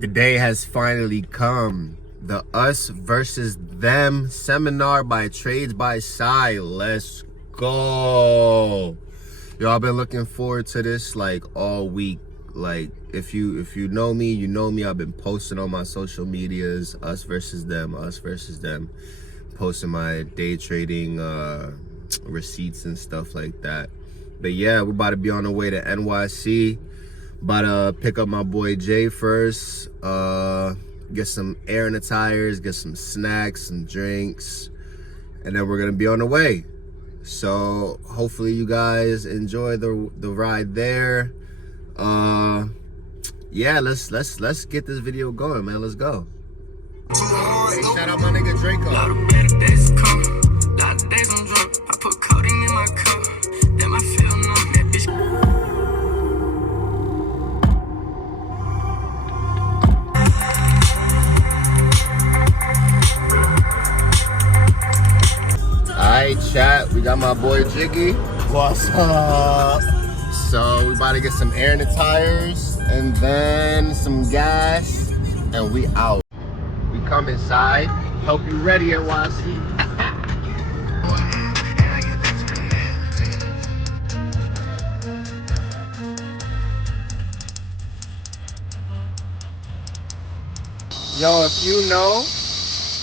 The day has finally come. The Us versus Them seminar by Trades by Sai. Let's go. Yo, I've been looking forward to this like all week. Like if you know me, you know me. I've been posting on my social medias, Us versus Them, Us versus Them. Posting my day trading receipts and stuff like that. But yeah, we're about to be on the way to NYC. About to pick up my boy Jay first, get some air in the tires, get some snacks, some drinks, and then we're gonna be on the way. So hopefully you guys enjoy the ride there. Yeah, let's get this video going, man. Let's go. Hey, shout out my nigga Draco. I put codeine in my cup, then I feel numb. That bitch. Alright, chat, we got my boy Jiggy. What's up? So we about to get some air in the tires and then some gas, and we out. We come inside, help you ready NYC. Yo, if you know,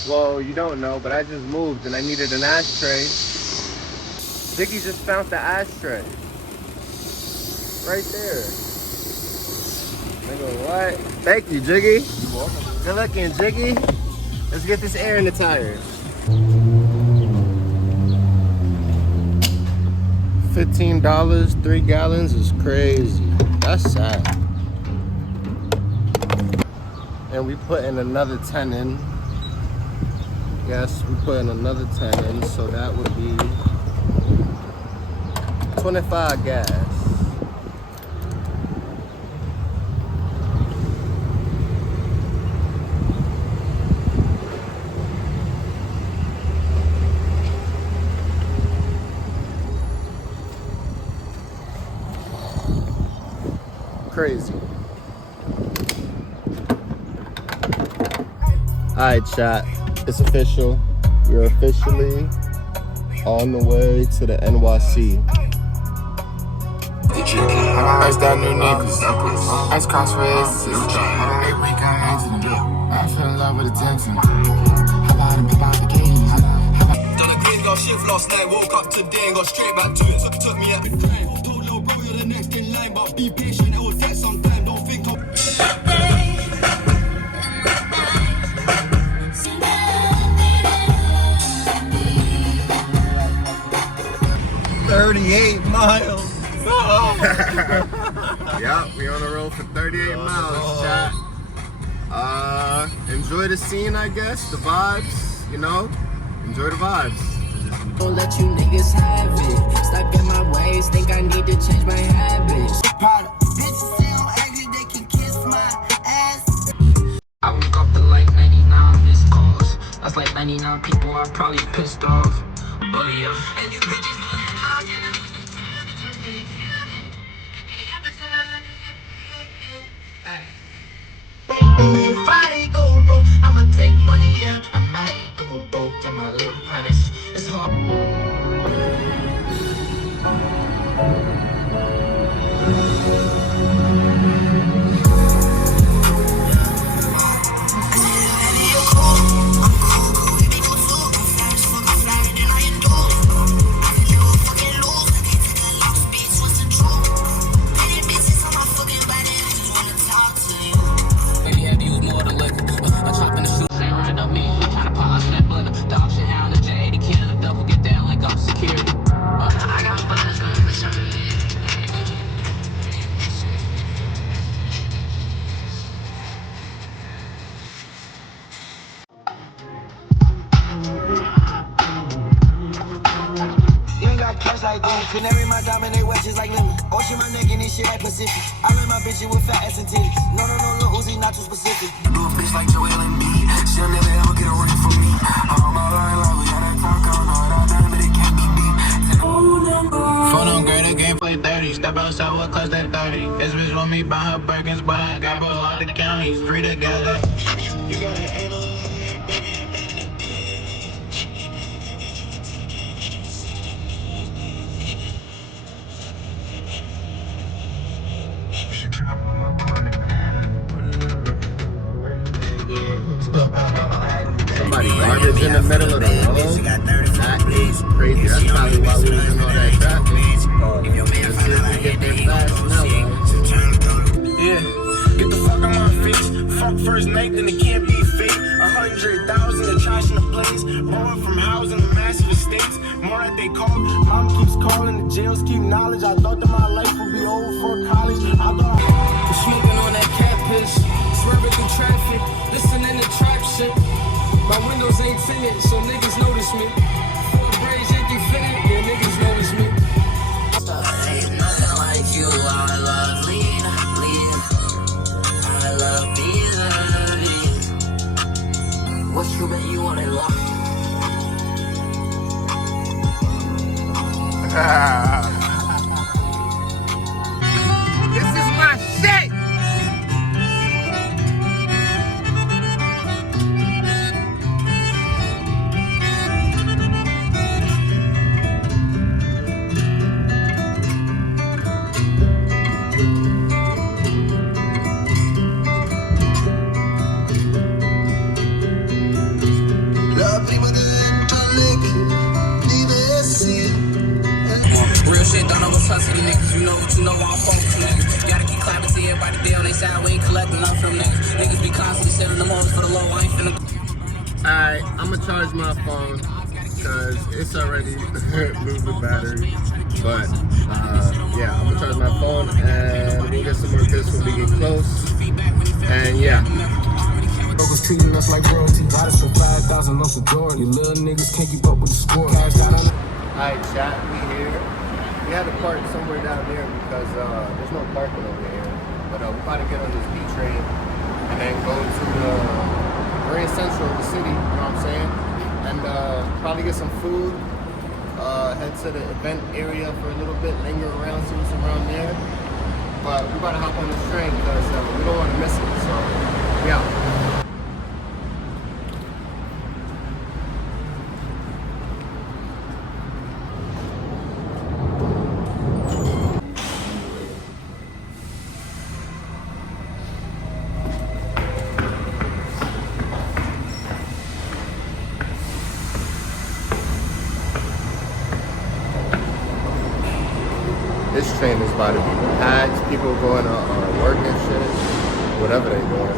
well, you don't know, but I just moved and I needed an ashtray. Ziggy just found the ashtray. Right there. Nigga, what? Thank you, Jiggy. You're welcome. Good looking, Jiggy. Let's get this air in the tires. 15 $3 gallons is crazy. That's sad. And we put in another 10 in. Yes, we put in another 10 in, so that would be 25 gas. Crazy. Alright, chat. It's official. We're officially on the way to the NYC. Ice that new niggas. Ice crossways. I fell in love with attention. Done a green, got shift last night. Woke up today and got straight back to it. Took me up in time. Told little bro you're the next in line, but be patient. It will take some time. Don't think of. 38 miles. Oh. Yep, we on the road for 38 miles, chat. Enjoy the scene, I guess. The vibes, you know. Enjoy the vibes. Don't let you niggas have it. Stuck in my ways, think I need to change my habits. Bitches say I'm angry, they can kiss my ass. I woke up to like 99 missed calls. That's like 99 people are probably pissed off. Oh yeah. And you bitches. Friday go broke, I'ma take money, yeah. I might go broke to my little honest. It's hard. Like canary, my diamond, they wet just like lemon. Ocean, my neck, and this shit like Pacific. I learned my bitch with fat ass and titties. No, Uzi, not too specific. Do a bitch like Joel and B. She'll never ever get away from me. I'm all in love with that talk on all that, but it can't be beat. Phone on great, the game play 30. Step outside, what class that 30. This bitch want me by her Birkins, but I got bro all the counties free together. You gotta handle it. Somebody garbage in the middle of the road? That is crazy. That's probably why we was in all that traffic. Let's see if we get there fast now, Yeah, get the fuck on my face. Fuck first night, then it can't be fake. 100,000 the trash in the place. Born from housing the massive estates. More that they call. Mom keeps calling, the jails keep knowledge. I thought that my life would be over for college. I thought I smoking on that cat piss. Swerving through traffic, listening to trap shit. My windows ain't tinted, so niggas notice me. Four braids, empty fitted, yeah, niggas notice me. Ain't nothing like you, I love lean. I love being. What you bet you want it locked? This is my shit! Real shit, don't know what's up to the niggas. You know what you know, all fuck with you niggas. Gotta keep clapping to everybody there on they side. We ain't collecting nothing from niggas. Niggas be constantly selling them orders for the low. I ain't finna. Alright, I'm gonna charge my phone because it's already losing battery. But yeah, I'm gonna charge my phone and we'll get some more tips when we get close. And yeah. Brokers treating us like royalty. Got us for 5,000 off the door. You little niggas can't keep up with the score. Cash out on the Alright, chat, we here. We had to park somewhere down there because there's no parking over here. But we're about to get on this B train and then go to the very central of the city, you know what I'm saying? And probably get some food, head to the event area for a little bit, linger around, see what's around there. But we're about to hop on this train because we don't want to miss it, so yeah. This train is about to be packed. People going to work and shit, whatever they're doing.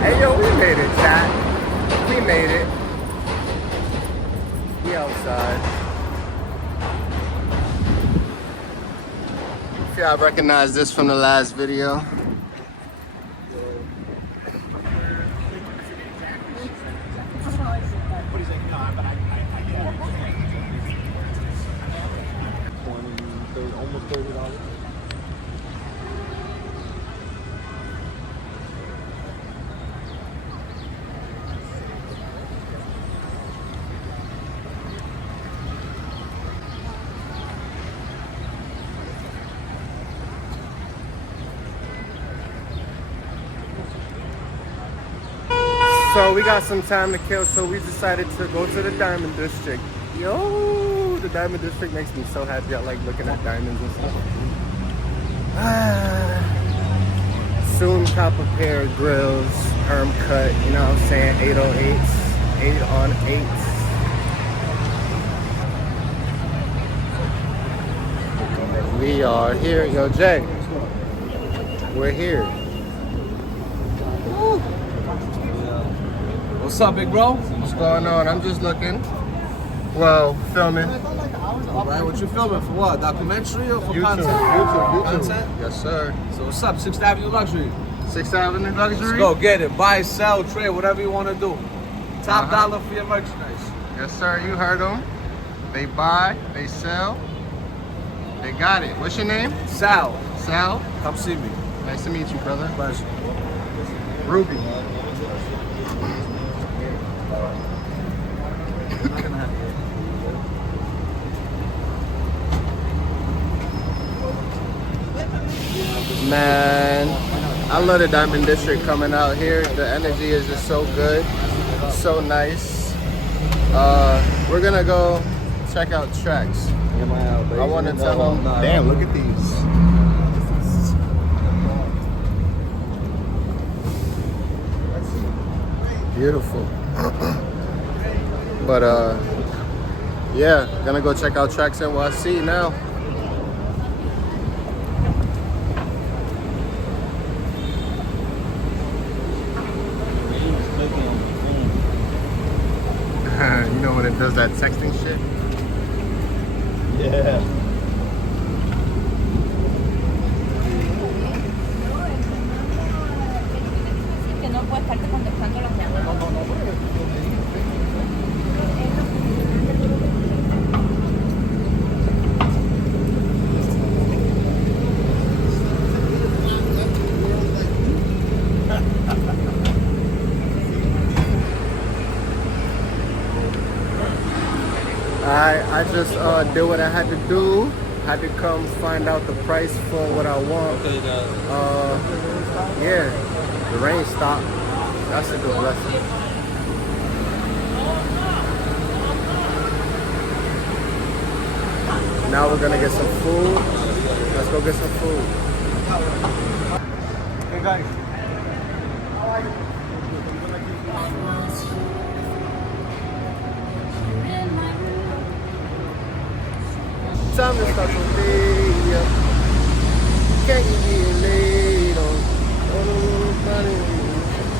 Hey yo, we made it, chat. We made it. We outside. If y'all recognize this from the last video. almost $30. So we got some time to kill, so we decided to go to the Diamond District. Yo, the Diamond District makes me so happy. I like looking at diamonds and stuff. Soon cop a pair of grills, perm cut, you know what I'm saying? 808s, 8 on 8s. We are here. Yo, Jay, we're here. Woo. What's up, big bro? What's going on? I'm just looking. Well, filming. All right, what you filming for? What? Documentary or for YouTube, content? YouTube. Content? Yes, sir. So what's up? 6th Avenue Luxury. 6th Avenue Luxury? Let's go get it. Buy, sell, trade, whatever you want to do. Top dollar for your merchandise. Yes, sir. You heard them. They buy, they sell, they got it. What's your name? Sal, Sal? come see me. Nice to meet you, brother. Pleasure. Ruby. Man, I love the Diamond District coming out here. The energy is just so good, so nice. We're gonna go check out tracks. I want to tell them, damn, look at these. Beautiful. But yeah, gonna go check out tracks NYC now. You know when it does that texting shit? Yeah. Que no puede estarte contestando las llamadas. I just did what I had to do. Had to come find out the price for what I want. Yeah, the rain stopped. That's a good blessing. Now we're gonna get some food. Let's go get some food. Hey guys. Time to start the day, yeah. Can't you get laid on nobody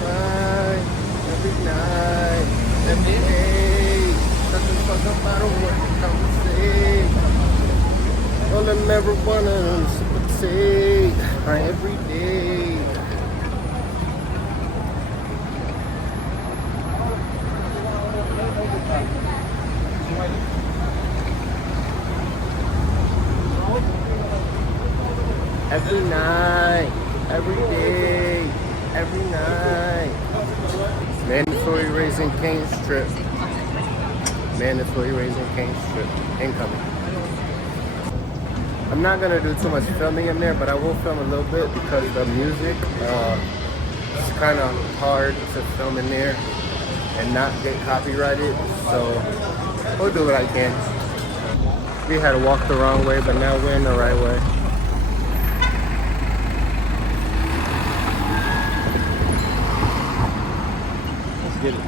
fine every night, every day. Nothing fuck about what I'm say. All the marijuana and super take every day. Every night, every day, every night. Mandatory Raising Cane strip. Mandatory Raising Cane strip. Incoming. I'm not gonna do too much filming in there, but I will film a little bit because the music, it's kind of hard to film in there and not get copyrighted. So we'll do what I can. We had to walk the wrong way, but now we're in the right way. Get it.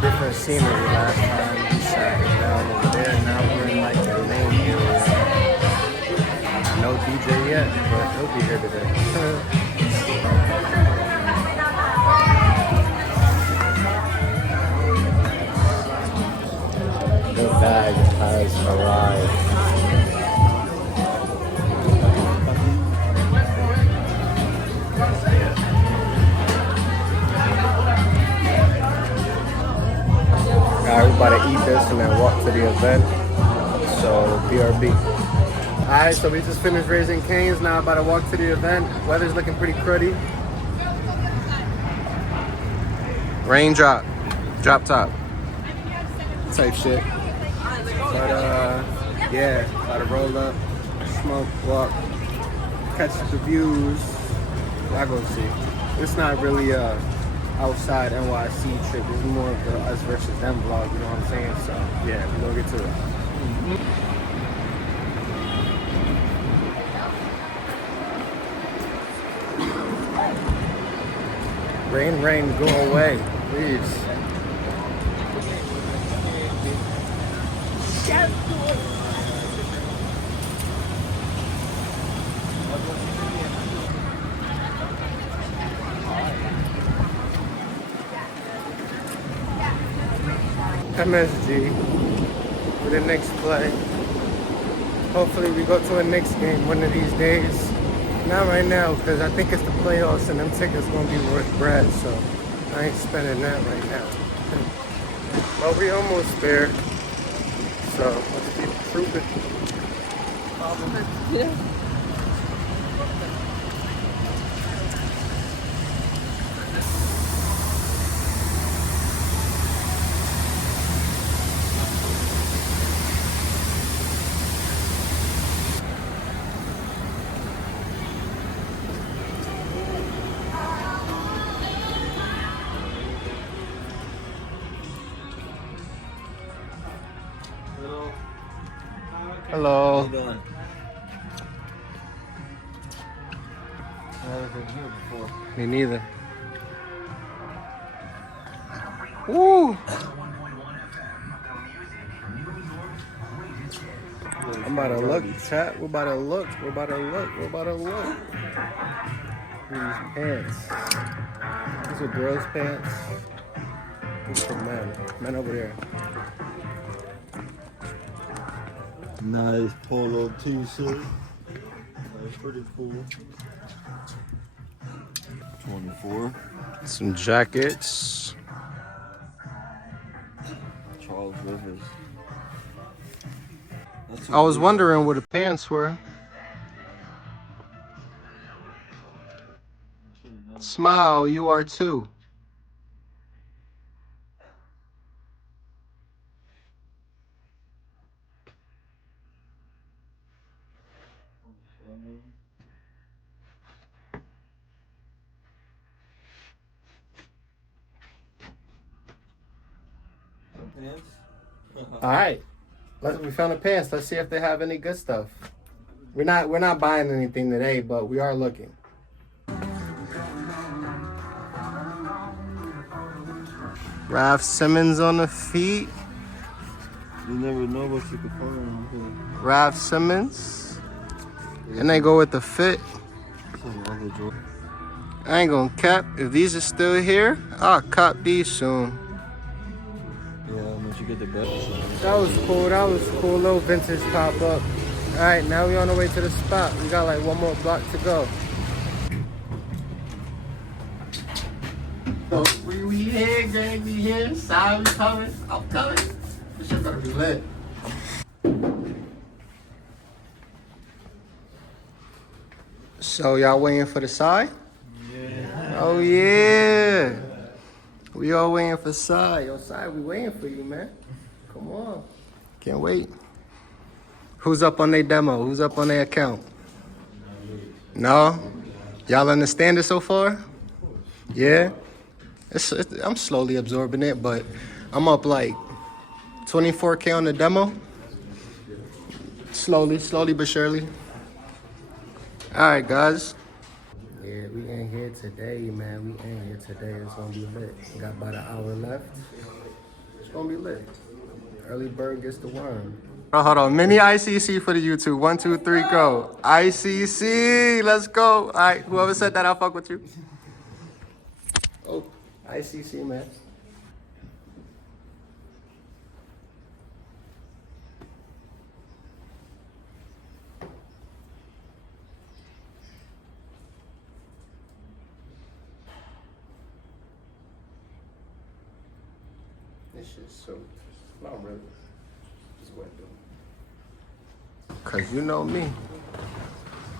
Different scenery last time we sat down over there. Now we're in like the main area. No DJ yet, but he'll be here today. The bag has arrived. Alright, we're about to eat this and then walk to the event. So, BRB. Alright, so we just finished Raising Cane's. Now about to walk to the event. Weather's looking pretty cruddy. Raindrop. Drop top. Type shit. But yeah, about to roll up, smoke, walk, catch the views. I go see. It's not really outside NYC trip. It's more of the us versus them vlog, you know what I'm saying? So yeah, we're gonna get to it. Rain, go away, please. MSG for the Knicks play. Hopefully we go to a Knicks game one of these days. Not right now, because I think it's the playoffs and them tickets gonna be worth bread, so I ain't spending that right now. But we almost there. So let's keep trooping. Hello. How you doing? I haven't been here before. Me neither. Woo! I'm about to look, chat. We're about to look. These pants. These are girls' pants. These are men. Men over there. Nice polo t-shirt. That's pretty cool. 24. Some jackets. Charles Rivers. I was wondering where the pants were. Smile, you are too. All right, we found the pants. Let's see if they have any good stuff. We're not buying anything today, but we are looking. Raf Simmons on the feet. You never know what you could find here. Raf Simmons. And they go with the fit. Some other joke. I ain't gonna cap. If these are still here, I'll cop these soon. Yeah, once you get the best. That was cool. Little vintage pop up. All right, now we on the way to the spot. We got like one more block to go. So we here, gang. We here. Side, we coming. I'm coming. This shit gonna be lit. So y'all waiting for the side? Yeah. Oh yeah. We all waiting for Sai. Yo, Sai, we waiting for you, man. Come on. Can't wait. Who's up on their demo? Who's up on their account? No? Y'all understand it so far? Yeah? I'm slowly absorbing it, but I'm up like 24K on the demo. Slowly but surely. All right, guys. Yeah, we in here today, man. We in here today. It's gonna be lit. Got about an hour left. It's gonna be lit. Early bird gets the worm. Oh, hold on. Mini ICC for the YouTube. 1, 2, 3, go. ICC. Let's go. All right. Whoever said that, I'll fuck with you. Oh, ICC, man. This shit's so, not really. Just wet though. Cause you know me.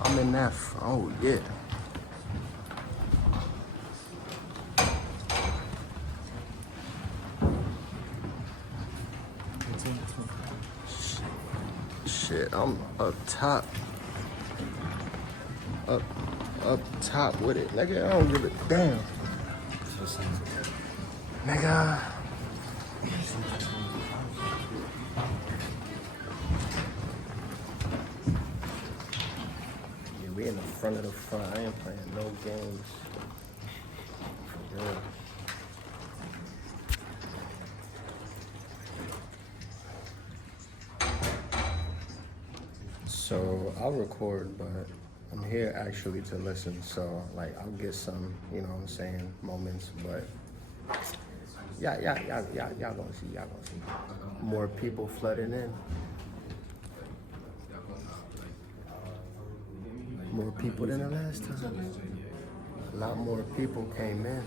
I'm in that, oh yeah. Shit, I'm up top. Up top with it. Nigga, I don't give a damn. Nigga. Yeah, we in the front of the front. I ain't playing no games. Yeah. So I'll record, but I'm here actually to listen. So like I'll get some, you know what I'm saying, moments, but y'all gonna see. More people flooding in. More people than the last time. A lot more people came in.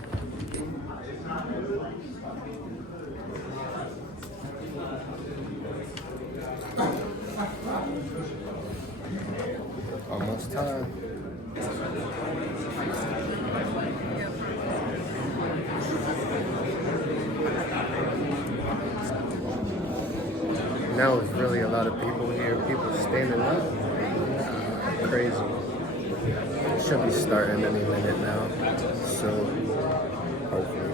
Almost time. Now it's really a lot of people here. People standing up. Crazy. Should be starting any minute now. So, hopefully.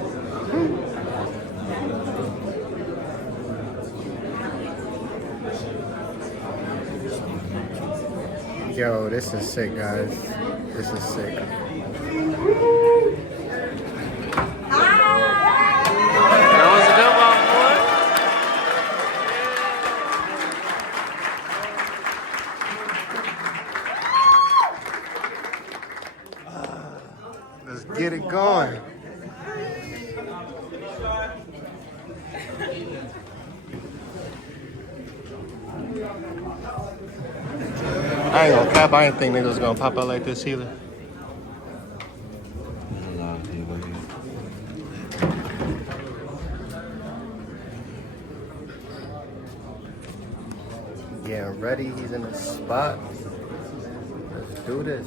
Yo, this is sick, guys. This is sick. Let's get it going. I ain't gonna cap, I ain't think niggas was gonna pop out like this either. There's a lot of people here. Getting ready, he's in the spot. Let's do this.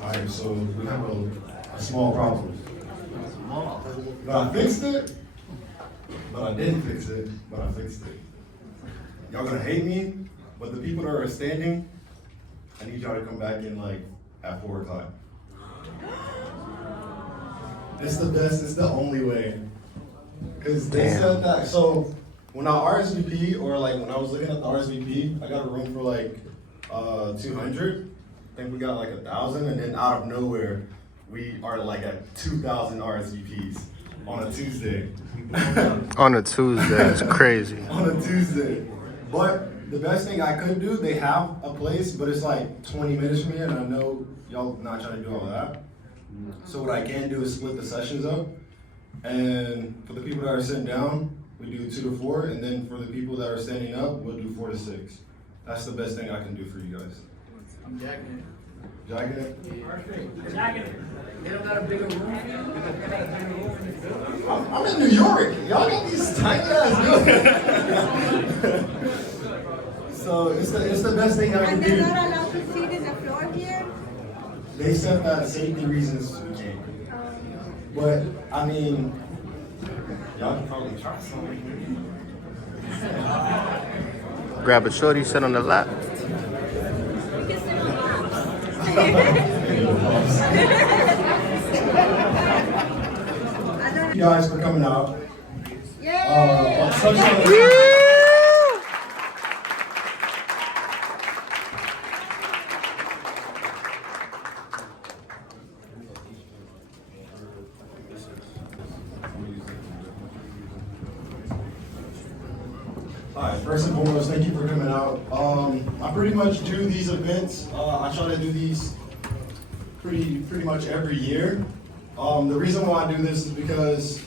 Alright, so we have a small problem. But I fixed it, but I didn't fix it, but I fixed it. Y'all gonna hate me, but the people that are standing, I need y'all to come back in like at 4 o'clock. It's the best, it's the only way. Cause they said that, so when I RSVP, or like when I was looking at the RSVP, I got a room for like 200. I think we got like 1,000, and then out of nowhere, we are like at 2,000 RSVPs on a Tuesday. On a Tuesday, it's crazy. On a Tuesday. But the best thing I could do, they have a place, but it's like 20 minutes from here, and I know y'all not trying to do all that. So what I can do is split the sessions up. And for the people that are sitting down, we do 2 to 4, and then for the people that are standing up, we'll do 4 to 6. That's the best thing I can do for you guys. I'm jacking it. Jacking it? Jacking it. They don't got a bigger room for you? They got a bigger room in the building? I'm in New York. Y'all got these tiny ass buildings. So it's the best thing I can And do. they're not allowed to sit in the floor here? They said that safety reasons we can't. But I mean, y'all can probably try something. Grab a shorty, sit on the lap. Thank you guys for coming out. Alright, first and foremost, thank you for coming out. I pretty much do these events. I try to do these pretty much every year. The reason why I do this is because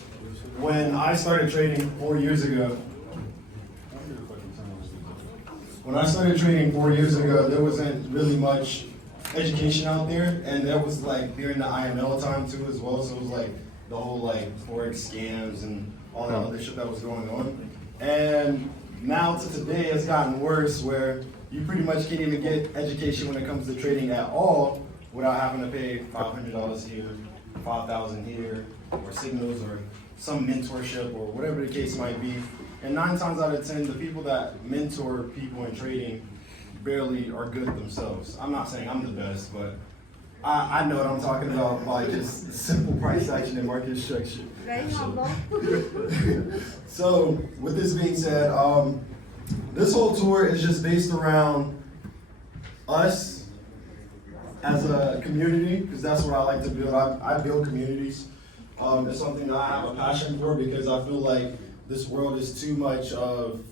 when I started trading 4 years ago, there wasn't really much education out there, and that was like during the IML time too as well. So it was like the whole like forex scams and all that other shit that was going on. And now to today, it's gotten worse where you pretty much can't even get education when it comes to trading at all without having to pay $500 here, $5,000 here, or signals, or some mentorship, or whatever the case might be. And 9 times out of 10, the people that mentor people in trading barely are good themselves. I'm not saying I'm the best, but I know what I'm talking about by just simple price action and market structure. Very humble. So, with this being said, this whole tour is just based around us as a community, because that's what I like to build. I build communities. It's something that I have a passion for because I feel like this world is too much of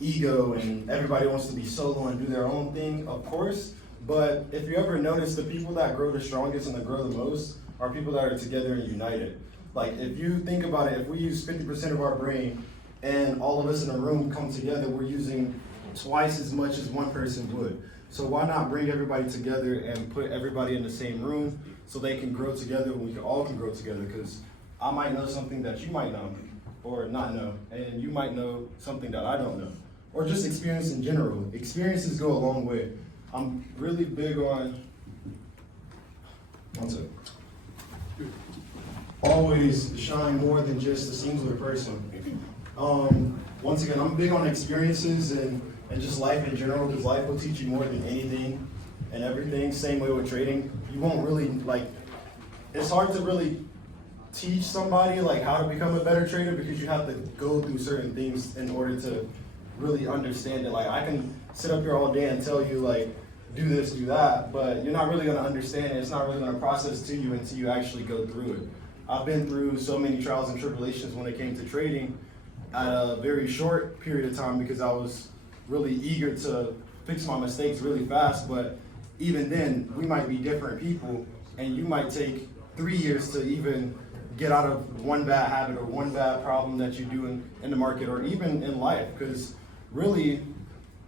ego and everybody wants to be solo and do their own thing, of course. But if you ever notice, the people that grow the strongest and that grow the most are people that are together and united. Like, if you think about it, if we use 50% of our brain and all of us in a room come together, we're using twice as much as one person would. So why not bring everybody together and put everybody in the same room so they can grow together and we all can grow together? Because I might know something that you might know or not know, and you might know something that I don't know. Or just experience in general. Experiences go a long way. I'm really big on, one second. Always shine more than just the seams of a person. Once again, I'm big on experiences and just life in general, because life will teach you more than anything and everything. Same way with trading. You won't really, like, it's hard to really teach somebody like how to become a better trader because you have to go through certain things in order to really understand it. Like, I can sit up here all day and tell you, like, do this, do that, but you're not really gonna understand it. It's not really gonna process to you until you actually go through it. I've been through so many trials and tribulations when it came to trading at a very short period of time because I was really eager to fix my mistakes really fast. But even then, we might be different people, and you might take 3 years to even get out of one bad habit or one bad problem that you do in the market or even in life. Because really,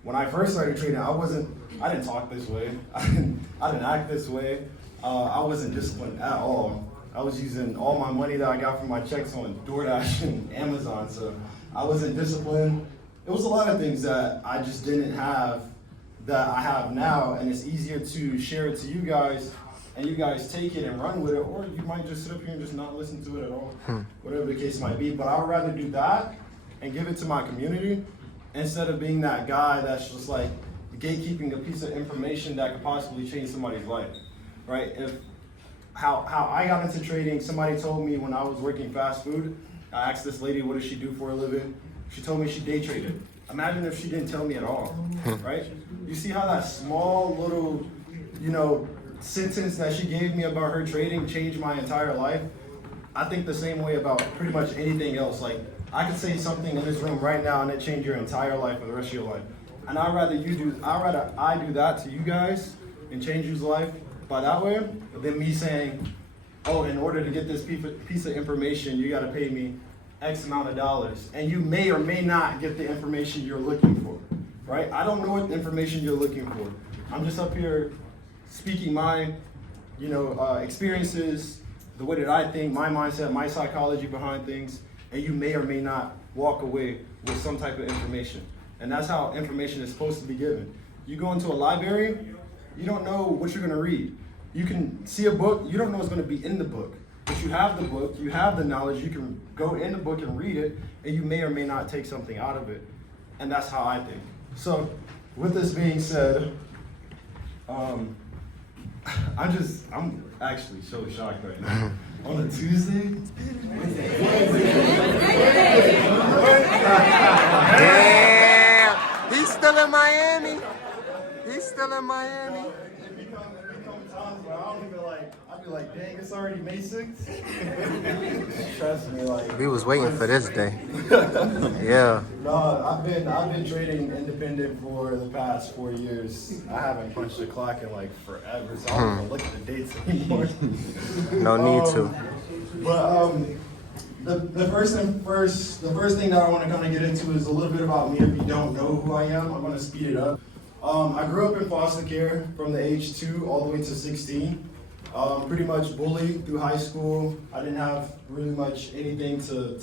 when I first started trading, I didn't talk this way. I didn't act this way. I wasn't disciplined at all. I was using all my money that I got from my checks on DoorDash and Amazon, so I wasn't disciplined. It was a lot of things that I just didn't have that I have now, and it's easier to share it to you guys, and you guys take it and run with it, or you might just sit up here and just not listen to it at all, whatever the case might be. But I would rather do that and give it to my community instead of being that guy that's just like gatekeeping a piece of information that could possibly change somebody's life, right? If how I got into trading, somebody told me when I was working fast food, I asked this lady, what does she do for a living? She told me she day traded. Imagine if she didn't tell me at all, right? You see how that small little, sentence that she gave me about her trading changed my entire life? I think the same way about pretty much anything else. Like, I could say something in this room right now and it change your entire life for the rest of your life. And I'd rather I do that to you guys and change your life by that way than me saying, oh, in order to get this piece of information, you got to pay me X amount of dollars. And you may or may not get the information you're looking for, right? I don't know what information you're looking for. I'm just up here speaking my, experiences, the way that I think, my mindset, my psychology behind things, and you may or may not walk away with some type of information. And that's how information is supposed to be given. You go into a library, you don't know what you're gonna read. You can see a book, you don't know what's gonna be in the book. But you have the book, you have the knowledge, you can go in the book and read it, and you may or may not take something out of it. And that's how I think. So, with this being said, I'm actually so shocked right now. On a Tuesday? Damn! He's still in Miami. He's still in Miami. It become times where I'll be like, dang, it's already May 6th. Trust me, like. We was waiting for this day. Yeah. No, I've been trading independent for the past 4 years. I haven't punched the clock in like forever, so I don't even look at the dates anymore. No need to. But the first thing that I want to kind of get into is a little bit about me. If you don't know who I am, I'm going to speed it up. I grew up in foster care from the age 2 all the way to 16. Pretty much bullied through high school. I didn't have really much anything to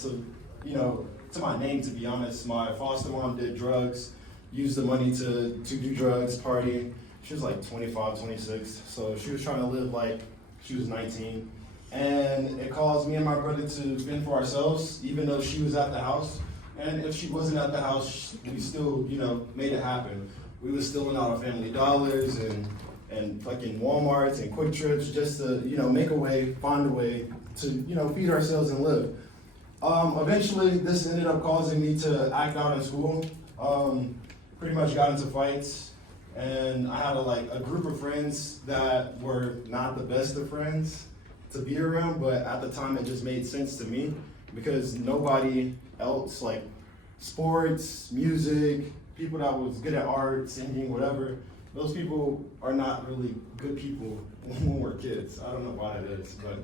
my name, to be honest. My foster mom did drugs, used the money to do drugs, party. She was like 25, 26, so she was trying to live like she was 19. And it caused me and my brother to fend for ourselves, even though she was at the house. And if she wasn't at the house, we still, made it happen. We were stealing out of family dollars and and fucking Walmarts and Quick Trips just to, you know, make a way, find a way to, you know, feed ourselves and live. Eventually, this ended up causing me to act out in school. Pretty much got into fights, and I had a group of friends that were not the best of friends to be around, but at the time it just made sense to me because nobody else, like sports, music, people that was good at art, singing, whatever, those people are not really good people when we're kids. I don't know why it is, but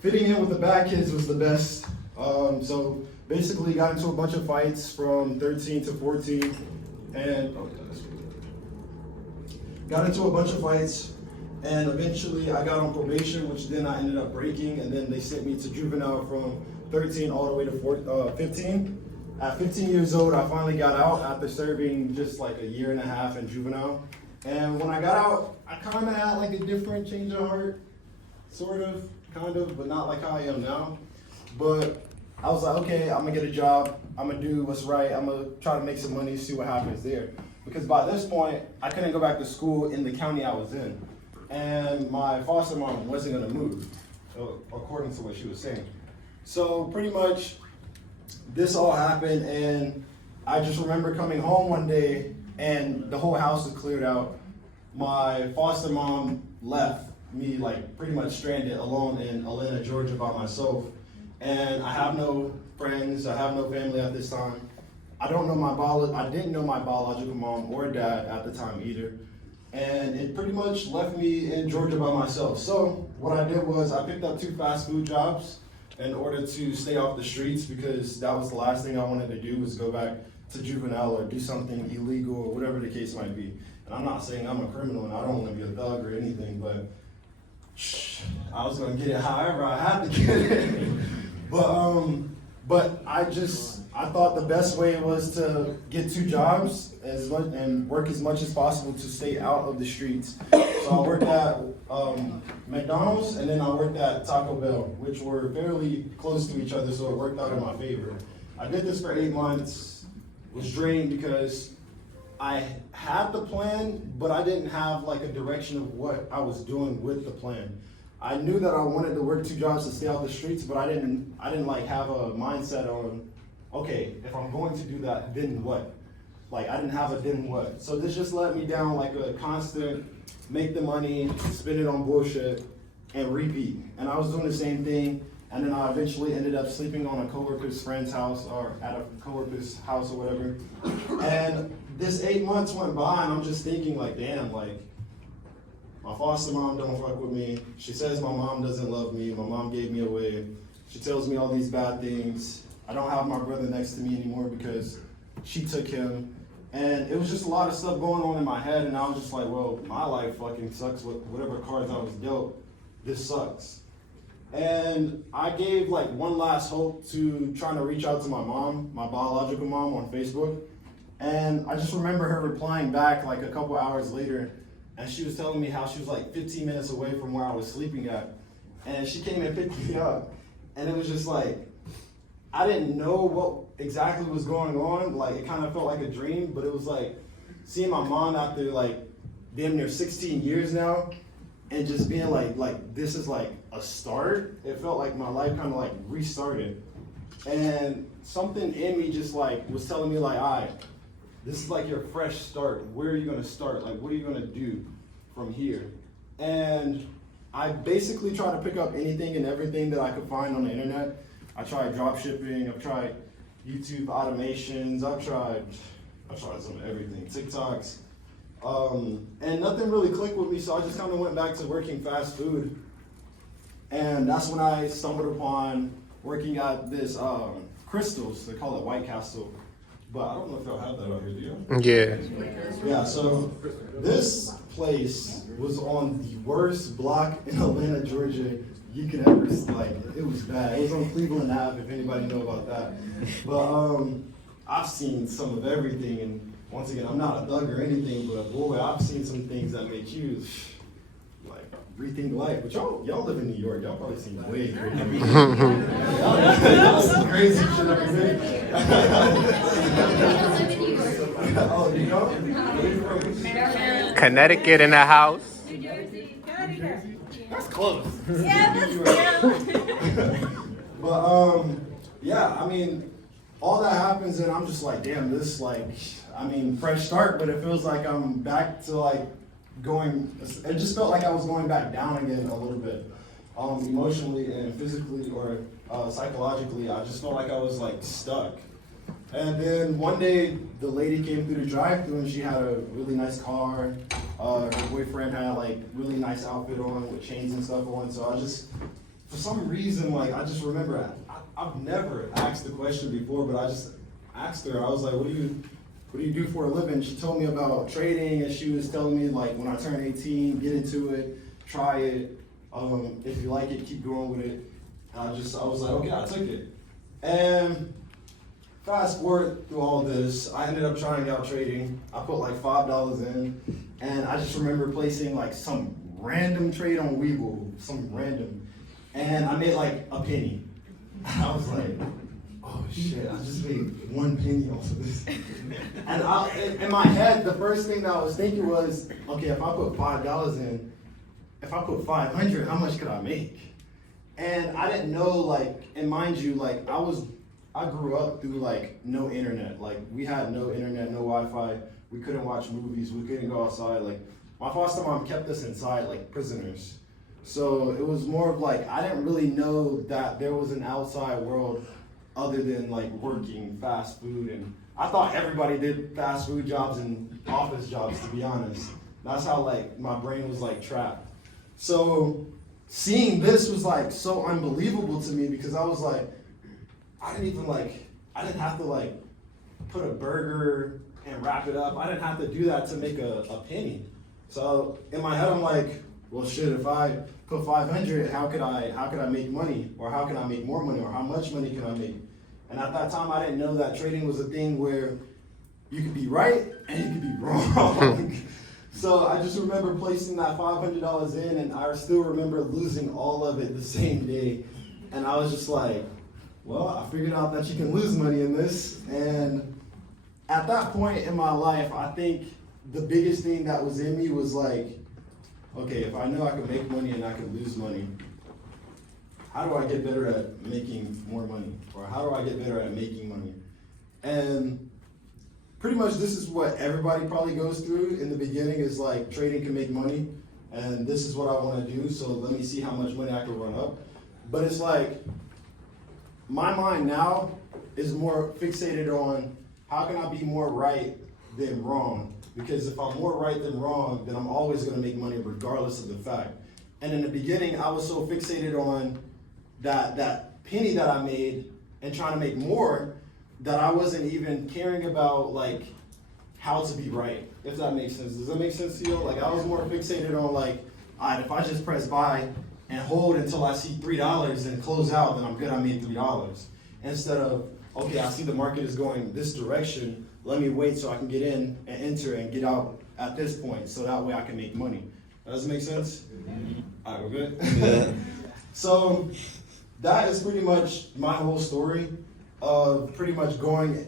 fitting in with the bad kids was the best. So basically got into a bunch of fights from 13 to 14 and got into a bunch of fights, and eventually I got on probation, which then I ended up breaking, and then they sent me to juvenile from 13 all the way to 15. At 15 years old, I finally got out after serving just like a year and a half in juvenile. And when I got out, I kind of had like a different change of heart, sort of, kind of, but not like how I am now. But I was like, okay, I'm gonna get a job, I'm gonna do what's right, I'm gonna try to make some money, see what happens there. Because by this point, I couldn't go back to school in the county I was in. And my foster mom wasn't gonna move, according to what she was saying. So pretty much, this all happened, and I just remember coming home one day, and the whole house was cleared out. My foster mom left me like pretty much stranded alone in Atlanta, Georgia by myself. And I have no friends, I have no family at this time. I didn't know my biological mom or dad at the time either. And it pretty much left me in Georgia by myself. So what I did was I picked up 2 fast food jobs in order to stay off the streets, because that was the last thing I wanted to do, was go back to juvenile or do something illegal or whatever the case might be. And I'm not saying I'm a criminal and I don't want to be a thug or anything, but I was gonna get it however I had to get it. But I thought the best way was to get 2 jobs and work as much as possible to stay out of the streets. So I worked at McDonald's, and then I worked at Taco Bell, which were fairly close to each other, so it worked out in my favor. I did this for 8 months, was drained because I had the plan, but I didn't have like a direction of what I was doing with the plan. I knew that I wanted to work 2 jobs to stay out the streets, but I didn't like have a mindset on, okay, if I'm going to do that, then what? Like, I didn't have a then what. So this just let me down like a constant make the money, spend it on bullshit, and repeat. And I was doing the same thing, and then I eventually ended up sleeping on a coworker's friend's house, or at a coworker's house or whatever. And this 8 months went by, and I'm just thinking like, damn, like, my foster mom don't fuck with me. She says my mom doesn't love me. My mom gave me away. She tells me all these bad things. I don't have my brother next to me anymore because she took him. And it was just a lot of stuff going on in my head, and I was just like, well, my life fucking sucks with whatever cards I was dealt. This sucks. And I gave like one last hope to trying to reach out to my mom, my biological mom, on Facebook. And I just remember her replying back like a couple hours later, and she was telling me how she was like 15 minutes away from where I was sleeping at. And she came and picked me up. And it was just like, I didn't know what exactly was going on. Like, it kind of felt like a dream, but it was like seeing my mom after like damn near 16 years now, and just being like this is like a start. It felt like my life kind of like restarted. And something in me just like was telling me like, all right, this is like your fresh start. Where are you gonna start? Like, what are you gonna do from here? And I basically try to pick up anything and everything that I could find on the internet. I tried drop shipping, I've tried YouTube automations, I've tried some of everything, TikToks. And nothing really clicked with me, so I just kind of went back to working fast food. And that's when I stumbled upon working at this Crystals, they call it White Castle. But I don't know if y'all have that out here, do you? Yeah, so this place was on the worst block in Atlanta, Georgia you could ever, like, it was bad. It was on Cleveland Ave, if anybody know about that. But I've seen some of everything, and once again, I'm not a thug or anything, but boy, I've seen some things that make you, like, rethink life. But y'all live in New York, y'all probably seen way crazy. Y'all seen crazy shit every day. Oh, do you know? Connecticut in the house. New Jersey. Connecticut. That's close. Yeah, but still. But yeah, I mean, all that happens and I'm just like, damn, this like, I mean, fresh start, but it feels like I'm back to like going, it just felt like I was going back down again a little bit. Emotionally and physically or psychologically, I just felt like I was like stuck. And then one day, the lady came through the drive-thru and she had a really nice car. Her boyfriend had like really nice outfit on with chains and stuff on. So I just, for some reason, like I just remember, I've never asked the question before, but I just asked her. I was like, what do you do for a living? She told me about trading and she was telling me like when I turn 18, get into it, try it. If you like it, keep going with it. I was like, okay, I took it. And fast forward through all this, I ended up trying out trading. I put like $5 in, and I just remember placing like some random trade on Webull, some random, and I made like a penny. I was like, oh shit, I just made 1 penny off of this. And in my head, the first thing that I was thinking was, okay, if I put $5 in, if I put 500, how much could I make? And I didn't know, like, and mind you, like, I grew up through, like, no internet. Like, we had no internet, no Wi-Fi. We couldn't watch movies. We couldn't go outside. Like, my foster mom kept us inside, like, prisoners. So it was more of, like, I didn't really know that there was an outside world other than, like, working fast food. And I thought everybody did fast food jobs and office jobs, to be honest. That's how, like, my brain was, like, trapped. So seeing this was like so unbelievable to me because I was like, I didn't have to like put a burger and wrap it up. I didn't have to do that to make a penny. So in my head, I'm like, well, shit, if I put 500, how could I make money? Or how can I make more money? Or how much money can I make? And at that time, I didn't know that trading was a thing where you could be right and you could be wrong. So I just remember placing that $500 in, and I still remember losing all of it the same day. And I was just like, well, I figured out that you can lose money in this. And at that point in my life, I think the biggest thing that was in me was like, okay, if I know I can make money and I can lose money, how do I get better at making more money? Or how do I get better at making money? And pretty much this is what everybody probably goes through in the beginning is like trading can make money and this is what I want to do, so let me see how much money I can run up. But it's like my mind now is more fixated on how can I be more right than wrong, because if I'm more right than wrong, then I'm always going to make money regardless of the fact. And in the beginning, I was so fixated on that penny that I made and trying to make more that I wasn't even caring about like how to be right, if that makes sense. Does that make sense to you? Like I was more fixated on like, all right, if I just press buy and hold until I see $3 and close out, then I'm good, I made $3. Instead of, okay, I see the market is going this direction, let me wait so I can get in and enter and get out at this point so that way I can make money. Does it make sense? All right, we're good? Yeah. So that is pretty much my whole story of pretty much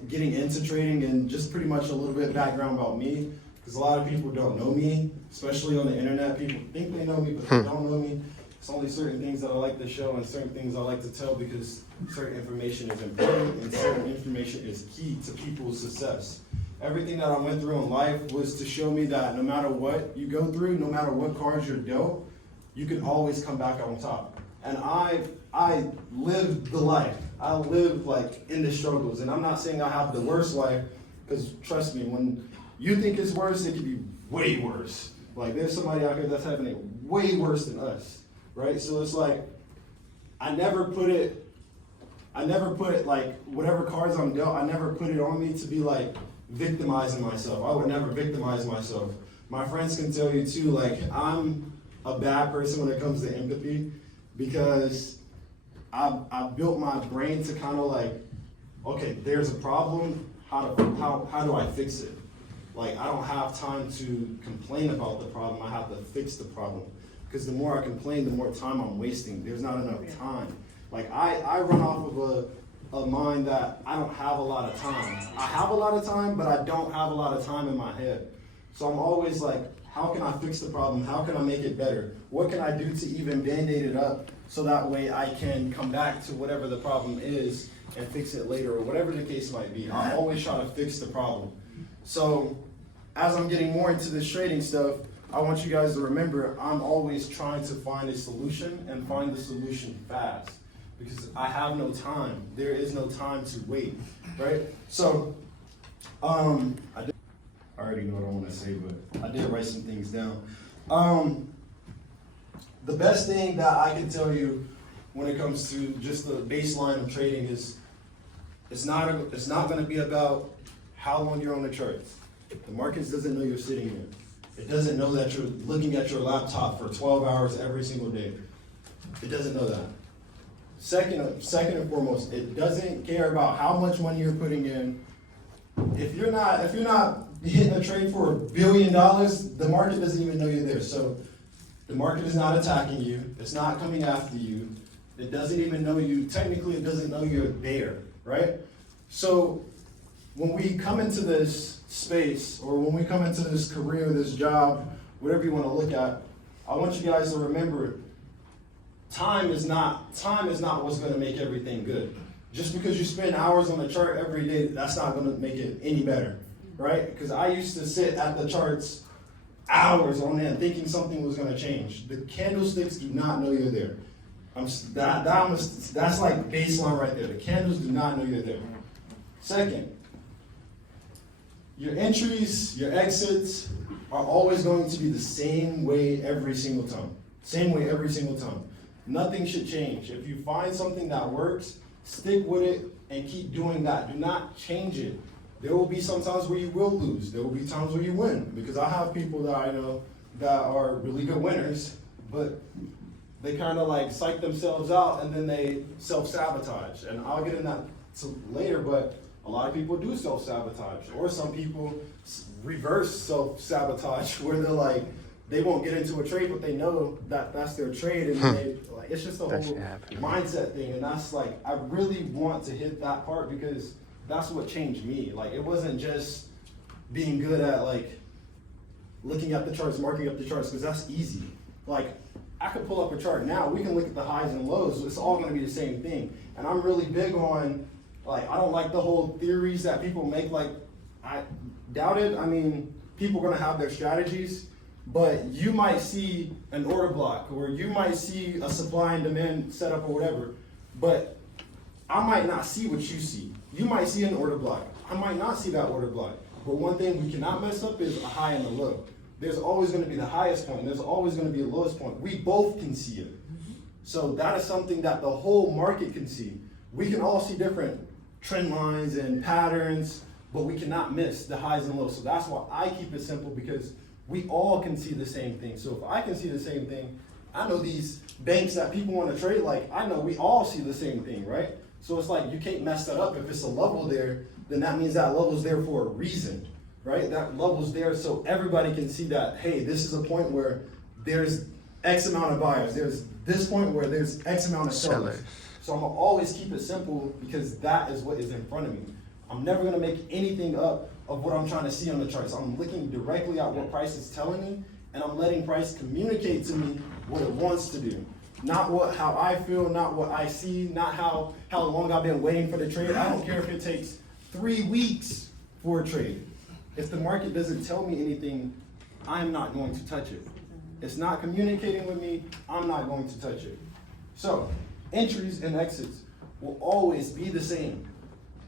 getting into trading, and just pretty much a little bit of background about me, because a lot of people don't know me, especially on the internet. People think they know me, but they don't know me. It's only certain things that I like to show and certain things I like to tell, because certain information is important and certain information is key to people's success. Everything that I went through in life was to show me that no matter what you go through, no matter what cards you're dealt, you can always come back on top. And I lived the life. I lived like in the struggles, and I'm not saying I have the worst life, because trust me, when you think it's worse, it could be way worse. Like there's somebody out here that's having it way worse than us, right? So it's like, I never put like whatever cards I'm dealt, I never put it on me to be like victimizing myself. I would never victimize myself. My friends can tell you too, like I'm a bad person when it comes to empathy, because I built my brain to kind of like, okay, there's a problem, how do I fix it? Like, I don't have time to complain about the problem, I have to fix the problem. Because the more I complain, the more time I'm wasting. There's not enough time. Like, I run off of a mind that I don't have a lot of time. I have a lot of time, but I don't have a lot of time in my head. So I'm always like, how can I fix the problem? How can I make it better? What can I do to even band-aid it up so that way I can come back to whatever the problem is and fix it later, or whatever the case might be. I always try to fix the problem. So as I'm getting more into this trading stuff, I want you guys to remember I'm always trying to find a solution and find the solution fast, because I have no time. There is no time to wait, right? So I already know what I want to say, but I did write some things down. The best thing that I can tell you when it comes to just the baseline of trading is it's not going to be about how long you're on the charts. The markets doesn't know you're sitting here. It doesn't know that you're looking at your laptop for 12 hours every single day. It doesn't know that. Second and foremost, it doesn't care about how much money you're putting in. If you're not hitting a trade for $1 billion, the market doesn't even know you're there. So the market is not attacking you. It's not coming after you. It doesn't even know you. Technically, it doesn't know you're there, right? So when we come into this space, or when we come into this career, this job, whatever you want to look at, I want you guys to remember, time is not what's going to make everything good. Just because you spend hours on the chart every day, that's not going to make it any better, right? Because I used to sit at the charts hours on end thinking something was going to change. The candlesticks do not know you're there. That's like baseline right there. The candles do not know you're there. Second, your entries, your exits are always going to be the same way every single time. Same way every single time. Nothing should change. If you find something that works, stick with it and keep doing that. Do not change it. There will be some times where you will lose. There will be times where you win, because I have people that I know that are really good winners, but they kind of like psych themselves out and then they self-sabotage. And I'll get into that later, but a lot of people do self-sabotage, or some people reverse self-sabotage, where they're like, they won't get into a trade, but they know that that's their trade, and they like, it's just a whole mindset thing. And that's like, I really want to hit that part, because that's what changed me. Like, it wasn't just being good at like looking at the charts, marking up the charts, because that's easy. Like, I could pull up a chart now, we can look at the highs and lows, it's all gonna be the same thing. And I'm really big on, like, I don't like the whole theories that people make. Like, I doubt it. I mean, people are gonna have their strategies, but you might see an order block, or you might see a supply and demand setup or whatever, but I might not see what you see. You might see an order block. I might not see that order block. But one thing we cannot mess up is a high and a low. There's always gonna be the highest point. There's always gonna be a lowest point. We both can see it. So that is something that the whole market can see. We can all see different trend lines and patterns, but we cannot miss the highs and lows. So that's why I keep it simple, because we all can see the same thing. So if I can see the same thing, I know these banks that people want to trade, like, I know we all see the same thing, right? So it's like, you can't mess that up. If it's a level there, then that means that level's there for a reason, right? That level's there so everybody can see that, hey, this is a point where there's X amount of buyers. There's this point where there's X amount of sellers. So I'm gonna always keep it simple, because that is what is in front of me. I'm never gonna make anything up of what I'm trying to see on the charts. I'm looking directly at what price is telling me, and I'm letting price communicate to me what it wants to do. Not how I feel, not what I see, not how long I've been waiting for the trade. I don't care if it takes 3 weeks for a trade. If the market doesn't tell me anything, I'm not going to touch it. It's not communicating with me, I'm not going to touch it. So, entries and exits will always be the same.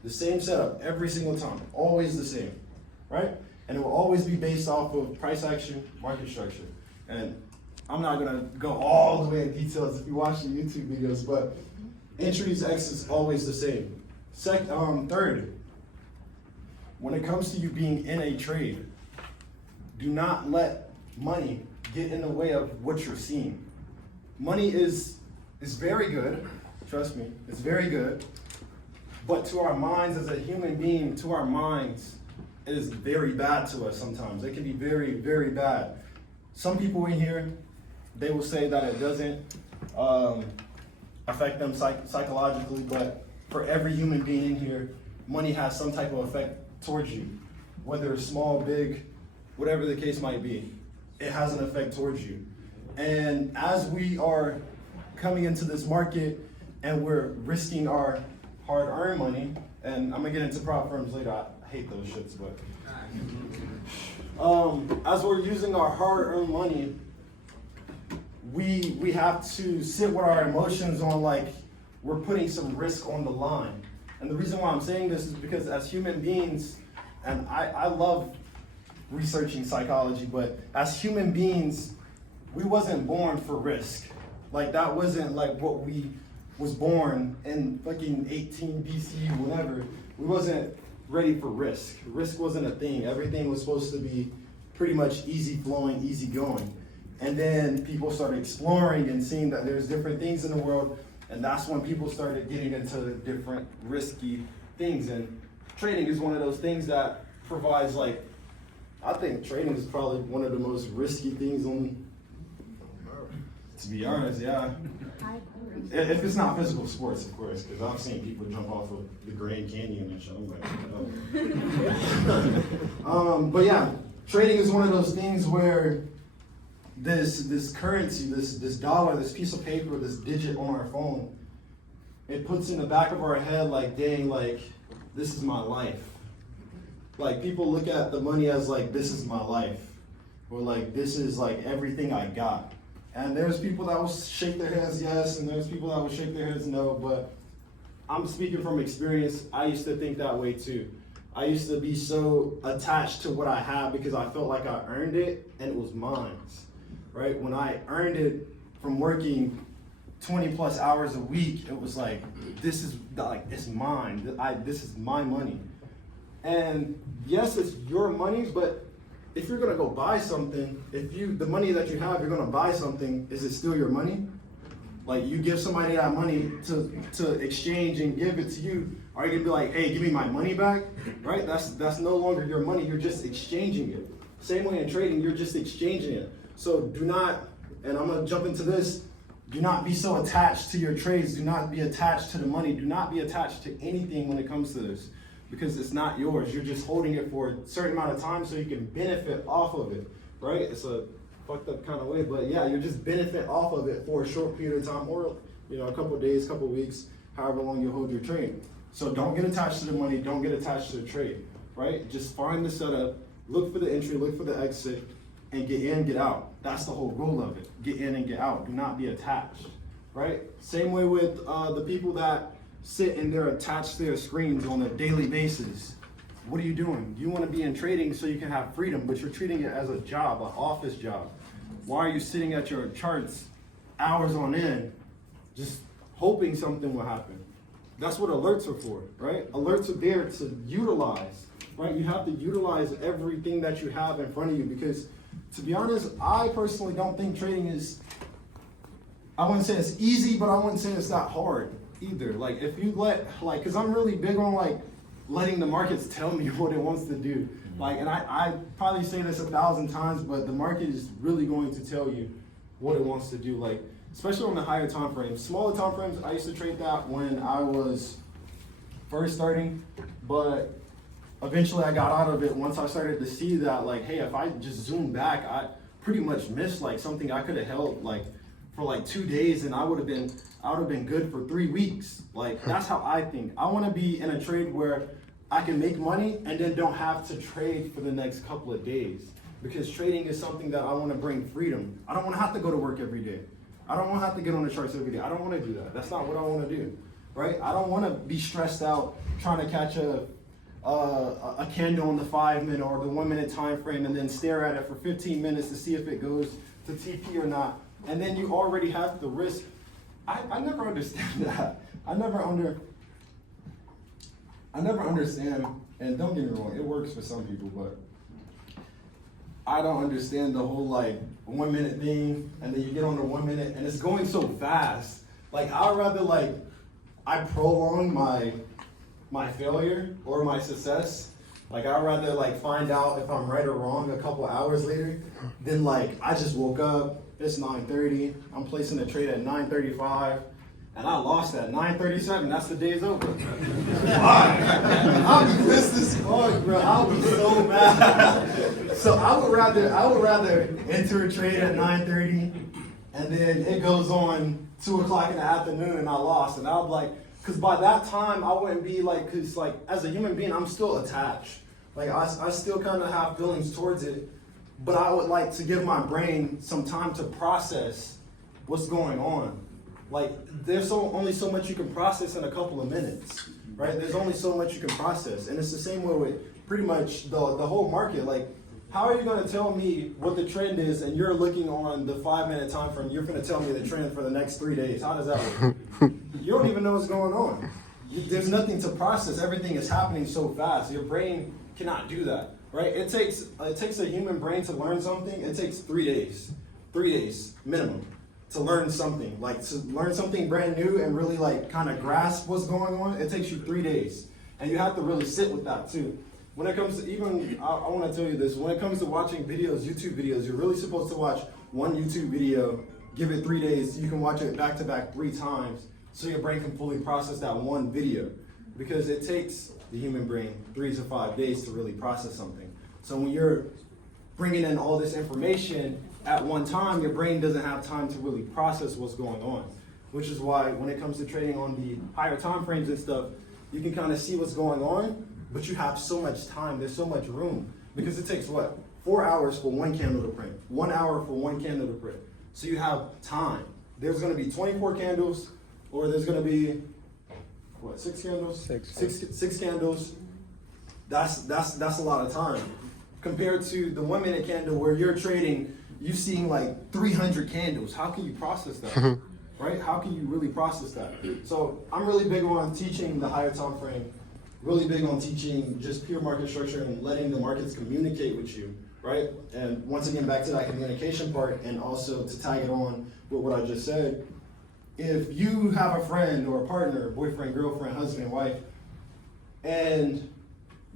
The same setup every single time, always the same, right? And it will always be based off of price action, market structure. And I'm not gonna go all the way in details if you watch the YouTube videos, but entries, exits, always the same. Third, when it comes to you being in a trade, do not let money get in the way of what you're seeing. Money is very good, trust me, it's very good. But to our minds as a human being, to our minds, it is very bad to us sometimes. It can be very, very bad. Some people in here, they will say that it doesn't affect them psychologically, but for every human being in here, money has some type of effect towards you, whether it's small, big, whatever the case might be. it has an effect towards you. And as we are coming into this market and we're risking our hard-earned money, and I'm gonna get into prop firms later, I hate those shits, but as we're using our hard-earned money, we have to sit with our emotions on, like, we're putting some risk on the line. And the reason why I'm saying this is because as human beings, and I love researching psychology, but as human beings, we wasn't born for risk. Like, that wasn't like what we was born in fucking 18 BC, whatever. We wasn't ready for risk. Risk wasn't a thing. Everything was supposed to be pretty much easy flowing, easy going. And then people started exploring and seeing that there's different things in the world, and that's when people started getting into different risky things. And trading is one of those things that provides, like, I think trading is probably one of the most risky things on, to be honest, yeah. If it's not physical sports, of course, because I've seen people jump off of the Grand Canyon and shit. I'm like, oh. But yeah, trading is one of those things where this currency, this dollar, this piece of paper, this digit on our phone, it puts in the back of our head like, dang, like, this is my life. Like, people look at the money as like, this is my life, or like, this is like everything I got. And there's people that will shake their heads yes, and there's people that will shake their heads no, but I'm speaking from experience. I used to think that way too. I used to be so attached to what I had because I felt like I earned it and it was mine, right? When I earned it from working 20 plus hours a week, it was like, this is like, it's mine. This is my money. And yes, it's your money, but if you're gonna go buy something, the money that you have, you're gonna buy something, is it still your money? Like, you give somebody that money to exchange and give it to you, are you gonna be like, hey, give me my money back? Right? That's no longer your money, you're just exchanging it. Same way in trading, you're just exchanging it. So do not, and I'm gonna jump into this, do not be so attached to your trades, do not be attached to the money, do not be attached to anything when it comes to this. Because it's not yours. You're just holding it for a certain amount of time so you can benefit off of it, right? It's a fucked up kind of way, but yeah, you're just benefit off of it for a short period of time, or a couple of days, couple of weeks, however long you hold your trade. So don't get attached to the money, don't get attached to the trade, right? Just find the setup, look for the entry, look for the exit, and get in, get out. That's the whole goal of it. Get in and get out. Do not be attached, right? Same way with the people that sit and they're attached to their screens on a daily basis. What are you doing? You want to be in trading so you can have freedom, but you're treating it as a job, an office job. Why are you sitting at your charts hours on end, just hoping something will happen? That's what alerts are for, right? Alerts are there to utilize, right? You have to utilize everything that you have in front of you, because to be honest, I personally don't think trading is, I wouldn't say it's easy, but I wouldn't say it's that hard either. Like, if you because I'm really big on like letting the markets tell me what it wants to do. Like, and I probably say this 1,000 times, but the market is really going to tell you what it wants to do. Like, especially on the higher time frames. Smaller time frames, I used to trade that when I was first starting, but eventually I got out of it once I started to see that, like, hey, if I just zoom back, I pretty much missed like something I could have held like for like 2 days, and I would have been good for 3 weeks. Like, that's how I think. I want to be in a trade where I can make money and then don't have to trade for the next couple of days. Because trading is something that I want to bring freedom. I don't want to have to go to work every day. I don't want to have to get on the charts every day. I don't want to do that. That's not what I want to do, right? I don't want to be stressed out trying to catch a candle on the 5-minute or the 1-minute time frame and then stare at it for 15 minutes to see if it goes to TP or not. And then you already have the risk. I never understand that. I never understand, and don't get me wrong, it works for some people, but I don't understand the whole like 1 minute thing, and then you get on the 1 minute and it's going so fast. Like, I'd rather like I prolong my failure or my success. Like, I'd rather like find out if I'm right or wrong a couple hours later than like I just woke up, it's 9:30, I'm placing a trade at 9:35, and I lost at 9:37. That's the day's over. I'm pissed as fuck, bro. I was so mad. So I would rather enter a trade at 9:30, and then it goes on 2 o'clock in the afternoon, and I lost. And I'm like, because by that time I wouldn't be like, because like as a human being, I'm still attached. Like I still kind of have feelings towards it, but I would like to give my brain some time to process what's going on. Like, there's only so much you can process in a couple of minutes, right? There's only so much you can process. And it's the same way with pretty much the whole market. Like, how are you going to tell me what the trend is and you're looking on the 5-minute time frame, you're going to tell me the trend for the next 3 days? How does that work? You don't even know what's going on. There's nothing to process. Everything is happening so fast. Your brain cannot do that, right? It takes a human brain to learn something. It takes 3 days. 3 days minimum. To learn something, like to learn something brand new and really like kind of grasp what's going on, it takes you 3 days. And you have to really sit with that too. When it comes to even, I want to tell you this, when it comes to watching videos, YouTube videos, you're really supposed to watch one YouTube video, give it 3 days, you can watch it back to back 3 times so your brain can fully process that one video. Because it takes the human brain 3 to 5 days to really process something. So when you're bringing in all this information at one time, your brain doesn't have time to really process what's going on, which is why when it comes to trading on the higher time frames and stuff, you can kind of see what's going on, but you have so much time, there's so much room, because it takes what? 4 hours for one candle to print, 1 hour for one candle to print. So you have time. There's going to be 24 candles, or there's going to be, what, 6 candles? Six candles. That's a lot of time. Compared to the 1 minute candle where you're trading, you're seeing like 300 candles. How can you process that, right? How can you really process that? So I'm really big on teaching the higher time frame, really big on teaching just pure market structure and letting the markets communicate with you, right? And once again, back to that communication part, and also to tag it on with what I just said, if you have a friend or a partner, boyfriend, girlfriend, husband, wife, and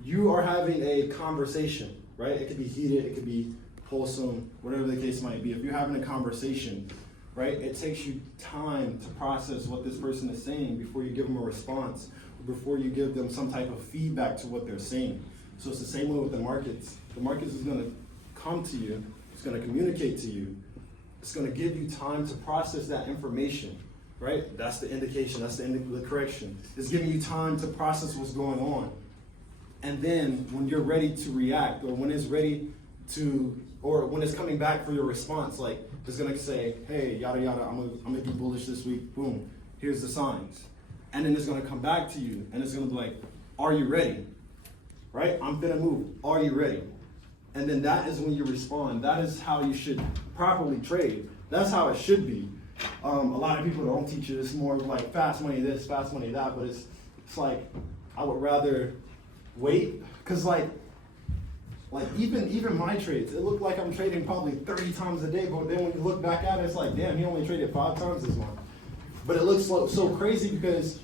you are having a conversation, right? It could be heated, it could be wholesome, whatever the case might be. If you're having a conversation, right, it takes you time to process what this person is saying before you give them a response, or before you give them some type of feedback to what they're saying. So it's the same way with the markets. The markets is going to come to you, it's going to communicate to you, it's going to give you time to process that information, right? That's the indication, that's the correction. It's giving you time to process what's going on. And then when you're ready to react, or when it's ready to, or when it's coming back for your response, like it's gonna say, hey, yada yada, I'm gonna be bullish this week, boom, here's the signs. And then it's gonna come back to you, and it's gonna be like, are you ready? Right? I'm gonna move, are you ready? And then that is when you respond. That is how you should properly trade. That's how it should be. A lot of people don't teach you. It's more like fast money this, fast money that, but it's like, I would rather wait, because like even my trades, it looked like I'm trading probably 30 times a day, but then when you look back at it, it's like, damn, he only traded 5 times this month. But it looks so crazy because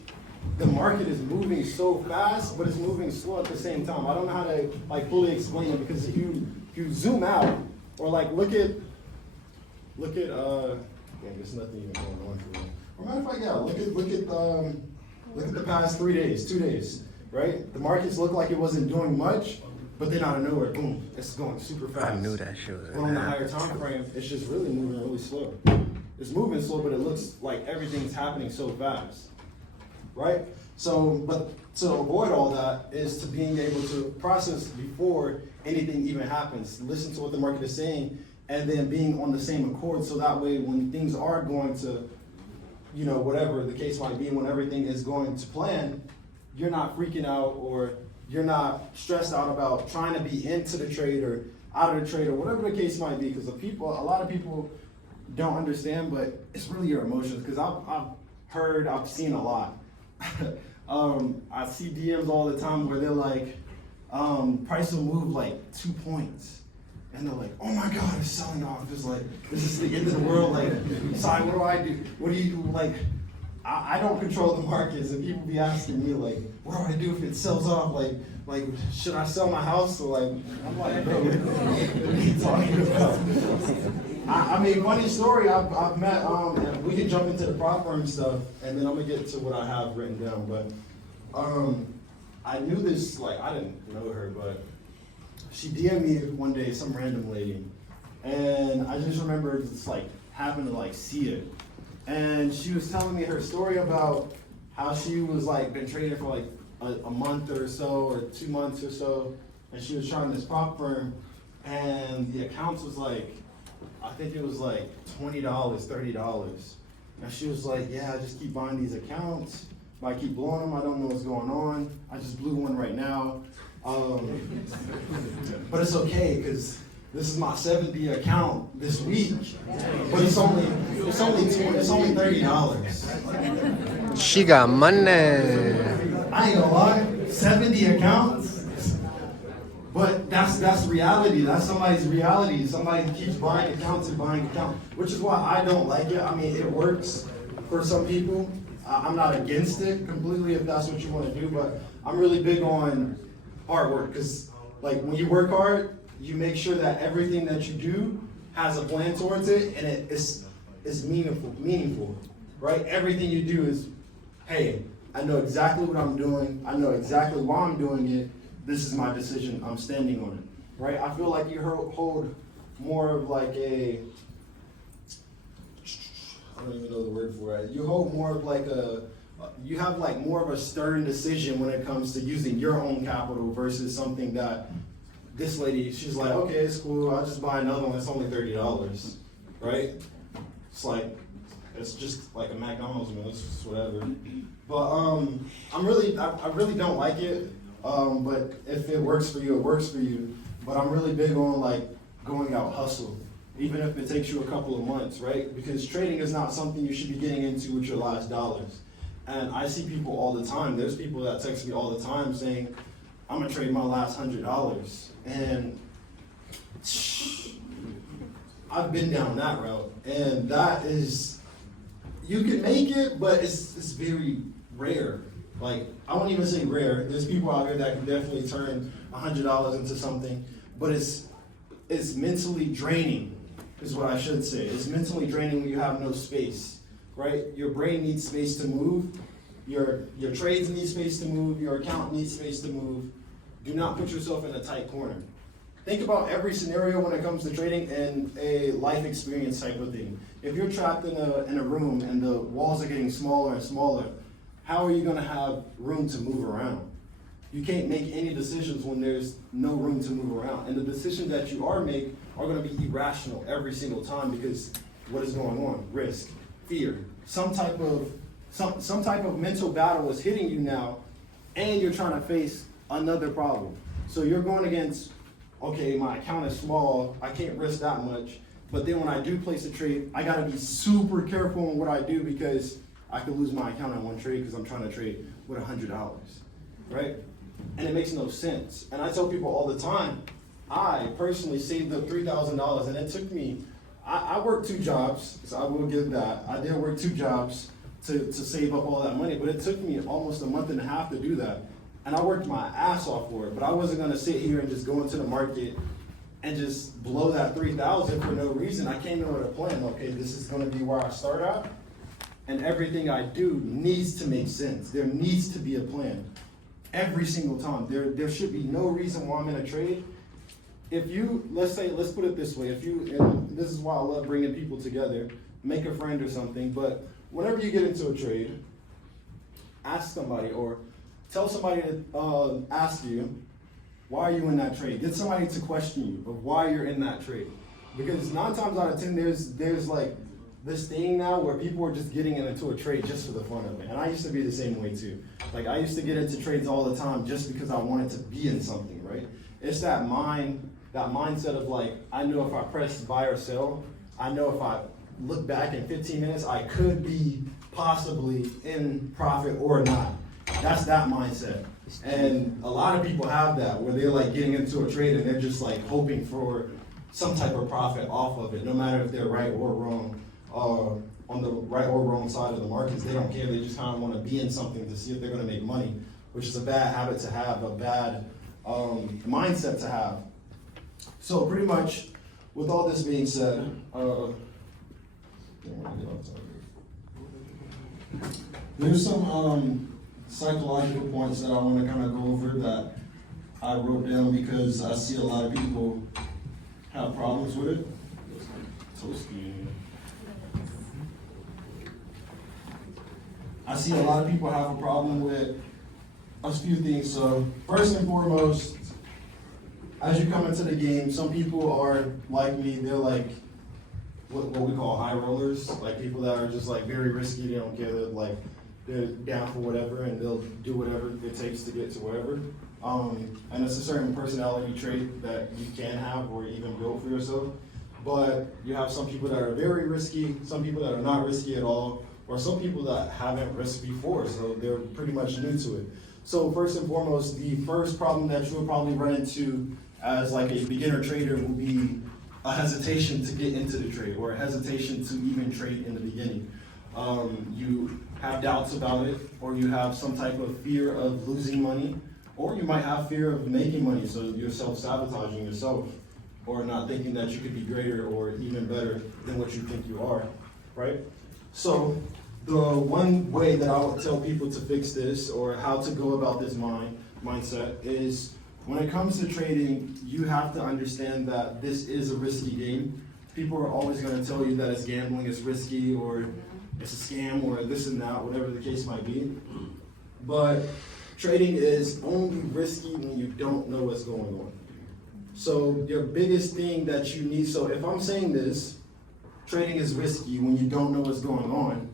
the market is moving so fast, but it's moving slow at the same time. I don't know how to like fully explain it, because if you zoom out, or like look at yeah, there's nothing even going on for me. Or matter of fact, yeah, look at the past 3 days, 2 days, right? The markets look like it wasn't doing much, but then out of nowhere, boom, it's going super fast. I knew that shit was But on the higher time frame, it's just really moving really slow. It's moving slow, but it looks like everything's happening so fast, right? So, but to avoid all that is to being able to process before anything even happens. Listen to what the market is saying, and then being on the same accord, so that way when things are going to, you know, whatever the case might be, when everything is going to plan, you're not freaking out, or you're not stressed out about trying to be into the trade or out of the trade, or whatever the case might be, because a lot of people don't understand, but it's really your emotions, because I've seen a lot. I see DMs all the time where they're like, price will move like 2 points. And they're like, oh my God, it's selling off. It's like, this is the end of the world. Like, sorry, what do I do? What do you do? Like, I don't control the markets, and people be asking me like, what do I do if it sells off? Like, should I sell my house? Or like, I'm like, bro, what are you talking about? I mean, funny story. I've met. And we can jump into the prop firm stuff, and then I'm gonna get to what I have written down. But I knew this. Like, I didn't know her, but she DM'd me one day, some random lady, and I just remember just like having to like see it. And she was telling me her story about how she was like been trading for like a month or so, or 2 months or so, and she was trying this prop firm, and the accounts was like, I think it was like $20, $30. And she was like, yeah, I just keep buying these accounts, but I keep blowing them, I don't know what's going on. I just blew one right now. But it's okay, because this is my 70th account this week. But it's only $30. She got money. I ain't gonna lie, 70 accounts. But that's reality. That's somebody's reality. Somebody keeps buying accounts and buying accounts, which is why I don't like it. I mean, it works for some people. I'm not against it completely if that's what you want to do, but I'm really big on hard work, because like when you work hard, you make sure that everything that you do has a plan towards it, and it is meaningful, right? Everything you do is, hey, I know exactly what I'm doing. I know exactly why I'm doing it. This is my decision. I'm standing on it, right? I feel like you hold more of like a, I don't even know the word for it. You hold more of like you have like more of a stern decision when it comes to using your own capital versus something that this lady, she's like, okay, it's cool. I'll just buy another one. It's only $30, right? It's like, it's just like a McDonald's meal. It's just whatever. But I really don't like it. But if it works for you, it works for you. But I'm really big on like going out hustle, even if it takes you a couple of months, right? Because trading is not something you should be getting into with your last dollars. And I see people all the time. There's people that text me all the time saying, I'm gonna trade my last $100. And I've been down that route. And that is, you can make it, but it's very rare. Like, I won't even say rare. There's people out there that can definitely turn $100 into something, but it's mentally draining, is what I should say. It's mentally draining when you have no space, right? Your brain needs space to move. Your trades need space to move. Your account needs space to move. Do not put yourself in a tight corner. Think about every scenario when it comes to trading and a life experience type of thing. If you're trapped in a room and the walls are getting smaller and smaller, how are you going to have room to move around? You can't make any decisions when there's no room to move around. And the decisions that you are going to be irrational every single time, because what is going on? Risk, fear, some type of mental battle is hitting you now, and you're trying to face another problem. So you're going against, okay, my account is small, I can't risk that much, but then when I do place a trade, I got to be super careful in what I do, because I could lose my account on one trade because I'm trying to trade with $100, right? And it makes no sense. And I tell people all the time, I personally saved up $3,000, and it took me, I worked 2 jobs, so I will give that. I did work 2 jobs to save up all that money, but it took me almost a month and a half to do that. And I worked my ass off for it, but I wasn't gonna sit here and just go into the market and just blow that $3,000 for no reason. I came in with a plan. Okay, this is gonna be where I start at, and everything I do needs to make sense. There needs to be a plan every single time. There should be no reason why I'm in a trade. If you, let's put it this way, and this is why I love bringing people together, make a friend or something, but whenever you get into a trade, ask somebody or tell somebody to ask you, why are you in that trade? Get somebody to question you of why you're in that trade. Because 9 times out of 10, there's like this thing now where people are just getting into a trade just for the fun of it. And I used to be the same way too. Like, I used to get into trades all the time just because I wanted to be in something, right? It's that mindset of like, I know if I press buy or sell, I know if I look back in 15 minutes, I could be possibly in profit or not. That's that mindset. And a lot of people have that, where they're like getting into a trade and they're just like hoping for some type of profit off of it, no matter if they're right or wrong, on the right or wrong side of the markets. They don't care. They just kind of want to be in something to see if they're going to make money, which is a bad habit to have, a bad mindset to have. So pretty much with all this being said, there's some psychological points that I want to kind of go over that I wrote down because I see a lot of people have problems with it. I see a lot of people have a problem with a few things. So first and foremost, as you come into the game, some people are like me. They're like what we call high rollers, like people that are just like very risky. They don't care. They're down for whatever, and they'll do whatever it takes to get to wherever. And it's a certain personality trait that you can have or even build for yourself. But you have some people that are very risky, some people that are not risky at all, or some people that haven't risked before, so they're pretty much new to it. So first and foremost, the first problem that you'll probably run into as like a beginner trader will be a hesitation to get into the trade, or a hesitation to even trade in the beginning. You have doubts about it, or you have some type of fear of losing money, or you might have fear of making money, so you're self-sabotaging yourself, or not thinking that you could be greater or even better than what you think you are, right? So the one way that I would tell people to fix this, or how to go about this mindset, is when it comes to trading, you have to understand that this is a risky game. People are always going to tell you that it's gambling, it's risky, or it's a scam, or this and that, whatever the case might be. But trading is only risky when you don't know what's going on. So your biggest thing that you need, so if I'm saying this, trading is risky when you don't know what's going on,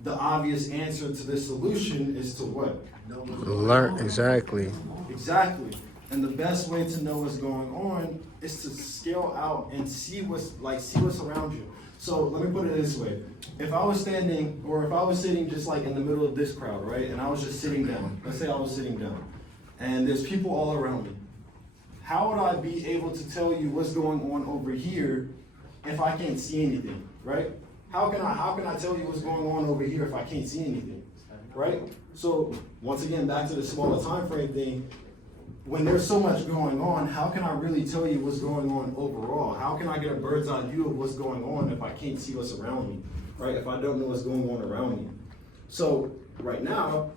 the obvious answer to this solution is to what? Learn, exactly. Exactly. And the best way to know what's going on is to scale out and see what's around you. So let me put it this way. If I was standing, or if I was sitting just like in the middle of this crowd, right? And I was just sitting down. Let's say I was sitting down. And there's people all around me. How would I be able to tell you what's going on over here if I can't see anything, right? How can I tell you what's going on over here if I can't see anything, right? So once again, back to the smaller time frame thing, when there's so much going on, how can I really tell you what's going on overall? How can I get a bird's eye view of what's going on if I can't see what's around me, right? If I don't know what's going on around me. So right now,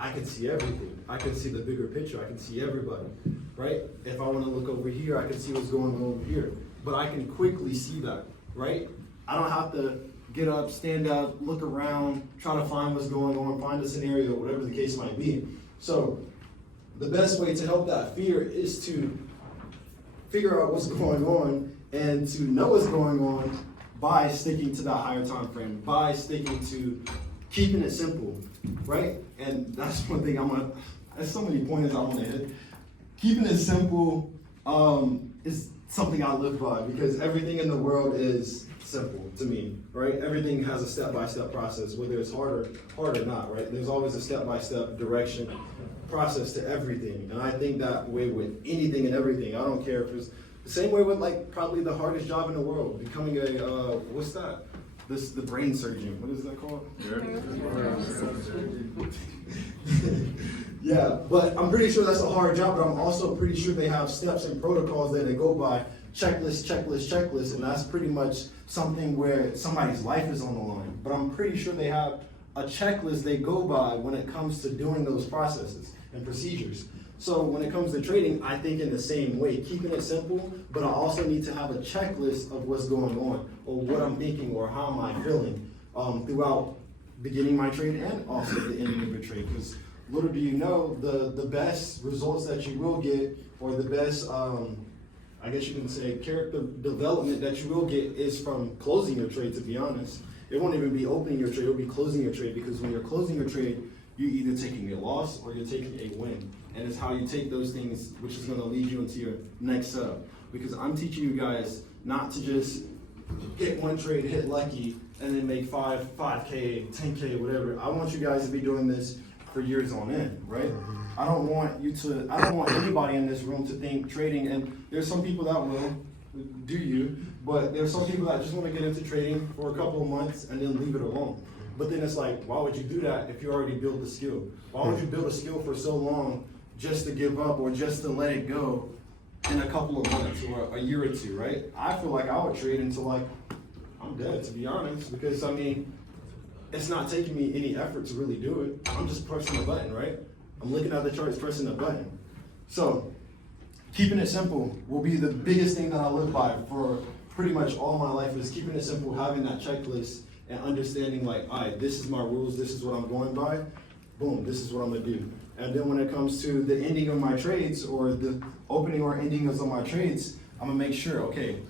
I can see everything. I can see the bigger picture. I can see everybody, right? If I want to look over here, I can see what's going on over here. But I can quickly see that, right? I don't have to get up, stand up, look around, try to find what's going on, find a scenario, whatever the case might be. So the best way to help that fear is to figure out what's going on and to know what's going on by sticking to that higher time frame, by sticking to keeping it simple, right? And that's one thing there's so many pointers I want to hit. Keeping it simple is something I live by, because everything in the world is simple to me, right? Everything has a step-by-step process, whether it's hard or not, right? There's always a step-by-step direction process to everything. And I think that way with anything and everything. I don't care if it's the same way with like probably the hardest job in the world, becoming what's that? The brain surgeon. What is that called? Yeah, but I'm pretty sure that's a hard job, but I'm also pretty sure they have steps and protocols that they go by, checklist, and that's pretty much something where somebody's life is on the line. But I'm pretty sure they have a checklist they go by when it comes to doing those processes and procedures. So when it comes to trading, I think in the same way, keeping it simple, but I also need to have a checklist of what's going on, or what I'm thinking, or how am I feeling throughout beginning my trade and also the ending of your trade. Because little do you know, the best results that you will get, or the best, I guess you can say, character development that you will get is from closing your trade, to be honest. It won't even be opening your trade, it'll be closing your trade, because when you're closing your trade, you're either taking a loss or you're taking a win. And it's how you take those things which is gonna lead you into your next setup. Because I'm teaching you guys not to just get one trade, hit lucky, and then make 5K, 10K, whatever. I want you guys to be doing this for years on end, right? I don't want anybody in this room to think trading, and there's some people that will, but there's some people that just want to get into trading for a couple of months and then leave it alone. But then it's like, why would you do that if you already built the skill? Why would you build a skill for so long just to give up or just to let it go in a couple of months or a year or two, right? I feel like I would trade until like I'm dead, to be honest, because I mean, it's not taking me any effort to really do it. I'm just pressing the button, right? I'm looking at the charts, pressing the button. So, keeping it simple will be the biggest thing that I live by for pretty much all my life, is keeping it simple, having that checklist and understanding like, all right, this is my rules, this is what I'm going by, boom, this is what I'm gonna do. And then when it comes to the ending of my trades or the opening or ending of my trades, I'm gonna make sure, okay,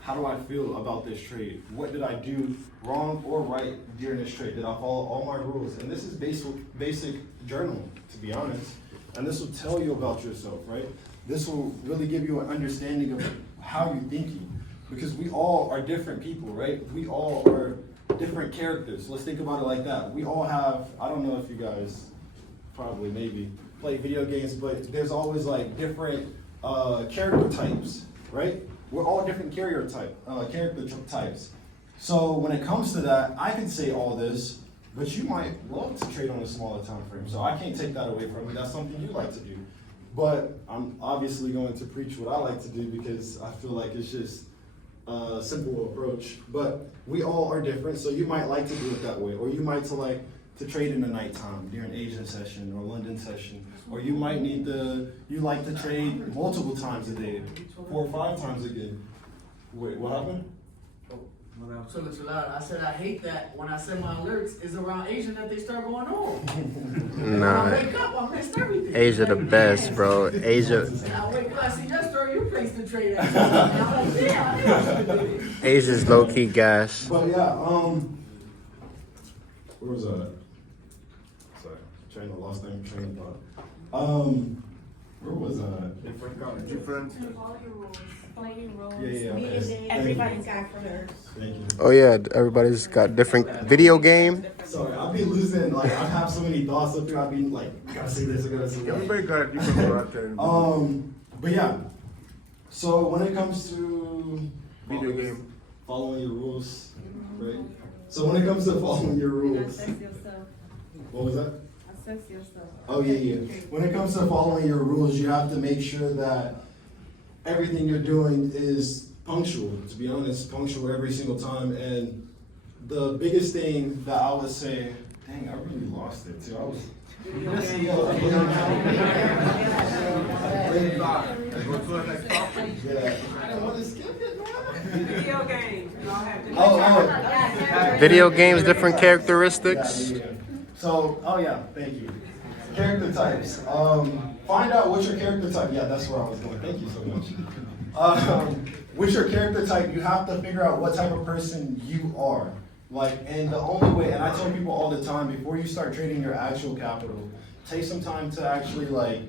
how do I feel about this trade? What did I do wrong or right during this trade? Did I follow all my rules? And this is basic journaling, to be honest. And this will tell you about yourself, right? This will really give you an understanding of how you're thinking. Because we all are different people, right? We all are different characters. Let's think about it like that. We all have, I don't know if you guys probably maybe play video games, but there's always like different character types, right? We're all different character types. So when it comes to that, I can say all this, but you might love to trade on a smaller time frame. So I can't take that away from you. That's something you like to do. But I'm obviously going to preach what I like to do because I feel like it's just a simple approach. But we all are different, so you might like to do it that way, or you might like to trade in the nighttime during Asian session or London session, or you might you like to trade multiple times a day, 4 or 5 times a day. Wait, what happened? So it's loud. I said I hate that when I send my alerts is around Asian that they start going on. Nah. When I wake up, I missed everything. Asia the best, bro. Asia. And I wake up, I see that story you placed the trade at. I'm like, damn. Asia's low key gas. But yeah, where was I? Sorry, lost train of thought. Where was I? Different. Playing roles. Yeah, okay. Everybody's got theirs. Thank you. Oh yeah, everybody's got different video game. Sorry, I'll be losing, like, I have so many thoughts up here, I'll be like, I gotta say this, I gotta say that. Everybody got a different character. But yeah, so when it comes to Video game. following your rules, right? So when it comes to following your rules, Assess yourself. what was that? Assess yourself. Oh yeah. When it comes to following your rules, you have to make sure that everything you're doing is punctual, to be honest, punctual every single time. And the biggest thing that I would say, dang, I really lost it too. I was. Video games. Video games, different characteristics. Yeah. So, oh yeah, thank you. Character types. Find out what's your character type. Yeah, that's where I was going. Thank you so much. What's your character type? You have to figure out what type of person you are. Like, and the only way, and I tell people all the time, before you start trading your actual capital, take some time to actually like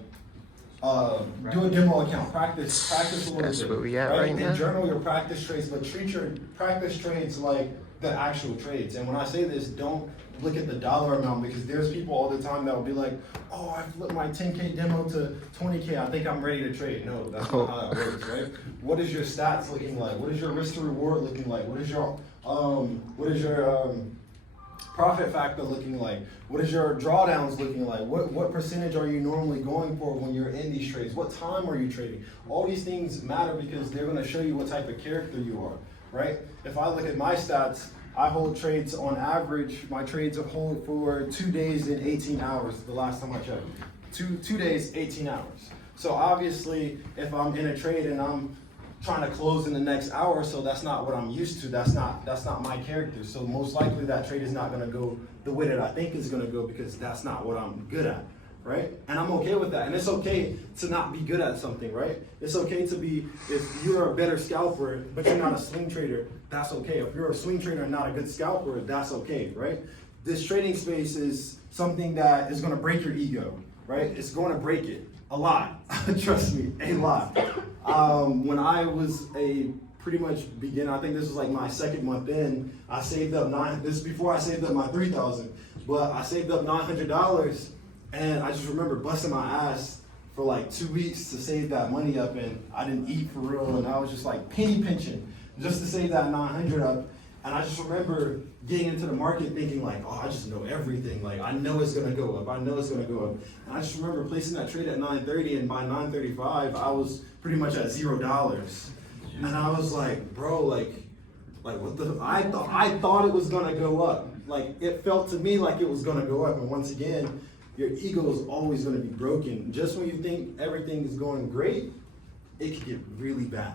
do a demo account, practice a little bit. That's where we at right now. And journal your practice trades, but treat your practice trades like the actual trades. And when I say this, don't look at the dollar amount, because there's people all the time that will be like, oh, I flipped my 10K demo to 20K, I think I'm ready to trade. No, that's not how that works, right? What is your stats looking like? What is your risk to reward looking like? What is your profit factor looking like? What is your drawdowns looking like? What percentage are you normally going for when you're in these trades? What time are you trading? All these things matter because they're going to show you what type of character you are, right? If I look at my stats, I hold trades on average, my trades hold for 2 days and 18 hours the last time I checked. Two days, 18 hours. So obviously, if I'm in a trade and I'm trying to close in the next hour, so that's not what I'm used to. That's not my character. So most likely that trade is not going to go the way that I think it's going to go, because that's not what I'm good at, right? And I'm okay with that. And it's okay to not be good at something, right? It's okay to be, if you're a better scalper, but you're not a swing trader, that's okay. If you're a swing trader and not a good scalper, that's okay, right? This trading space is something that is going to break your ego, right? It's going to break it a lot. Trust me, a lot. When I was a pretty much beginner, I think this was like my second month in, I saved up this is before I saved up my $3,000, but I saved up $900, and I just remember busting my ass for like 2 weeks to save that money up, and I didn't eat for real, and I was just like penny pinching just to save that $900 up. And I just remember getting into the market thinking like, oh, I just know everything. Like, I know it's gonna go up. I know it's gonna go up. And I just remember placing that trade at 9:30, and by 9:35, I was pretty much at $0. And I was like, bro, like what the? I thought it was gonna go up. Like, it felt to me like it was gonna go up. And once again, your ego is always gonna be broken. Just when you think everything is going great, it can get really bad.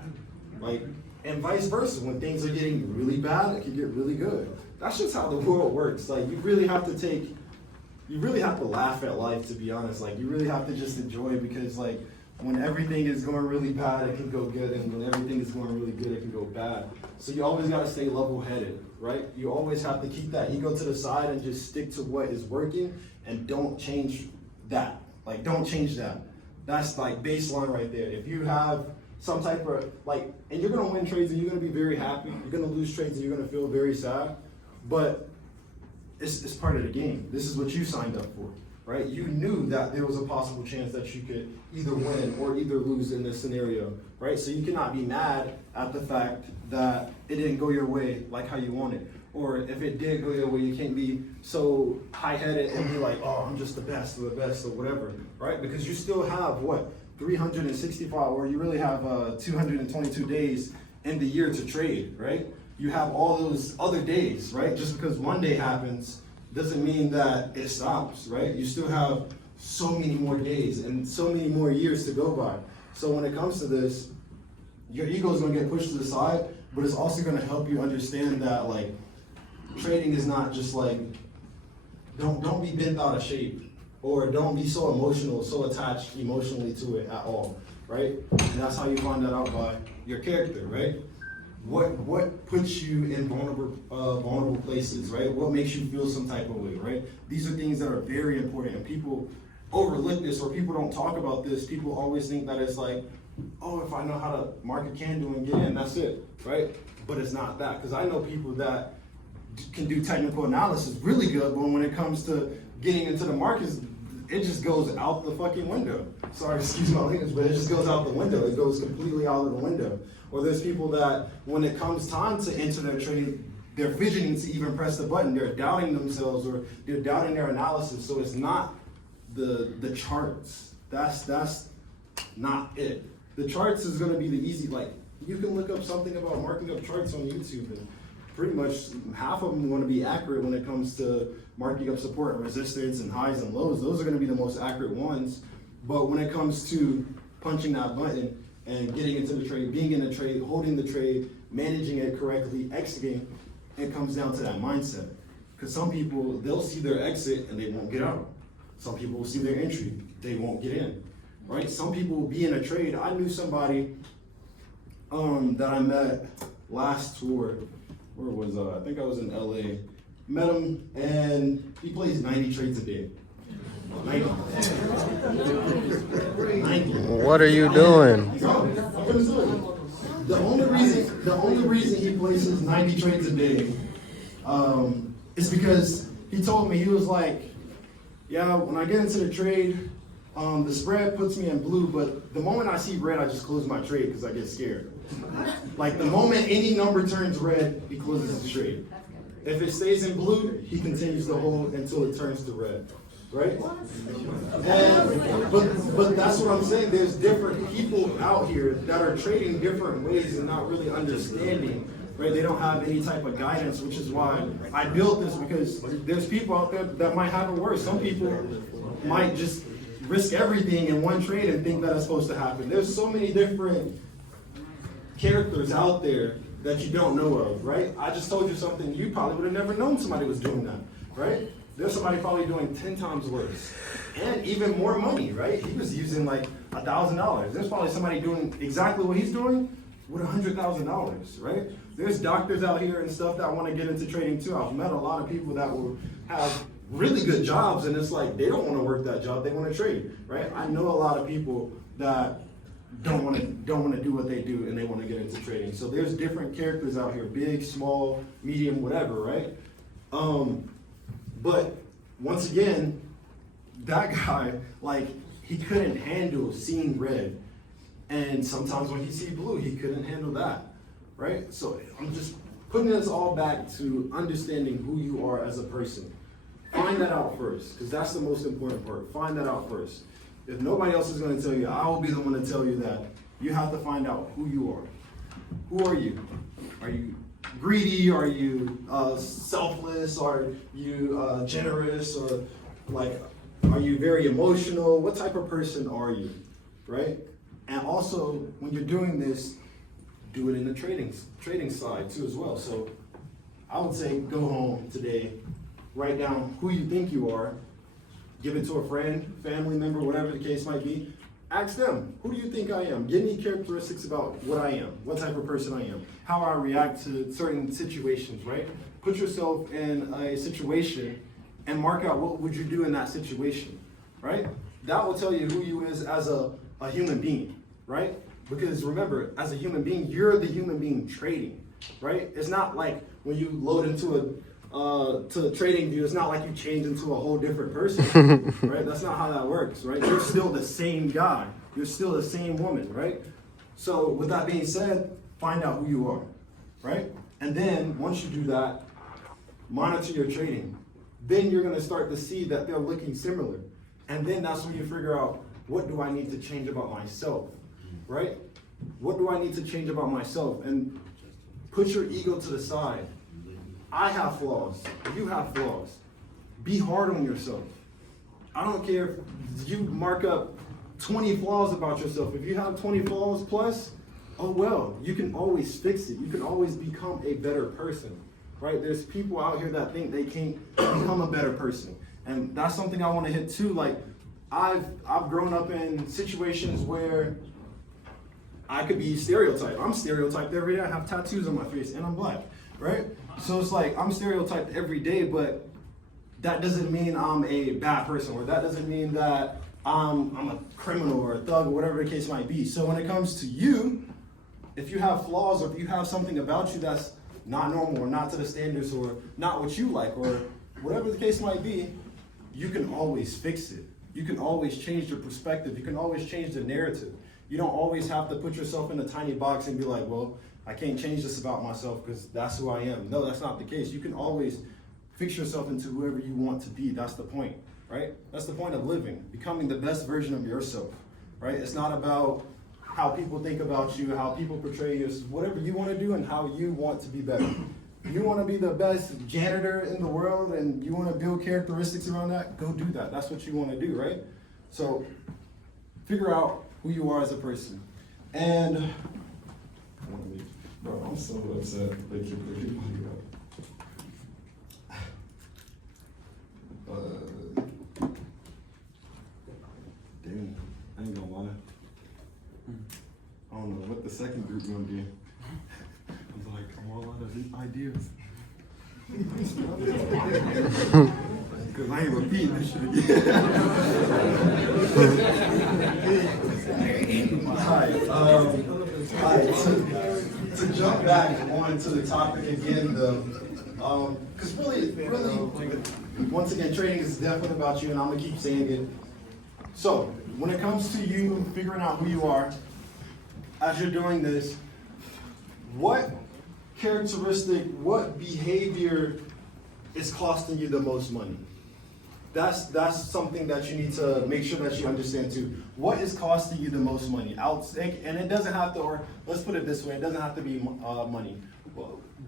Like, and vice versa. When things are getting really bad, it can get really good. That's just how the world works. Like, you really have to laugh at life, to be honest. Like, you really have to just enjoy, because like, when everything is going really bad, it can go good, and when everything is going really good, it can go bad. So you always got to stay level-headed, right? You always have to keep that ego to the side and just stick to what is working, and don't change that. Like, don't change that. That's like baseline right there. If you have some type of like, and you're gonna win trades and you're gonna be very happy, you're gonna lose trades and you're gonna feel very sad, but it's part of the game. This is what you signed up for, right? You knew that there was a possible chance that you could either win or either lose in this scenario, right? So you cannot be mad at the fact that it didn't go your way like how you wanted. Or if it did go your way, you can't be so high-headed and be like, oh, I'm just the best of the best or whatever, right? Because you still have, what, 365, or you really have 222 days in the year to trade, right? You have all those other days, right? Just because one day happens doesn't mean that it stops, right? You still have so many more days and so many more years to go by. So when it comes to this, your ego is going to get pushed to the side, but it's also going to help you understand that, like, trading is not just like, don't be bent out of shape, or don't be so emotional, so attached emotionally to it at all, right? And that's how you find that out, by your character, right? What puts you in vulnerable places, right? What makes you feel some type of way, right? These are things that are very important, and people overlook this, or people don't talk about this. People always think that it's like, oh, if I know how to market candle and get in, that's it, right? But it's not that, because I know people that can do technical analysis really good, but when it comes to getting into the markets, it just goes out the fucking window. Sorry, excuse my language, but it just goes out the window. It goes completely out of the window. Or there's people that, when it comes time to enter their trade, they're fidgeting to even press the button. They're doubting themselves, or they're doubting their analysis. So it's not the charts. That's not it. The charts is gonna be the easy, like, you can look up something about marking up charts on YouTube, and pretty much half of them want to be accurate when it comes to marking up support and resistance and highs and lows. Those are going to be the most accurate ones. But when it comes to punching that button and getting into the trade, being in a trade, holding the trade, managing it correctly, exiting, it comes down to that mindset. Because some people, they'll see their exit and they won't get out. Some people will see their entry, they won't get in, right? Some people will be in a trade. I knew somebody that I met last tour. Where was I? I think I was in LA. Met him, and he plays 90 trades a day. 90. What are you doing? The only reason he places 90 trades a day is because he told me, he was like, yeah, when I get into the trade, the spread puts me in blue, but the moment I see red, I just close my trade because I get scared. Like, the moment any number turns red, he closes his trade. If it stays in blue, he continues to hold until it turns to red, right? And, but that's what I'm saying. There's different people out here that are trading different ways and not really understanding, right? They don't have any type of guidance, which is why I built this, because there's people out there that might have it worse. Some people might just risk everything in one trade and think that it's supposed to happen. There's so many different characters out there that you don't know of, right? I just told you something you probably would have never known somebody was doing that, right? There's somebody probably doing 10 times worse and even more money, right? He was using like $1,000. There's probably somebody doing exactly what he's doing with $100,000, right? There's doctors out here and stuff that want to get into trading too. I've met a lot of people that will have really good jobs, and it's like they don't want to work that job, they want to trade, right? I know a lot of people that don't want to do what they do, and they want to get into trading. So there's different characters out here, big, small, medium, whatever, right? But once again, that guy, like, he couldn't handle seeing red, and sometimes when he see blue, he couldn't handle that, right? So I'm just putting us all back to understanding who you are as a person. Find that out first, because that's the most important part. Find that out first. If nobody else is going to tell you, I will be the one to tell you that you have to find out who you are. Who are you? Are you greedy? Are you selfless? Are you generous? Or like, are you very emotional? What type of person are you, right? And also, when you're doing this, do it in the trading side too as well. So I would say go home today, write down who you think you are, give it to a friend, family member, whatever the case might be. Ask them, who do you think I am? Give me characteristics about what I am, what type of person I am, how I react to certain situations, right? Put yourself in a situation and mark out what would you do in that situation, right? That will tell you who you is as a human being, right? Because remember, as a human being, you're the human being trading, right? It's not like when you load into to trading view, it's not like you change into a whole different person, right? That's not how that works, right? You're still the same guy. You're still the same woman, right? So with that being said, find out who you are, right? And then once you do that, monitor your trading. Then you're gonna start to see that they're looking similar. And then that's when you figure out, what do I need to change about myself, right? What do I need to change about myself? And put your ego to the side. I have flaws. You have flaws. Be hard on yourself. I don't care if you mark up 20 flaws about yourself. If you have 20 flaws plus, oh well, you can always fix it. You can always become a better person, right? There's people out here that think they can't become a better person. And that's something I want to hit too. Like, I've grown up in situations where I could be stereotyped. I'm stereotyped every day. I have tattoos on my face and I'm black, right? So it's like, I'm stereotyped every day, but that doesn't mean I'm a bad person, or that doesn't mean that I'm a criminal or a thug or whatever the case might be. So when it comes to you, if you have flaws or if you have something about you that's not normal or not to the standards or not what you like or whatever the case might be, you can always fix it. You can always change your perspective. You can always change the narrative. You don't always have to put yourself in a tiny box and be like, well, I can't change this about myself because that's who I am. No, that's not the case. You can always fix yourself into whoever you want to be. That's the point, right? That's the point of living, becoming the best version of yourself, right? It's not about how people think about you, how people portray you. It's whatever you want to do and how you want to be better. You want to be the best janitor in the world and you want to build characteristics around that, go do that. That's what you want to do, right? So figure out who you are as a person. And bro, I'm so upset. They keep money up. Damn, I ain't gonna lie. I don't know what the second group gonna be. I was like, I'm all out of ideas. Cause I ain't repeating this shit again. Alright, to jump back onto the topic again, though, because really, once again, trading is definitely about you, and I'm gonna keep saying it. So, when it comes to you figuring out who you are, as you're doing this, what characteristic, what behavior is costing you the most money? That's something that you need to make sure that you understand too. What is costing you the most money? And it doesn't have to, or let's put it this way, it doesn't have to be money.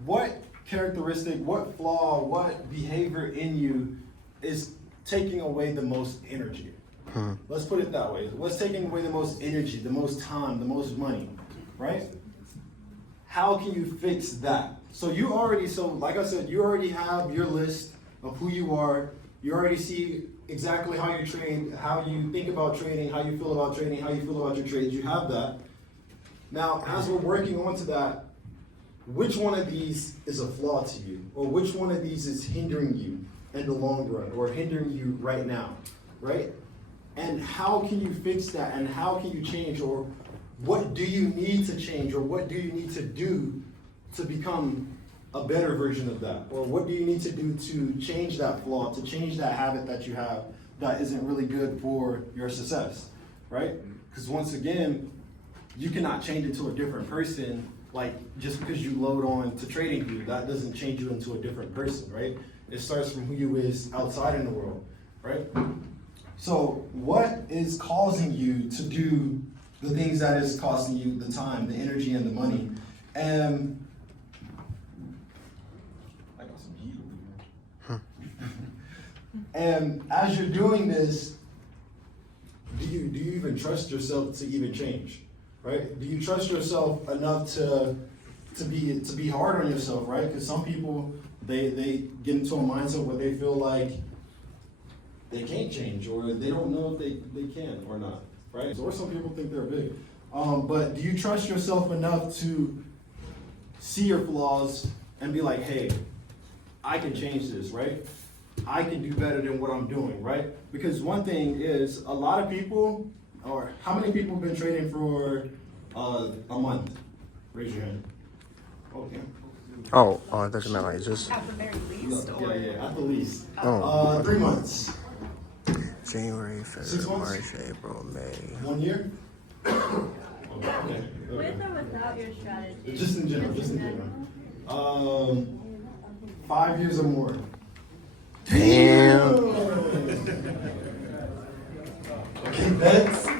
What characteristic, what flaw, what behavior in you is taking away the most energy? Let's put it that way. What's taking away the most energy, the most time, the most money, right? How can you fix that? So like I said, you already have your list of who you are. You already see exactly how you trade, how you think about trading, how you feel about trading, how you feel about your trades. You have that. Now, as we're working onto that, which one of these is a flaw to you? Or which one of these is hindering you in the long run or hindering you right now, right? And how can you fix that? And how can you change? Or what do you need to change? Or what do you need to do to become a better version of that? Or what do you need to do to change that flaw, to change that habit that you have that isn't really good for your success, right? Because once again, you cannot change into a different person like just because you load on to TradingView, that doesn't change you into a different person, right? It starts from who you is outside in the world, right? So what is causing you to do the things that is costing you the time, the energy, and the money? And I got some heat over here. And as you're doing this, do you even trust yourself to even change, right? Do you trust yourself enough to be hard on yourself, right? Because some people they get into a mindset where they feel like they can't change, or they don't know if they can or not, right? Or some people think they're big. But do you trust yourself enough to see your flaws and be like, hey, I can change this, right? I can do better than what I'm doing, right? Because one thing is, a lot of people, or how many people have been trading for a month? Raise your hand. Okay. Oh, it doesn't matter. It's just At the very least, or Yeah, at the least. Oh. 3 months. January, 6 February, months? March, April, May. 1 year? Okay. with or without your strategy? Just in general, just in general. 5 years or more. Damn. Okay, that's. You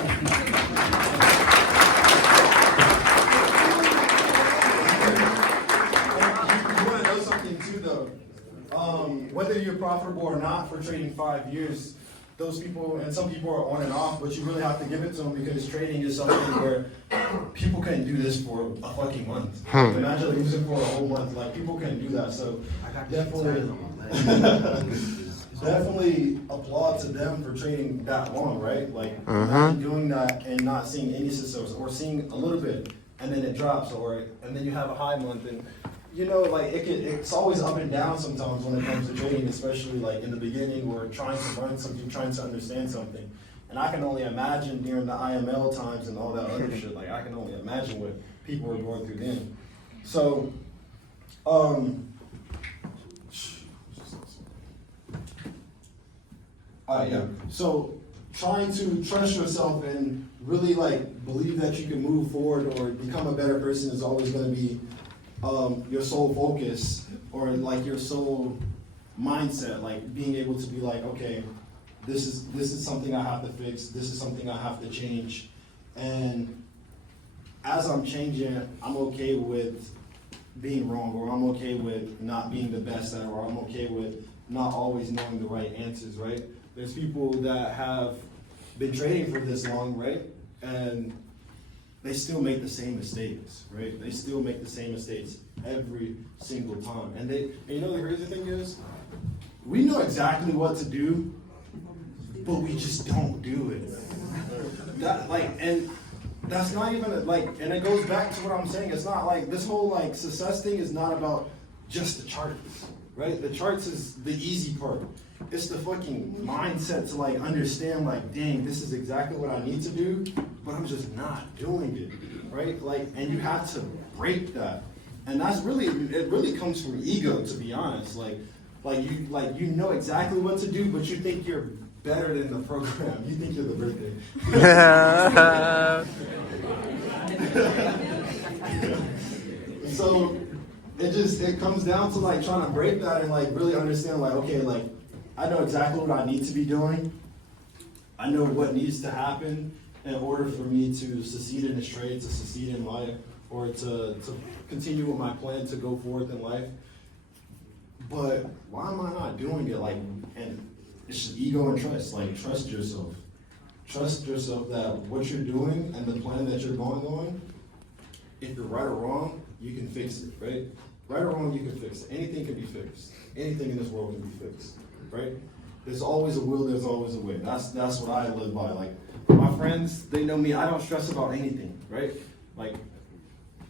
want to know something too, though? Whether you're profitable or not for trading 5 years, those people, and some people are on and off, but you really have to give it to them, because trading is something where people can't do this for a fucking month. Imagine losing for a whole month. Like, people can't do that. So definitely applaud to them for trading that long, right? Like, imagine doing that and not seeing any success, or seeing a little bit and then it drops, and then you have a high month. And you know, like, it's always up and down sometimes when it comes to trading, especially like in the beginning, or trying to learn something, trying to understand something. And I can only imagine during the IML times and all that other shit, like, I can only imagine what people are going through then. So, yeah. So trying to trust yourself and really like believe that you can move forward or become a better person is always going to be your sole focus, or like your sole mindset. Like, being able to be like, okay, this is something I have to fix. This is something I have to change. And as I'm changing, I'm okay with being wrong, or I'm okay with not being the best at it, or I'm okay with not always knowing the right answers, right? There's people that have been trading for this long, right? And they still make the same mistakes, right? They still make the same mistakes every single time. And you know the crazy thing is, we know exactly what to do, but we just don't do it. And that's not even and it goes back to what I'm saying. It's not like this whole like success thing is not about just the charts, right? The charts is the easy part. It's the fucking mindset to like understand, like, dang, this is exactly what I need to do, but I'm just not doing it, right? Like, and you have to break that. And it really comes from ego, to be honest. Like you know exactly what to do, but you think you're better than the program. You think you're the birthday. So it comes down to like trying to break that and like really understand, like, okay, like, I know exactly what I need to be doing. I know what needs to happen in order for me to succeed in this trade, to succeed in life, or to continue with my plan to go forth in life. But why am I not doing it? Like, and it's just ego and trust. Like, trust yourself. Trust yourself that what you're doing and the plan that you're going on, if you're right or wrong, you can fix it, right? Right or wrong, you can fix it. Anything can be fixed. Anything in this world can be fixed, right? There's always a will, there's always a way. That's what I live by. Like, my friends, they know me, I don't stress about anything, right? Like,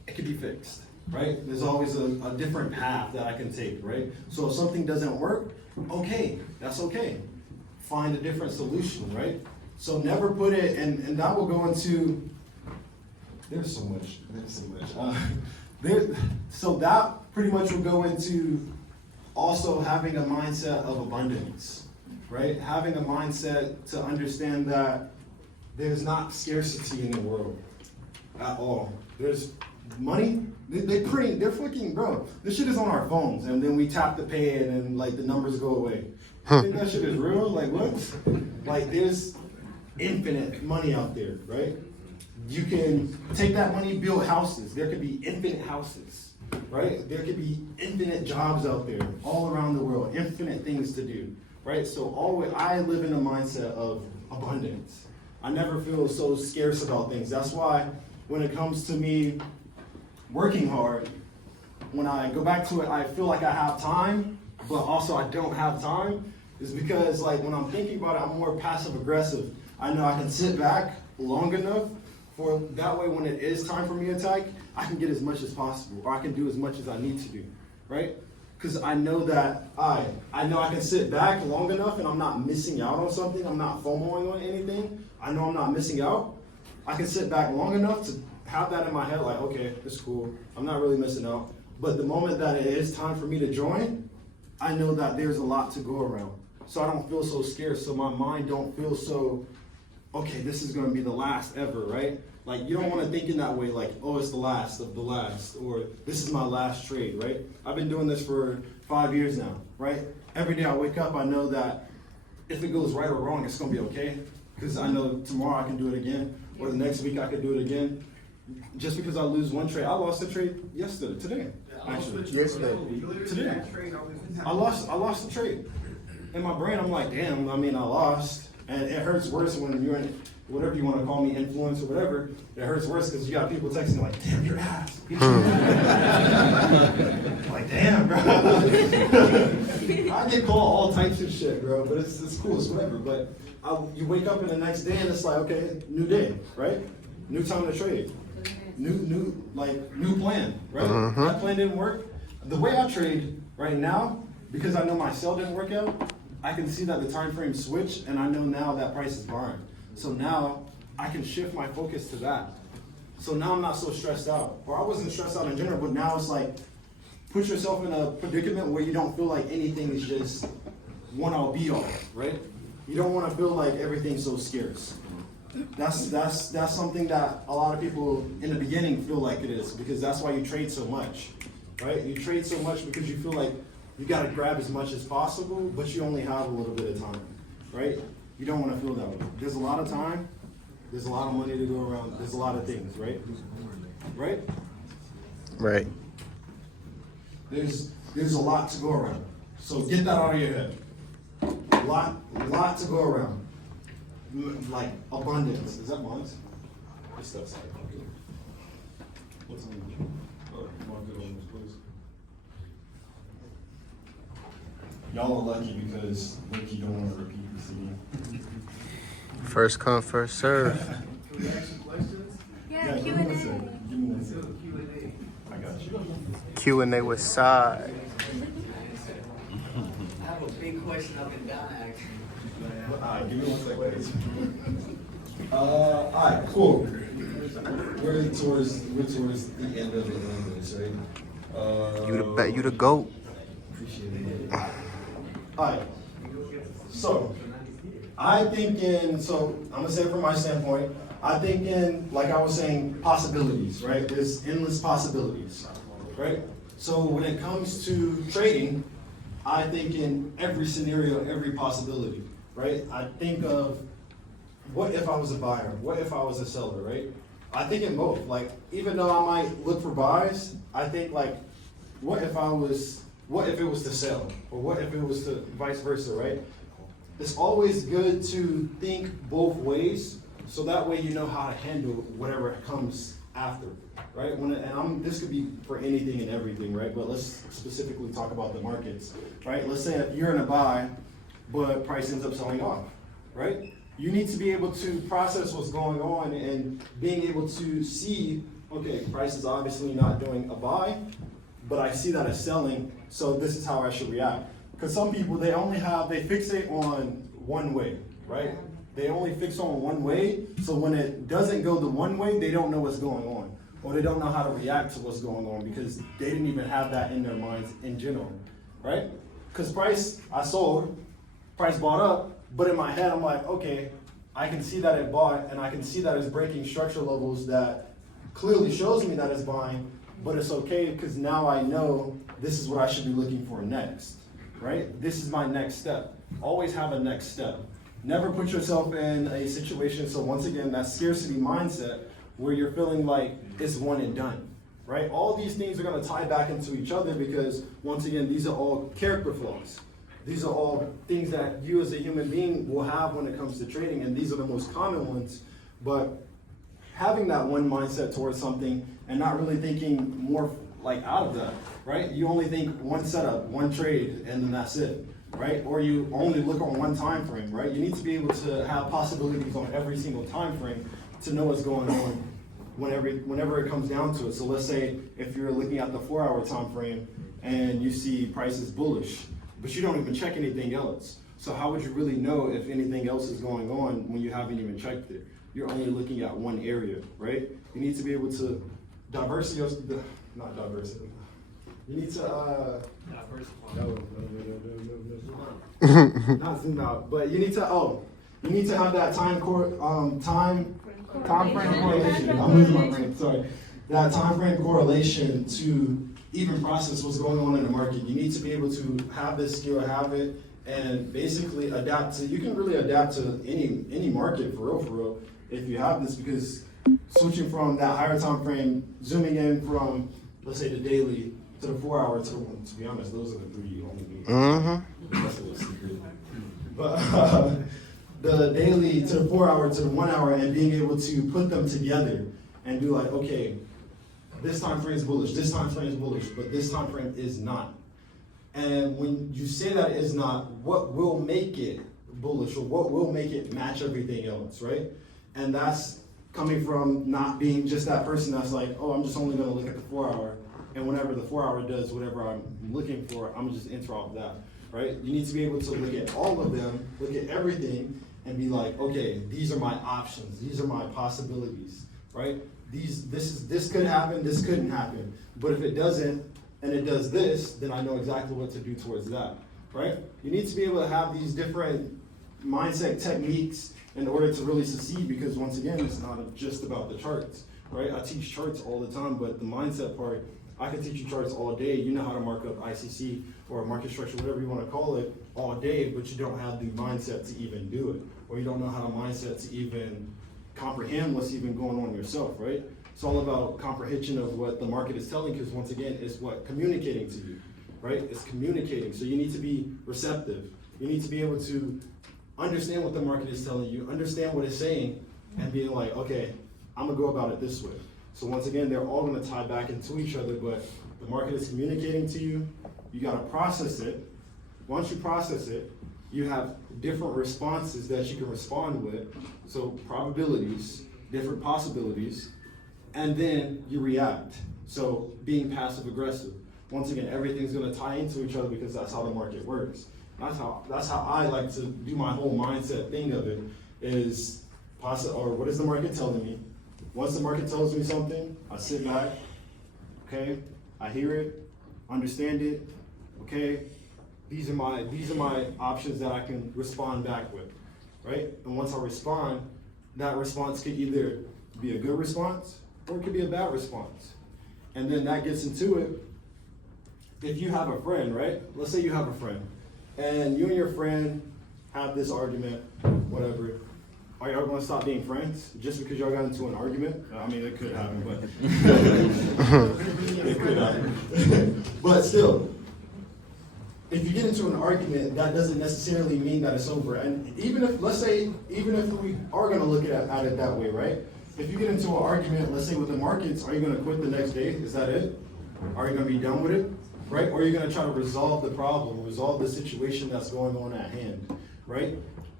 it can be fixed, right? There's always a different path that I can take, right? So if something doesn't work, okay, that's okay. Find a different solution, right? So never put it, and that will go into, there's so much. So that pretty much will go into also having a mindset of abundance, right? Having a mindset to understand that there's not scarcity in the world at all. There's money, They're fucking, bro. This shit is on our phones, and then we tap to pay it, and like the numbers go away. You think that shit is real? Like what? Like there's infinite money out there, right? You can take that money, build houses. There could be infinite houses, right? There could be infinite jobs out there, all around the world, infinite things to do, right? So always, I live in a mindset of abundance. I never feel so scarce about things. That's why when it comes to me working hard, when I go back to it, I feel like I have time, but also I don't have time, is because like when I'm thinking about it, I'm more passive aggressive. I know I can sit back long enough for that way when it is time for me to attack, I can get as much as possible, or I can do as much as I need to do, right? Because I know that I know I can sit back long enough and I'm not missing out on something, I'm not FOMOing on anything, I know I'm not missing out. I can sit back long enough to have that in my head, like, okay, it's cool, I'm not really missing out. But the moment that it is time for me to join, I know that there's a lot to go around. So I don't feel so scared, so my mind don't feel so, okay, this is gonna be the last ever, right? Like you don't wanna think in that way, like, oh, it's the last of the last, or this is my last trade, right? I've been doing this for 5 years now, right? Every day I wake up, I know that if it goes right or wrong, it's gonna be okay. Because I know tomorrow I can do it again, or the next week I could do it again. Just because I lose one trade, I lost a trade today, actually. Today. I lost the trade. In my brain, I'm like, damn, I mean, I lost. And it hurts worse when you're in, whatever you want to call me, influence or whatever. It hurts worse because you got people texting like, damn, your ass. Like, damn, bro. I get called all types of shit, bro, but it's cool, it's whatever. But you wake up in the next day and it's like, okay, new day, right? New time to trade. New plan, right? That plan didn't work. The way I trade right now, because I know my sell didn't work out, I can see that the time frame switched, and I know now that price is buying. So now I can shift my focus to that. So now I'm not so stressed out. Or I wasn't stressed out in general, but now it's like, put yourself in a predicament where you don't feel like anything is just one all be all, right? You don't want to feel like everything's so scarce. That's something that a lot of people in the beginning feel like it is, because that's why you trade so much, right? You trade so much because you feel like you got to grab as much as possible, but you only have a little bit of time, right? You don't want to feel that way. There's a lot of time, there's a lot of money to go around, there's a lot of things, right? Right? Right. There's a lot to go around. So get that out of your head. Lot to go around. Like abundance. Is that mine? This stuff's like, okay. What's on the mark it on this place? Y'all are lucky because Ricky don't want to repeat the CD. First come, first serve. Can we ask you questions? Yeah, Give me one Q&A. second. Give me one Still second. Q&A. I got you. Q&A with side. I have a big question up and down, actually. Alright, give me 1 second. Alright, cool. We're towards the end of the English, right? You the GOAT. Appreciate it. Alright. So I'm gonna say it from my standpoint, I think in, like I was saying, possibilities, right? There's endless possibilities, right? So when it comes to trading, I think in every scenario, every possibility, right? I think of, what if I was a buyer? What if I was a seller, right? I think in both. Like, even though I might look for buys, I think like, what if it was to sell? Or what if it was to vice versa, right? It's always good to think both ways, so that way you know how to handle whatever comes after, right? This could be for anything and everything, right? But let's specifically talk about the markets, right? Let's say if you're in a buy, but price ends up selling off, right? You need to be able to process what's going on and being able to see, okay, price is obviously not doing a buy, but I see that it's selling, so this is how I should react. Because some people, they fixate on one way, right? They only fix on one way, so when it doesn't go the one way, they don't know what's going on. Or they don't know how to react to what's going on because they didn't even have that in their minds in general, right? Because price, I sold, price bought up, but in my head, I'm like, okay, I can see that it bought, and I can see that it's breaking structure levels that clearly shows me that it's buying, but it's okay because now I know this is what I should be looking for next, right? This is my next step. Always have a next step. Never put yourself in a situation, so once again, that scarcity mindset where you're feeling like it's one and done, right? All these things are gonna tie back into each other because, once again, these are all character flaws. These are all things that you as a human being will have when it comes to trading, and these are the most common ones. But having that one mindset towards something and not really thinking more like out of that, right? You only think one setup, one trade, and then that's it, right? Or you only look on one time frame, right? You need to be able to have possibilities on every single time frame to know what's going on whenever it comes down to it. So let's say if you're looking at the 4-hour time frame and you see prices bullish, but you don't even check anything else. So how would you really know if anything else is going on when you haven't even checked it? You're only looking at one area, right? You need to be able to not diversity. You need to not zoom out, but you need to have that time frame correlation. I'm losing my brain. Sorry, that time frame correlation to even process what's going on in the market. You need to be able to have this skill, have it, and basically adapt to. You can really adapt to any market for real, if you have this, because switching from that higher time frame, zooming in from, let's say, the daily to the 4-hour to the one. To be honest, those are the three you only need. That's a little secret. But the daily to the 4-hour to the 1 hour, and being able to put them together and be like, okay, this time frame is bullish, this time frame is bullish, but this time frame is not. And when you say that it is not, what will make it bullish, or what will make it match everything else, right? And that's coming from not being just that person that's like, oh, I'm just only gonna look at the 4-hour, and whenever the 4-hour does whatever I'm looking for, I'm just enter off that, right? You need to be able to look at all of them, look at everything, and be like, okay, these are my options, these are my possibilities, right? This could happen, this couldn't happen. But if it doesn't, and it does this, then I know exactly what to do towards that, right? You need to be able to have these different mindset techniques in order to really succeed, because once again, it's not just about the charts, right? I teach charts all the time, but the mindset part, I can teach you charts all day. You know how to mark up ICC or market structure, whatever you want to call it, all day, but you don't have the mindset to even do it, or you don't know how to mindset to even comprehend what's even going on yourself, right? It's all about comprehension of what the market is telling, because once again, it's what communicating to you, right? It's communicating. So you need to be receptive. You need to be able to understand what the market is telling you, understand what it's saying, and being like, okay, I'm gonna go about it this way. So once again, they're all gonna tie back into each other, but the market is communicating to you. You gotta process it. Once you process it, you have different responses that you can respond with. So probabilities, different possibilities, and then you react. So being passive aggressive. Once again, everything's gonna tie into each other because that's how the market works. That's how I like to do my whole mindset thing of it, is what is the market telling me? Once the market tells me something, I sit back, okay, I hear it, understand it, okay, these are my options that I can respond back with, right? And once I respond, that response could either be a good response or it could be a bad response. And then that gets into it. If you have a friend, right? Let's say you have a friend, and you and your friend have this argument, whatever. Are y'all gonna stop being friends just because y'all got into an argument? I mean, it could happen, but it could happen. But still, if you get into an argument, that doesn't necessarily mean that it's over. And even if we are gonna look at it that way, right? If you get into an argument, let's say with the markets, are you gonna quit the next day? Is that it? Are you gonna be done with it? Right? Or are you gonna try to resolve the problem, resolve the situation that's going on at hand, right?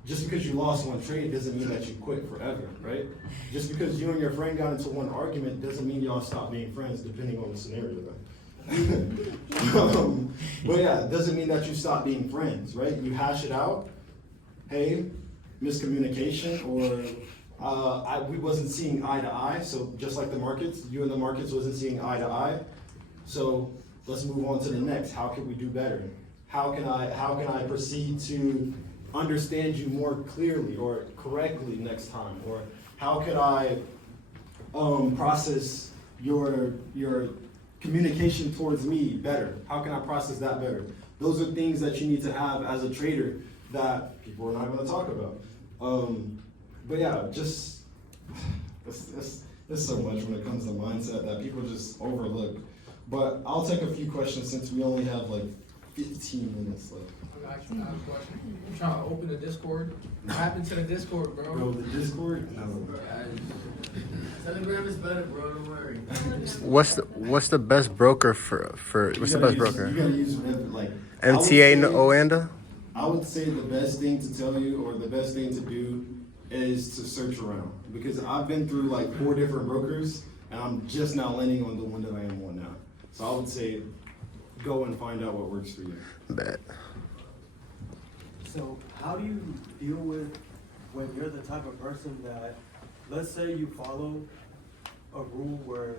Just because you lost one trade doesn't mean that you quit forever, right? Just because you and your friend got into one argument doesn't mean y'all stop being friends, depending on the scenario. But yeah, it doesn't mean that you stop being friends, right? You hash it out. Hey, miscommunication, or we wasn't seeing eye to eye. So just like the markets, you and the markets wasn't seeing eye to eye. So let's move on to the next. How can we do better? How can I proceed to understand you more clearly or correctly next time? Or how could I process your communication towards me better? How can I process that better? Those are things that you need to have as a trader that people are not going to talk about. But yeah, just there's so much when it comes to mindset that people just overlook. But I'll take a few questions since we only have like 15 minutes left. I have a question. I'm trying to open the Discord. What happened to the Discord, bro? Bro, the Discord? No. Telegram is better, bro. Don't worry. What's the best broker for what's the best broker? You gotta use like MTA Oanda? I would say the best thing to tell you or the best thing to do is to search around, because I've been through like 4 different brokers and I'm just now landing on the one that I am on now. So I would say go and find out what works for you. Bet. So how do you deal with when you're the type of person that, let's say you follow a rule where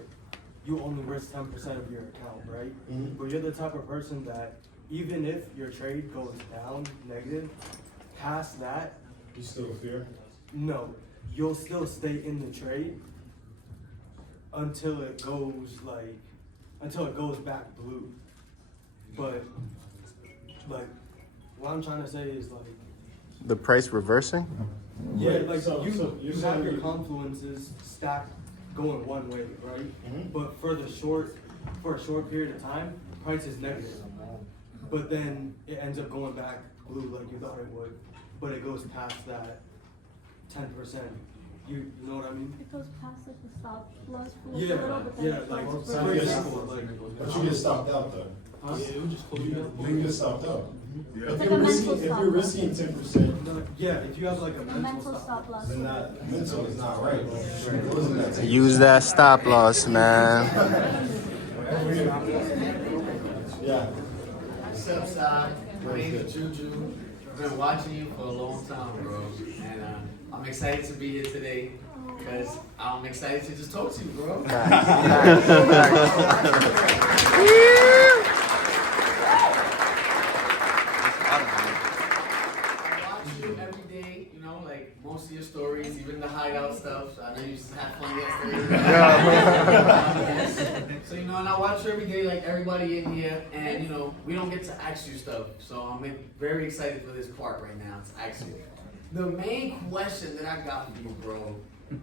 you only risk 10% of your account, right? Mm-hmm. But you're the type of person that even if your trade goes down negative, past that, You still fear? no, you'll still stay in the trade until it goes back blue. But like what I'm trying to say is like, The price reversing? yeah, Right, like so you you're have saying your you- confluences stacked going one way, right? Mhm. But for a short period of time, price is negative. But then it ends up going back blue like you thought it would. But it goes past that 10%. You know what I mean? It goes past the stop loss for Yeah, a little, but then yeah, it like goes So for you get- example, like But you get stopped out though. huh? You get stopped out. It's If like you're a risking, mental if stop you're loss. risking 10%, No, yeah, if you have like a A mental mental stop, stop loss. then that mental is not right. It wasn't that 10%. Use that stop loss, man. Yeah. What's up, Sai? My name is Juju. I've been watching you for a long time, bro. And I'm excited to be here today because I'm excited to just talk to you, bro. I watch you every day, you know, like most of your stories, even the hideout stuff. I know you just had fun yesterday. So, you know, and I watch you every day, like everybody in here, and, you know, we don't get to ask you stuff. So I'm very excited for this part right now to ask you. The main question that I got for you, bro,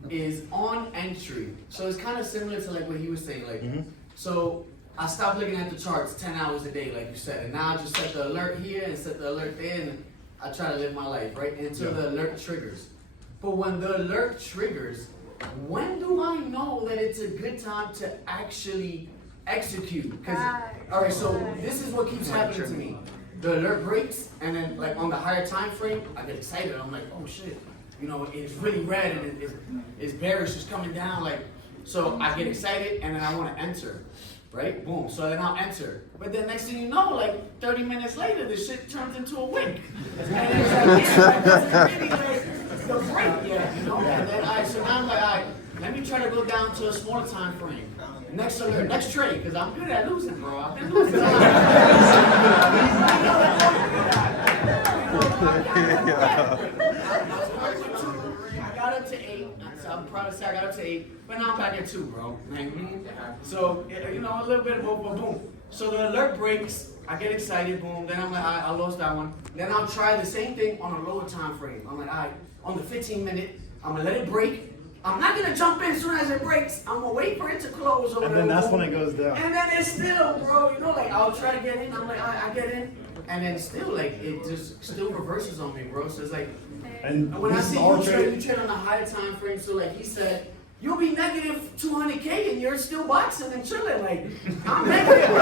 is on entry. So it's kind of similar to like what he was saying, like, so I stopped looking at the charts 10 hours a day, like you said, and now I just set the alert here and set the alert there, and I try to live my life, right, until the alert triggers. But when the alert triggers, when do I know that it's a good time to actually execute? Because, all right, so this is what keeps happening to me. The alert breaks, and then like on the higher time frame, I get excited. I'm like, oh shit, you know, it's really red and it's bearish, it's coming down. Like, so I get excited, and then I want to enter, right? Boom. So then I'll enter. But then next thing you know, like 30 minutes later, this shit turns into a wick. And it's like, man, that's really like the break yet, you know? And then so now I'm like, all right, let me try to go down to a smaller time frame. Next alert, next trade, because I'm good at losing, bro. I've been losing. I got up to 8, so I'm proud to say I got up to 8, but now I'm back at 2, bro. So, you know, a little bit of boom. So the alert breaks, I get excited, boom, then I'm like, all right, I lost that one. Then I'll try the same thing on a lower time frame. I'm like, all right, on the 15-minute, I'm gonna let it break. I'm not gonna jump in as soon as it breaks. I'm gonna wait for it to close over there. And then that's when it goes down. And then it's still, bro, you know, like I'll try to get in. I'm like, I get in, and then still, like it just still reverses on me, bro. So it's like, And when I this is see all you trade on a higher time frame, so like he said, you'll be negative 200K and you're still boxing and chilling. Like I'm negative.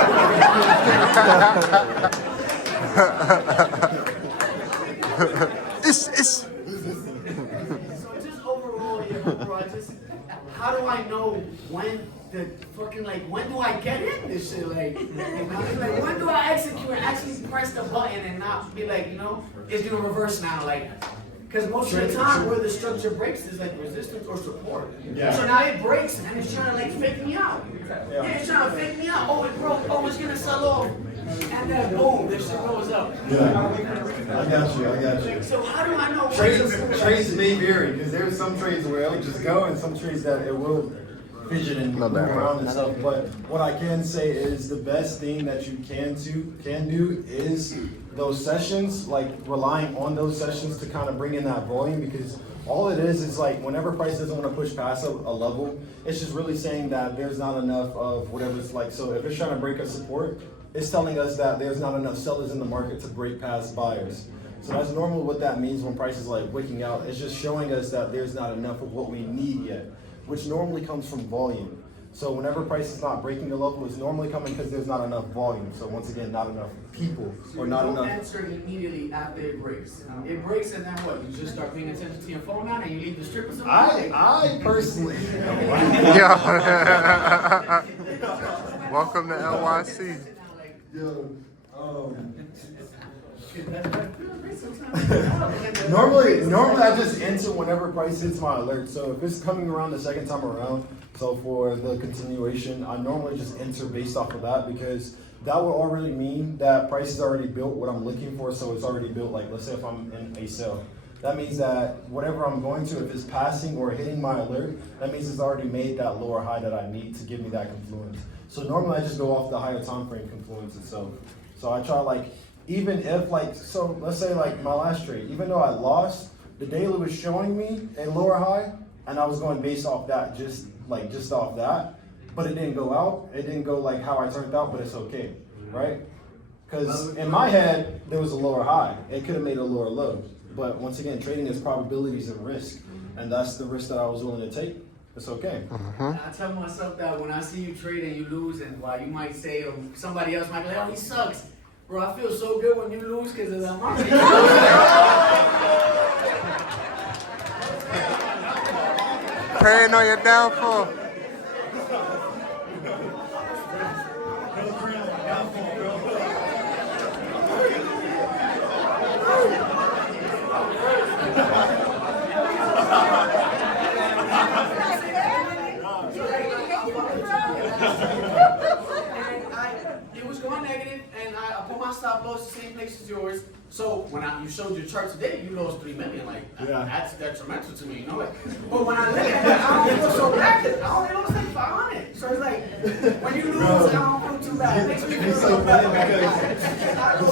It's So just overall, bro, how do I know when the fucking, like, when do I get in this shit? Like, you know, like when do I execute and actually press the button and not be like, you know, it's gonna reverse now, like, because most of the time where the structure breaks is like resistance or support. Yeah. So now it breaks and it's trying to like fake me out. Yeah, it's trying to fake me out. Oh, it broke. Oh, it's gonna sell off. And then boom, this shit goes up. Yeah. I got you. So how do I know? Trades may vary because there's some trades where it'll just go and some trades that it will fidgeting and moving around and stuff. But what I can say is the best thing that you can do is those sessions, like relying on those sessions to kind of bring in that volume, because all it is like whenever price doesn't want to push past a level, it's just really saying that there's not enough of whatever it's like. So if it's trying to break a support, it's telling us that there's not enough sellers in the market to break past buyers. So that's normally what that means when price is like wicking out. It's just showing us that there's not enough of what we need yet, which normally comes from volume. So whenever price is not breaking the level, it's normally coming because there's not enough volume. So once again, not enough people or not enough. You don't enter immediately after it breaks. It breaks and then what? You just start paying attention to your phone now and you leave the strippers alone? I personally. Welcome to NYC. Yo, normally I just enter whenever price hits my alert. So if it's coming around the second time around, so for the continuation, I normally just enter based off of that, because that would already mean that price is already built what I'm looking for. So it's already built, like let's say if I'm in a sale, that means that whatever I'm going to, if it's passing or hitting my alert, that means it's already made that lower high that I need to give me that confluence. So normally I just go off the higher time frame confluence itself. So I try like, even if like, so let's say like my last trade, even though I lost, the daily was showing me a lower high and I was going based off that, just off that, but it didn't go out. It didn't go like how I turned out, but it's okay, right? Because in my head, there was a lower high. It could have made a lower low. But once again, trading is probabilities and risk. And that's the risk that I was willing to take. It's okay. I tell myself that when I see you trade and you lose, and while you might say, or somebody else might be like, oh, he sucks. Bro, I feel so good when you lose because of that market. Praying on your downfall. It was going negative, and I put my stop loss the same place as yours. So when you showed your chart today, you lost 3 million. Like that's detrimental to me, you know. But when I look at it, I don't feel so bad. I only lost like 500. So it's like when you lose, I don't feel too bad. It makes me feel so bad because the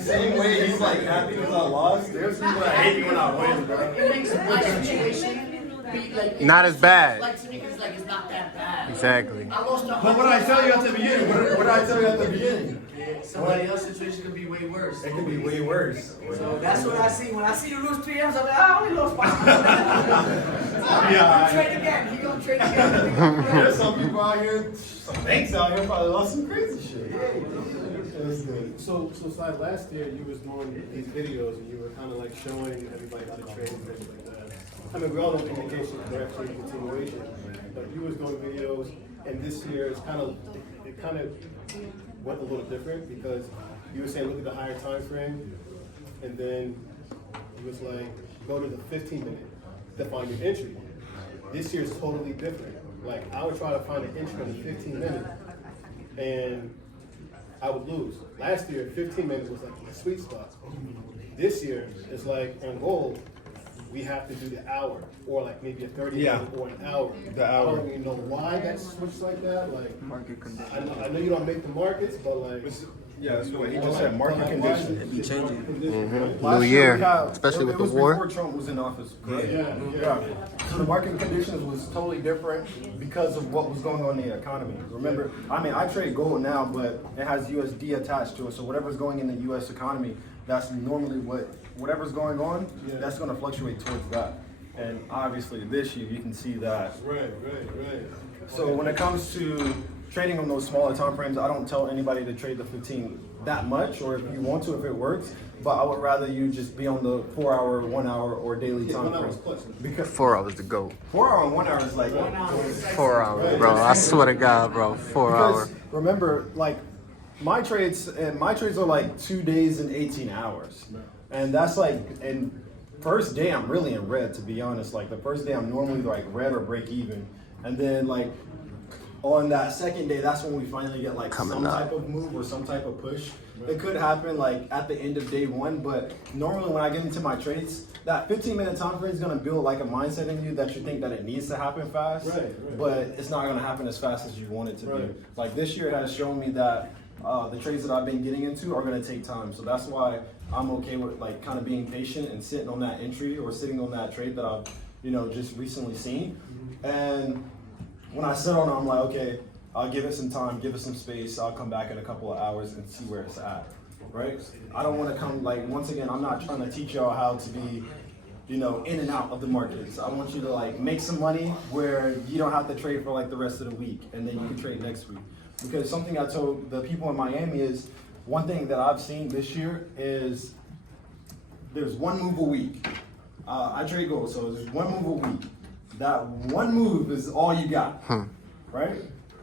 same way he's like happy because I lost. There's people that hate me when I win, bro. It makes my situation be like not as bad. Like to me, because like it's not that bad. Exactly. I lost. But what I tell you at the beginning? What did I tell you at the beginning? Somebody else's situation could be way worse. It could be way worse. So that's what I see. When I see you lose 3 M's, I'm like, I only lost 500. Yeah. Trade again. He gonna trade again. There's some people out here, some banks out here probably lost some crazy shit. That's good. So Side, last year you was doing these videos and you were kind of like showing everybody how to trade and things like that. I mean, we all know communication is directly continuation, but you was doing videos, and this year it kind of went a little different because you were saying look at the higher time frame, and then it was like go to the 15-minute to find your entry. This year is totally different. Like I would try to find an entry on the 15-minute, and I would lose. Last year, 15 minutes was like a sweet spot. This year, it's like on gold, we have to do the hour, or like maybe a 30 minute or an hour. The hour. I don't even know why that switched like that. Like market conditions. I know you don't make the markets, but like yeah, that's what he just said. Market conditions. It be changing. New year, especially with the war. Before Trump was in office, correct? Yeah. So the market conditions was totally different because of what was going on in the economy. Remember, I mean, I trade gold now, but it has USD attached to it. So whatever's going in the U.S. economy, that's normally whatever's going on, that's going to fluctuate towards that. And obviously this year, you can see that. Right. So when it comes to trading on those smaller time frames, I don't tell anybody to trade the 15 that much, or if you want to, if it works. But I would rather you just be on the 4 hour, 1 hour, or daily time frame. Because 4 hours to go. 4 hour and 1 hour is like 4 hours, bro. I swear to God, bro. 4 hours. Remember, like my trades are like 2 days and 18 hours, and that's like, and first day I'm really in red, to be honest. Like the first day I'm normally like red or break even, and then like on that second day, that's when we finally get like some type of move or some type of push. It could happen like at the end of day one, but normally when I get into my trades, that 15-minute time frame is gonna build like a mindset in you that you think that it needs to happen fast, but it's not gonna happen as fast as you want it to be. Like this year has shown me that the trades that I've been getting into are gonna take time. So that's why I'm okay with like kind of being patient and sitting on that entry or sitting on that trade that I've, you know, just recently seen. And when I sit on it, I'm like, okay, I'll give it some time, give it some space. I'll come back in a couple of hours and see where it's at, right? I don't want to come, like, once again, I'm not trying to teach y'all how to be, you know, in and out of the markets. I want you to like make some money where you don't have to trade for like the rest of the week and then you can trade next week. Because something I told the people in Miami is, one thing that I've seen this year is there's one move a week. I trade gold, so there's one move a week. That one move is all you got, right?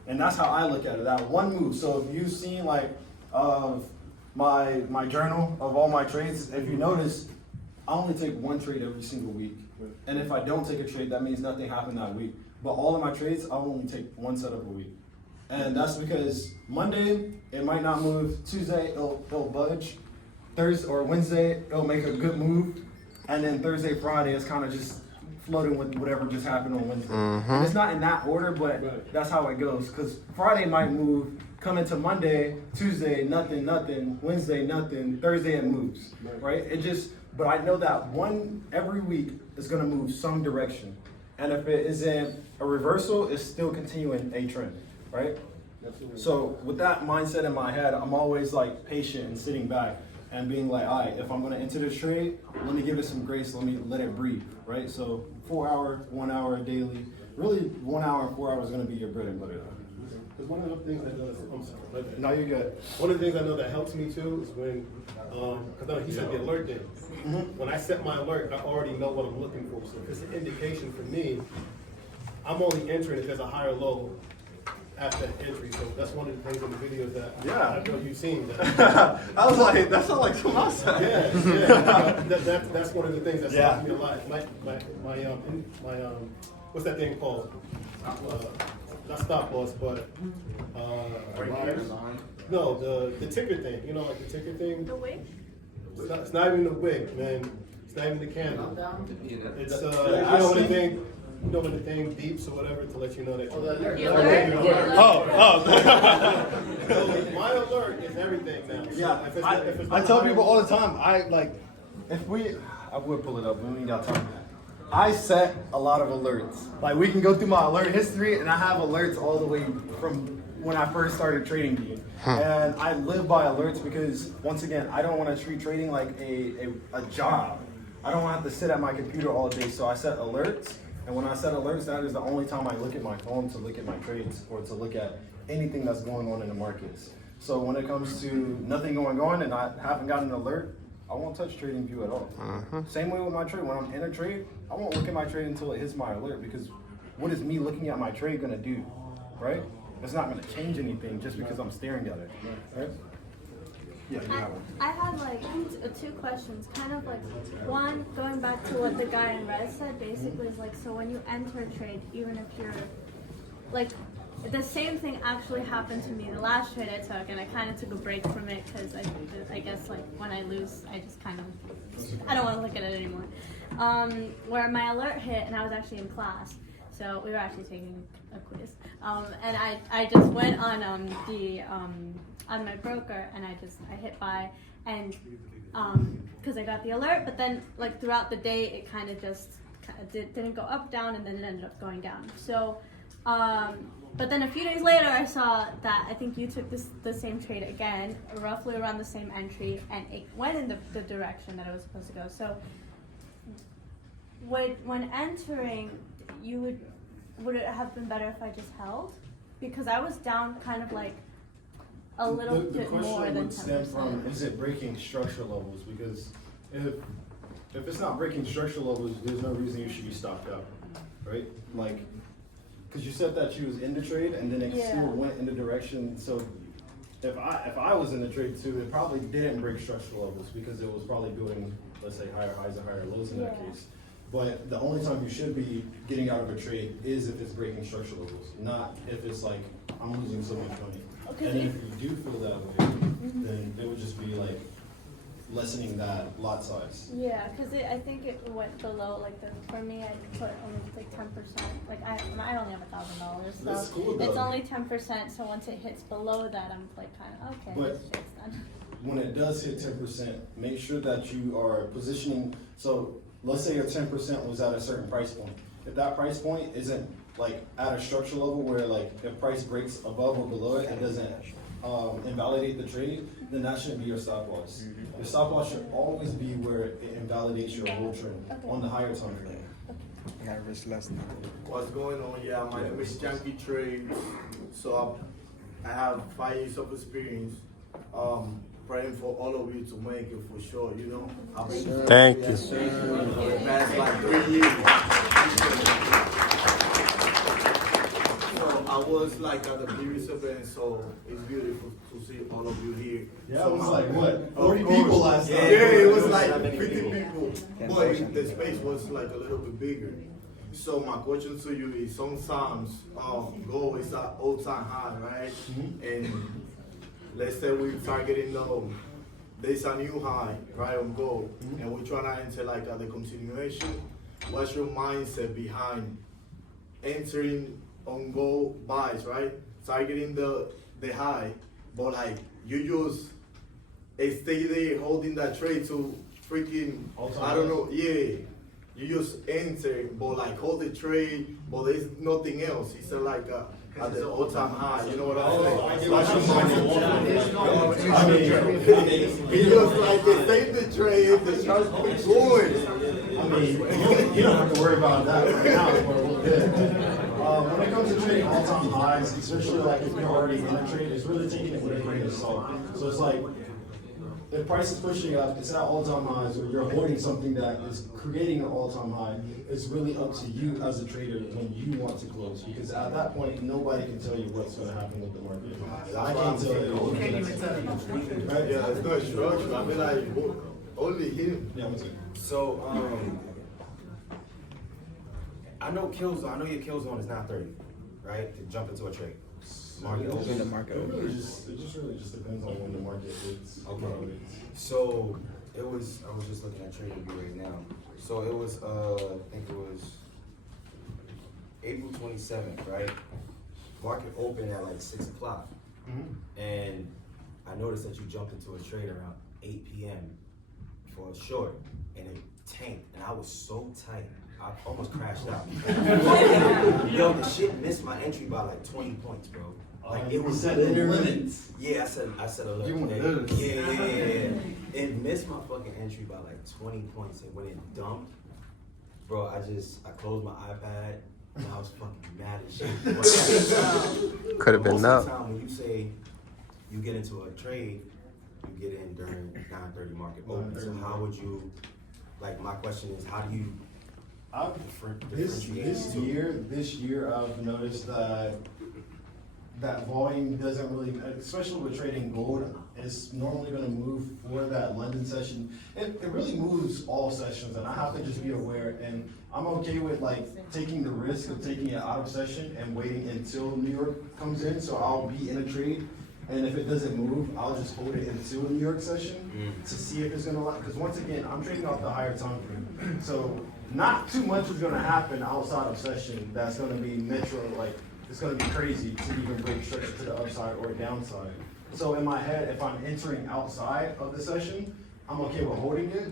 And that's how I look at it, that one move. So if you've seen like my journal of all my trades, if you notice, I only take one trade every single week. And if I don't take a trade, that means nothing happened that week. But all of my trades, I'll only take one setup a week. And that's because Monday, it might not move. Tuesday, it'll budge. Thursday or Wednesday, it'll make a good move. And then Thursday, Friday, it's kind of just floating with whatever just happened on Wednesday. And it's not in that order, but that's how it goes. Because Friday might move, come into Monday, Tuesday, nothing, Wednesday, nothing, Thursday, it moves, right? It just, but I know that one every week is gonna move some direction. And if it isn't a reversal, it's still continuing a trend, right? Absolutely. So with that mindset in my head, I'm always like patient and sitting back and being like, all right, if I'm gonna enter this trade, let me give it some grace, let it breathe, right? So 4 hour, 1 hour daily, really 1 hour and 4 hours is gonna be your bread and butter. Because one of the things I know that's, I'm sorry. No, you're good. One of the things I know that helps me too is when, because he said the alert thing. When I set my alert, I already know what I'm looking for. So if it's an indication for me, I'm only entering if there's a higher low after entry. So that's one of the things in the videos that I know you've seen. I was like, that sounds like some outside. That's one of the things that's helped me a lot. My what's that thing called? Not stop loss, but no, the ticker thing. You know, like the ticker thing. The wig? It's not even the wig, man. It's not even the candle. It's you know when the thing. You know when the thing beeps or whatever to let you know that So my alert is everything now. Yeah, if I tell people all the time, I would pull it up, we ain't got time. I set a lot of alerts. Like we can go through my alert history and I have alerts all the way from when I first started trading Dean. And I live by alerts because once again, I don't want to treat trading like a job. I don't want to have to sit at my computer all day, so I set alerts. And when I set alerts, that is the only time I look at my phone to look at my trades or to look at anything that's going on in the markets. So when it comes to nothing going on and I haven't gotten an alert, I won't touch TradingView at all. Same way with my trade. When I'm in a trade, I won't look at my trade until it hits my alert because what is me looking at my trade gonna do, right? It's not gonna change anything just because I'm staring at it, right? Yeah, you have one. I have like two questions, kind of like one going back to what the guy in red said. Basically, is like, so when you enter a trade, even if you're like, the same thing actually happened to me the last trade I took, and I kind of took a break from it because I guess like when I lose, I just kind of I don't want to look at it anymore. Where my alert hit, and I was actually in class, so we were actually taking a quiz, and I just went on my broker and I hit buy and because I got the alert, but then like throughout the day it kind of just didn't go up, down, and then it ended up going down. So but then a few days later I saw that I think you took the same trade again, roughly around the same entry, and it went in the direction that it was supposed to go. So when entering, would it have been better if I just held? Because I was down kind of like a little bit more than 10%. The question would stem from, is it breaking structural levels? Because if it's not breaking structural levels, there's no reason you should be stopped out, right? Like, because you said that you was in the trade and then it still went in the direction. So if I was in the trade too, it probably didn't break structural levels because it was probably building, let's say, higher highs and higher lows in that case. But the only time you should be getting out of a trade is if it's breaking structure levels, not if it's like, I'm losing so much money. Okay. And then if you do feel that way, then it would just be like lessening that lot size. Yeah, because I think it went below, like, for me, I put only like 10%. Like, I only have $1,000, so That's cool, though. it's only 10%. So once it hits below that, I'm like, kind of, okay, But- this trade's done. When it does hit 10%, make sure that you are positioning, so let's say your 10% was at a certain price point. If that price point isn't like at a structure level where like if price breaks above or below it, it doesn't invalidate the trade, then that shouldn't be your stop loss. Your stop loss should always be where it invalidates your whole trend on the higher time frame. I got risk less than that. What's going on? Yeah, my name is Janky Trade. So I have 5 years of experience. Praying for all of you to make it for sure, you know. I've been Thank you. for the past like 3 years. So I was like at the previous event, so it's beautiful to see all of you here. Yeah, it was like what, 40 people last time? Yeah, it was like 50 people, but the space was like a little bit bigger. So my question to you is sometimes gold is at all-time high, right? And let's say we're targeting there's a new high, right, on gold, and we're trying to enter like at the continuation. What's your mindset behind entering on gold buys, right? Targeting the high, but like you just stay there holding that trade to freaking, I don't know, yeah. You just enter, but like hold the trade, but there's nothing else. It's like at the all-time high, you know what I'm saying? It's just like they save the trade, the charts keep going. I mean, you don't have to worry about that right now. We're good. When it comes to trading all-time highs, especially like if you're already in a trade, it's really taking it with a grain of salt. So it's like, if price is pushing up, it's at all-time highs, or you're holding something that is creating an all-time high, it's really up to you as a trader when you want to close. Because at that point, nobody can tell you what's going to happen with the market. I can't tell you. Right? Yeah, it's not structure. I mean, like, only him. Yeah, what's it? So, I know your kill zone is not 30, right? To jump into a trade. Market open. The market open. It just really just depends on when the market is. Okay. So I was just looking at trading view right now. So it was I think it was April 27th, right? Market opened at like 6 o'clock. And I noticed that you jumped into a trade around 8 p.m. for a short, and it tanked, and I was so tight. I almost crashed out. Yo, the shit missed my entry by like 20 points, bro. Like it was set in your limits. Yeah, I said a little. You want this. Yeah. It missed my fucking entry by like 20 points, and when it dumped, bro, I closed my iPad, and I was fucking mad as shit. Could have been Most of that. the time when you say you get into a trade, you get in during 9:30 market open. So how would you? Like my question is, how do you? This year, I've noticed that volume doesn't really, especially with trading gold, it's normally going to move for that London session. It really moves all sessions, and I have to just be aware. And I'm okay with like taking the risk of taking it out of session and waiting until New York comes in. So I'll be in a trade, and if it doesn't move, I'll just hold it until the New York session to see if it's going to. Because once again, I'm trading off the higher time frame, so. Not too much is going to happen outside of session that's going to be like, it's going to be crazy to even break structure to the upside or downside. So in my head, if I'm entering outside of the session, I'm okay with holding it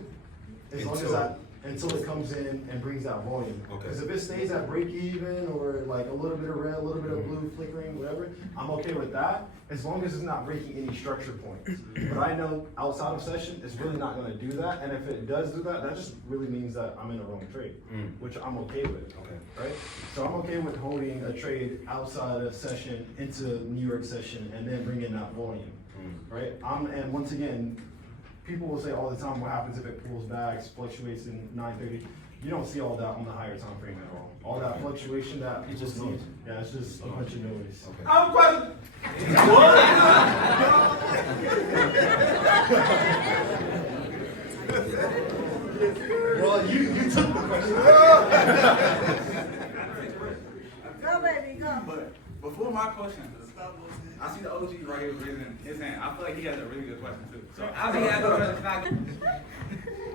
as long as until it comes in and brings that volume. Because if it stays at break even or like a little bit of red, a little bit of blue flickering, whatever, I'm okay with that as long as it's not breaking any structure points. But I know outside of session, it's really not going to do that. And if it does do that, that just really means that I'm in a wrong trade, which I'm okay with. Right? So I'm okay with holding a trade outside of session into New York session and then bringing that volume. Right? And once again, people will say all the time, what happens if it pulls back, fluctuates in 9:30? You don't see all that on the higher time frame at all. All that fluctuation that people see, yeah, it's just a bunch of noise. I'm question. Well, you took the Go, baby, go. But before my question, I see the OG right here raising his hand. I feel like he has a really good question too. So I mean,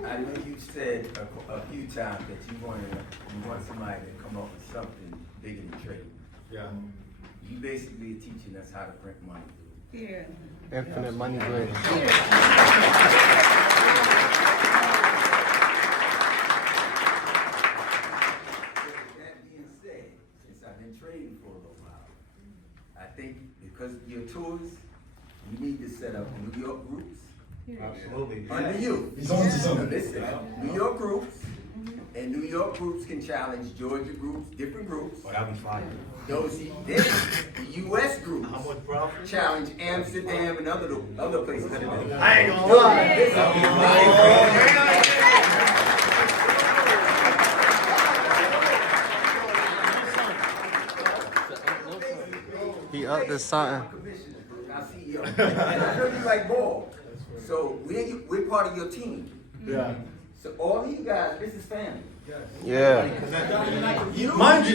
I know you said a few times that you want somebody to come up with something bigger than trading. Yeah. You basically are teaching us how to print money. Yeah. Infinite money grid. That being said, since I've been trading for a little while, I think because of your tours, you need to set up New York groups. Absolutely. Under you. He's on to something. Listen, New York groups, and New York groups can challenge Georgia groups, different groups. Oh, that'd be fine. Those then the U.S. groups challenge Amsterdam and other places. I ain't gonna lie. He up to something. I see you. And I know you like ball. So we're part of your team. Yeah. So all of you guys, this is family. Yeah. Mind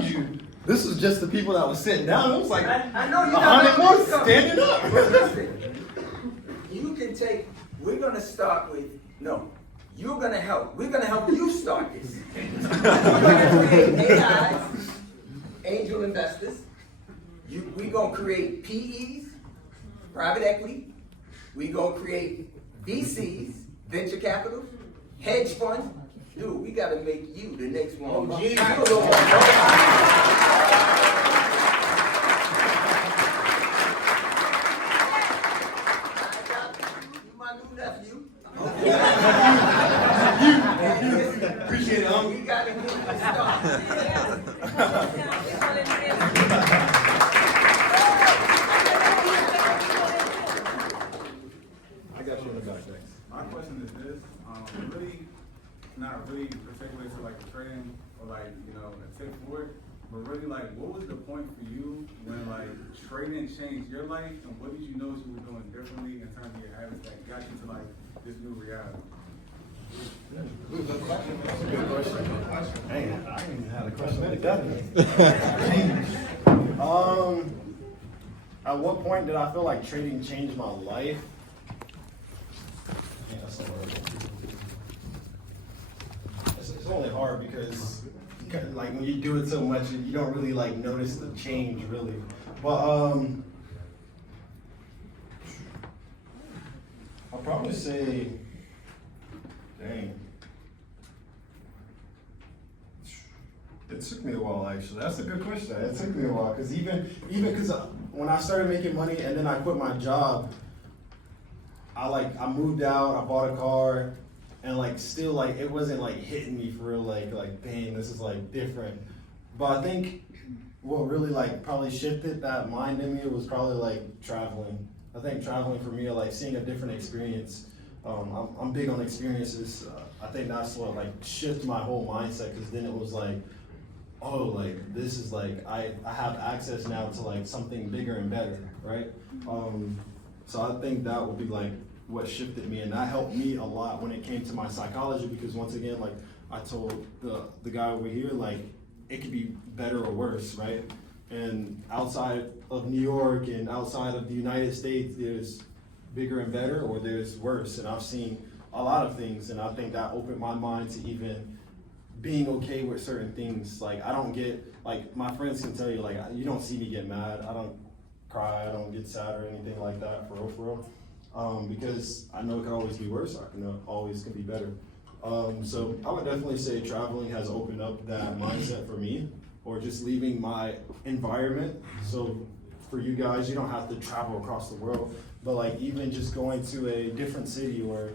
you. This was just the people that was sitting down. It was like I know you're 100 more standing up. But listen, you can take. We're gonna start with no. You're gonna help. We're gonna help you start this. We're gonna create AIs, angel investors. We're gonna create PEs, private equity. We're gonna create VCs, venture capital, hedge funds. Dude, we gotta make you the next one. Oh, geez. My new nephew. Appreciate it, We gotta get you started. I got you in the back next. my question is this: really, not really particular to like the trading or like a tip for it, but really like, what was the point for you when like trading changed your life, and what did you notice you were doing differently in terms of your habits that got you to like this new reality? Good question. Dang, I didn't even have a question like that. At what point did I feel like trading changed my life? Yeah, that's so hard. It's only hard because like when you do it so much, you don't really like notice the change really. But I'll probably say, dang. It took me a while actually. That's a good question. It took me a while because even because when I started making money and then I quit my job, I moved out. I bought a car, and like still like it wasn't like hitting me for real. Like dang, this is like different. But I think what really like probably shifted that mind in me was probably like traveling. I think traveling for me, like seeing a different experience. I'm big on experiences. I think that's what like shifted my whole mindset because then it was like, oh, like this is like I have access now to like something bigger and better, right? So I think that would be like what shifted me, and that helped me a lot when it came to my psychology because once again, like I told the guy over here, like it could be better or worse, right? And outside of New York and outside of the United States, there's bigger and better or there's worse, and I've seen a lot of things, and I think that opened my mind to even being okay with certain things. Like I don't get, like my friends can tell you, like you don't see me get mad, I don't cry, I don't get sad or anything like that, for real. Because I know it could always be worse, I can always can be better. So I would definitely say traveling has opened up that mindset for me, or just leaving my environment. So for you guys, you don't have to travel across the world, but like even just going to a different city or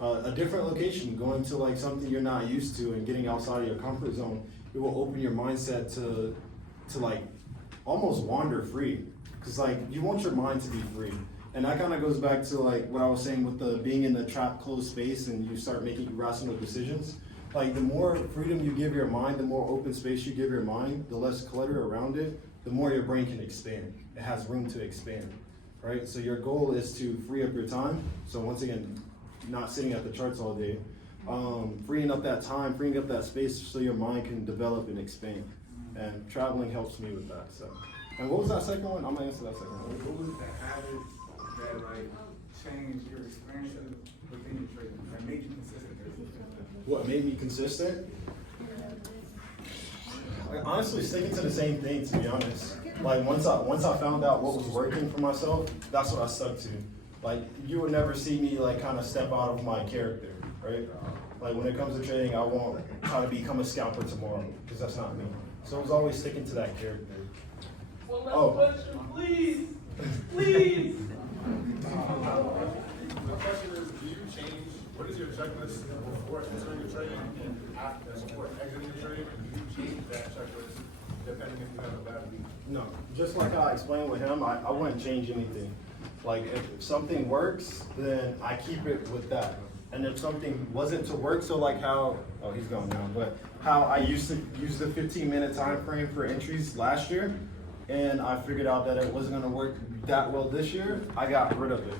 a different location, going to like something you're not used to and getting outside of your comfort zone, it will open your mindset to like almost wander free. Cause like you want your mind to be free. And that kind of goes back to like what I was saying with the being in the trapped closed space and you start making irrational decisions. Like the more freedom you give your mind, the more open space you give your mind, the less clutter around it, the more your brain can expand. It has room to expand, right? So your goal is to free up your time. So once again, not sitting at the charts all day, freeing up that time, freeing up that space so your mind can develop and expand. And traveling helps me with that. So, and what was that second one? I'm gonna answer that second one. What was the habits that like changed your experiences within your trading that made you consistent? What made me consistent? Like, honestly, sticking to the same thing, to be honest. Like once I found out what was working for myself, that's what I stuck to. Like you would never see me like kind of step out of my character, right? Like when it comes to trading, I won't try to become a scalper tomorrow because that's not me. So I was always sticking to that character. One last question, please. Please. The question is, do you change, what is your checklist before entering the trading and after, before exiting the trading? Do you change that checklist depending if you have a bad week? No, just like I explained with him, I wouldn't change anything. Like if something works, then I keep it with that. And if something wasn't to work, so like how, oh he's gone now, but how I used to use the 15-minute time frame for entries last year, and I figured out that it wasn't gonna work that well this year, I got rid of it.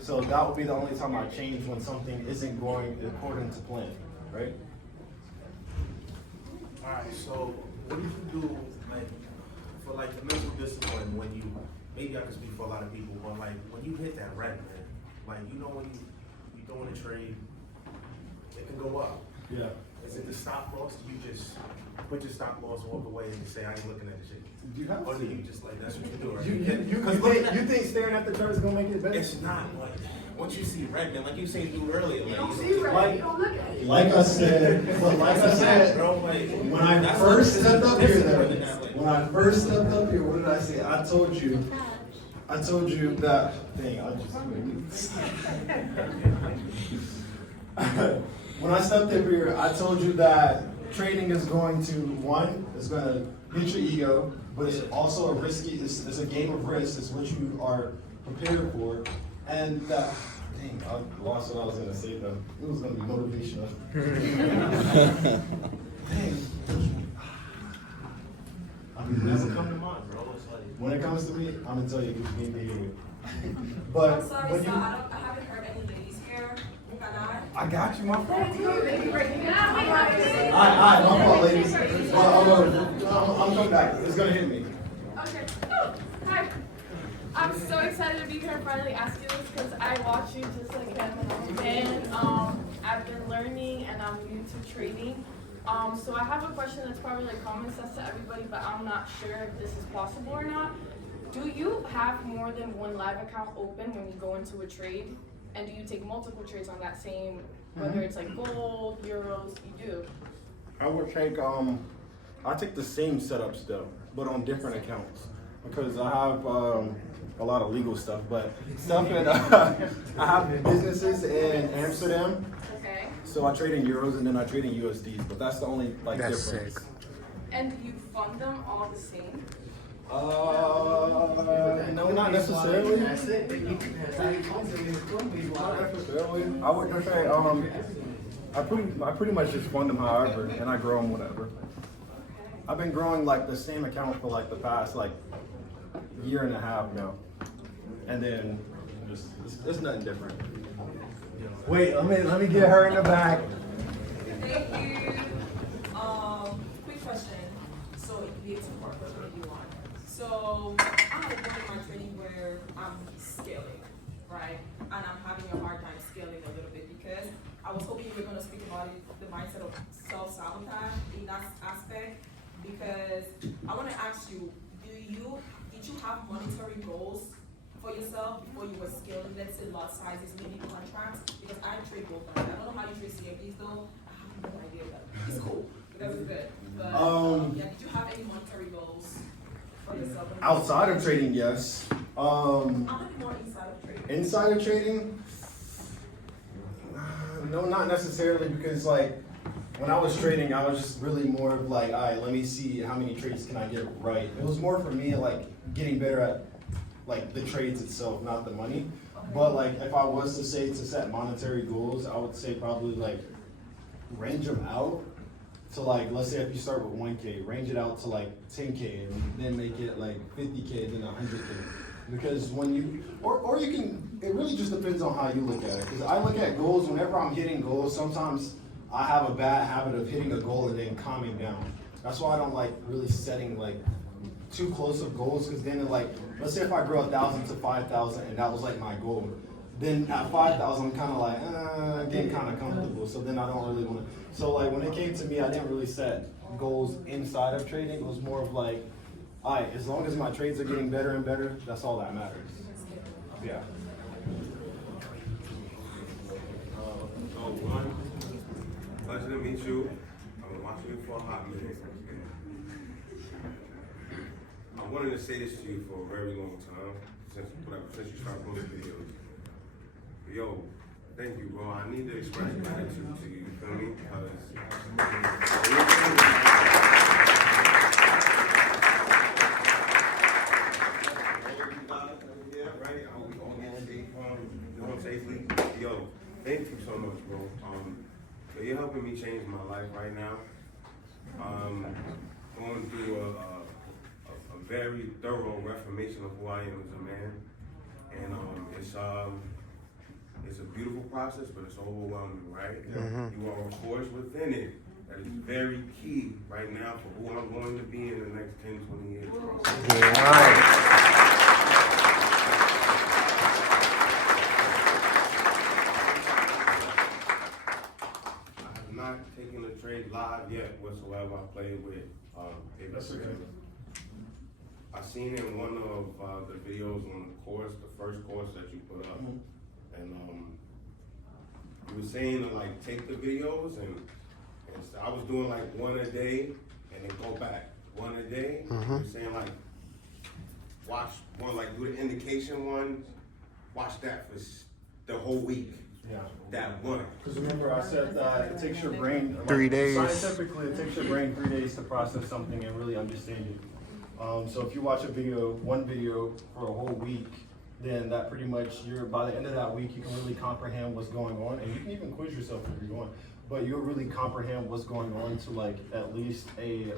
So that would be the only time I change when something isn't going according to plan, right? Alright, so what do you do like for like the mental discipline when you, maybe I can speak for a lot of people, but like when you hit that red, man, like you know when you go in a trade, it can go up. Yeah. Is it the stop loss? Do you just put your stop loss, walk away, and say I ain't looking at the shit? Do you have or do to? you just like that's what you do, right? You think staring at the chart is gonna make it better? It's not like once you see red, man, like you said earlier, like, You don't see red, you don't look at it. Like I said, bro, like, when I first stepped up here, what did I say? I told you that thing. When I stepped up here, I told you that trading is going to it's going to hit your ego, but it's also a risky. It's a game of risk. It's what you are prepared for, and that. Dang, I lost what I was going to say though. It was going to be motivational. Dang. never come to mind, bro. It's like When it comes to me, I'm gonna tell you who's being behaved. But I'm sorry, when sir, you, I haven't heard any ladies here. Can I? I got you, my fault. Baby, break it down. Alright, my fault, ladies. I'm coming back. It's gonna hit me. Okay. Hi. I'm so excited to be here and finally ask you this because I watch you just like him and I've been learning and I'm new to trading. So I have a question that's probably like common sense to everybody, but I'm not sure if this is possible or not. Do you have more than one live account open when you go into a trade? And do you take multiple trades on that same, whether it's like gold, euros, you do? I would take I take the same setup still, but on different accounts because I have a lot of legal stuff, but stuff in I have businesses in Amsterdam. Okay. So I trade in euros and then I trade in USDs, but that's the only like That's difference. sick. And do you fund them all the same? No, not necessarily. Not necessarily. I would just say, I pretty much just fund them however, and I grow them whatever. I've been growing like the same account for like the past like year and a half now, and then just it's nothing different. Wait, let me get her in the back. Thank you. Quick question. So it could be a two-part question if you want. So I have a point in my training where I'm scaling, right? And I'm having a hard time scaling a little bit because I was hoping you were going to speak about it, the mindset of self-sabotage in that aspect. Because I want to ask you, did you have monetary goals for yourself before you were scaling, let's say lot sizes, maybe contracts? Because I trade both. I don't know how you trade CFDs though. I have no idea, but it's cool because it's good. But yeah, did you have any monetary goals for yourself? Outside of trading, yes. I'm looking more inside of trading. Inside of trading, no, not necessarily because like when I was trading, I was just really more of like, all right, let me see how many trades can I get right. It was more for me like getting better at like the trades itself, not the money. But like if I was to say to set monetary goals, I would say probably like range them out to like, let's say if you start with 1K, range it out to like 10K and then make it like 50K, then 100K. Because when you, or you can, it really just depends on how you look at it. Because I look at goals, whenever I'm hitting goals, sometimes I have a bad habit of hitting a goal and then calming down. That's why I don't like really setting like too close of goals, because then it like, let's say if I grow 1,000 to 5,000 and that was like my goal, then at 5,000 I'm kind of like, getting kind of comfortable, so then I don't really want to. So like when it came to me, I didn't really set goals inside of trading. It was more of like, all right, as long as my trades are getting better and better, that's all that matters. Yeah. One, pleasure to meet you. I've been watching you for a hot minute. I wanted to say this to you for a very long time, since you started posting videos. Yo, thank you, bro. I need to express gratitude to you, you feel me? Right? I hope we all get safely. Yo, thank you so much, bro. You're helping me change my life right now. Going through a very thorough reformation of who I am as a man, and it's a beautiful process, but it's overwhelming, right? You are, of course, within it. That is very key right now for who I'm going to be in the next 10, 20 years, bro. I have not taken a trade live yet whatsoever. I played with That's okay. I seen in one of the videos on the course, the first course that you put up, and you were saying to like take the videos and I was doing like one a day and then go back one a day. You were saying like watch one, like do the indication ones, watch that for the whole week. Yeah. That one. Because remember I said that it takes your brain, 3 days. Scientifically, it takes your brain 3 days to process something and really understand it. So if you watch one video for a whole week, then that pretty much, by the end of that week, you can really comprehend what's going on, and you can even quiz yourself if you're going, but you'll really comprehend what's going on to like at least a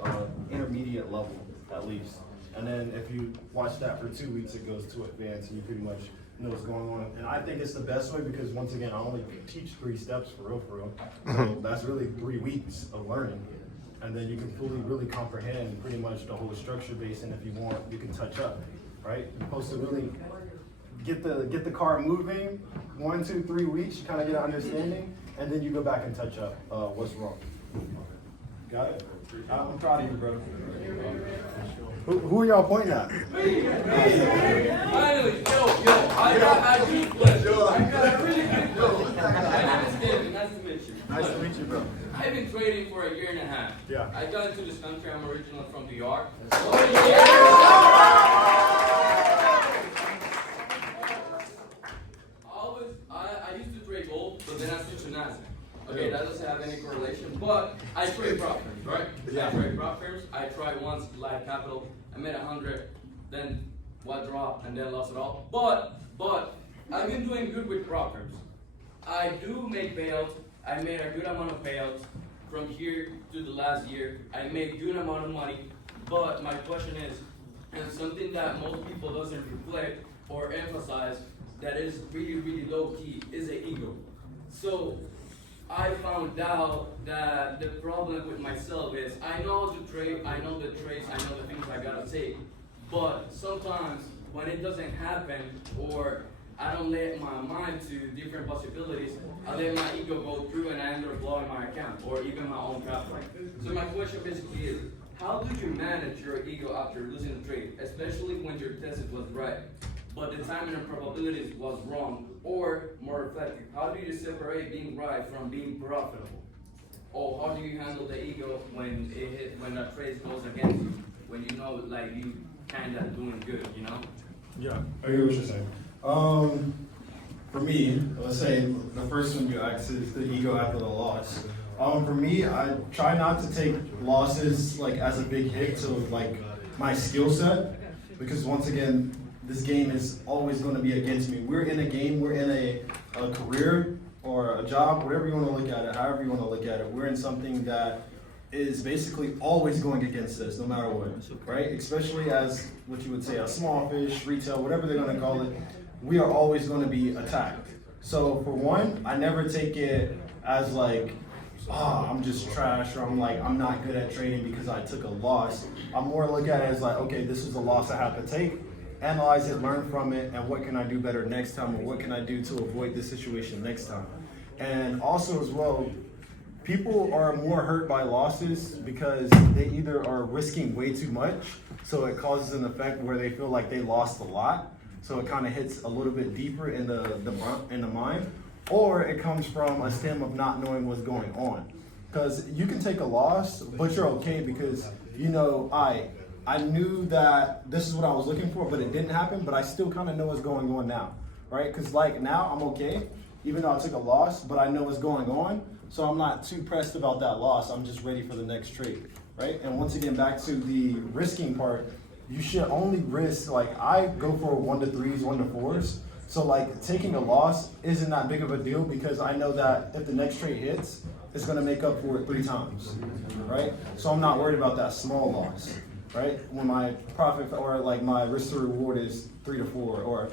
intermediate level, at least. And then if you watch that for 2 weeks, it goes to advanced, and you pretty much know what's going on. And I think it's the best way because once again, I only teach 3 steps for real. So that's really 3 weeks of learning. And then you can fully really comprehend pretty much the whole structure base, and if you want, you can touch up, right? You're supposed to really get the car moving, 1, 2, 3 weeks, you kind of get an understanding, and then you go back and touch up what's wrong. Got it? I'm proud of you, bro. Who are y'all pointing at? Finally, I got a really good Nice to meet you. Nice to meet you, bro. I've been trading for 1.5 years. Yeah. I got into this country. I'm originally from New York. I used to trade gold, but then I switched to Nasdaq. Okay, that doesn't have any correlation, but I trade prop firms, right? Yeah. I trade prop firms. I tried once live capital. I made 100, then one drop, and then lost it all. But I've been doing good with prop firms. I do make payouts. I made a good amount of payouts from here to the last year. I made good amount of money, but my question is, and something that most people doesn't reflect or emphasize that is really low key is the ego. So I found out that the problem with myself is I know how to trade, I know the trades, I know the things I gotta take, but sometimes when it doesn't happen or I don't let my mind to different possibilities, I let my ego go through and I end up blowing my account or even my own capital. So my question basically is, how do you manage your ego after losing the trade, especially when your thesis was right, but the timing and probabilities was wrong, or more reflective, how do you separate being right from being profitable? Or how do you handle the ego when a trade goes against you, when you know like you kind of doing good, you know? Yeah, I hear what you're saying. For me, let's say the first one you asked is the ego after the loss. For me, I try not to take losses like as a big hit to like my skill set, because once again, this game is always going to be against me. We're in a game, we're in a career or a job, whatever you want to look at it, however you want to look at it. We're in something that is basically always going against us, no matter what, right? Especially as what you would say a small fish, retail, whatever they're gonna call it, we are always gonna be attacked. So for one, I never take it as like, I'm just trash, or I'm not good at trading because I took a loss. I'm more look at it as like, okay, this is a loss I have to take, analyze it, learn from it, and what can I do better next time, or what can I do to avoid this situation next time. And also as well, people are more hurt by losses because they either are risking way too much, so it causes an effect where they feel like they lost a lot, so it kind of hits a little bit deeper in the mind, or it comes from a stem of not knowing what's going on. Because you can take a loss, but you're okay because I knew that this is what I was looking for, but it didn't happen, but I still kind of know what's going on now, right? Because like now I'm okay, even though I took a loss, but I know what's going on, so I'm not too pressed about that loss. I'm just ready for the next trade, right? And once again, back to the risking part, you should only risk, like I go for 1 to 3s, 1 to 4s. So like taking a loss isn't that big of a deal because I know that if the next trade hits, it's gonna make up for it 3 times, right? So I'm not worried about that small loss, right? When my profit or like my risk to reward is 3 to 4 or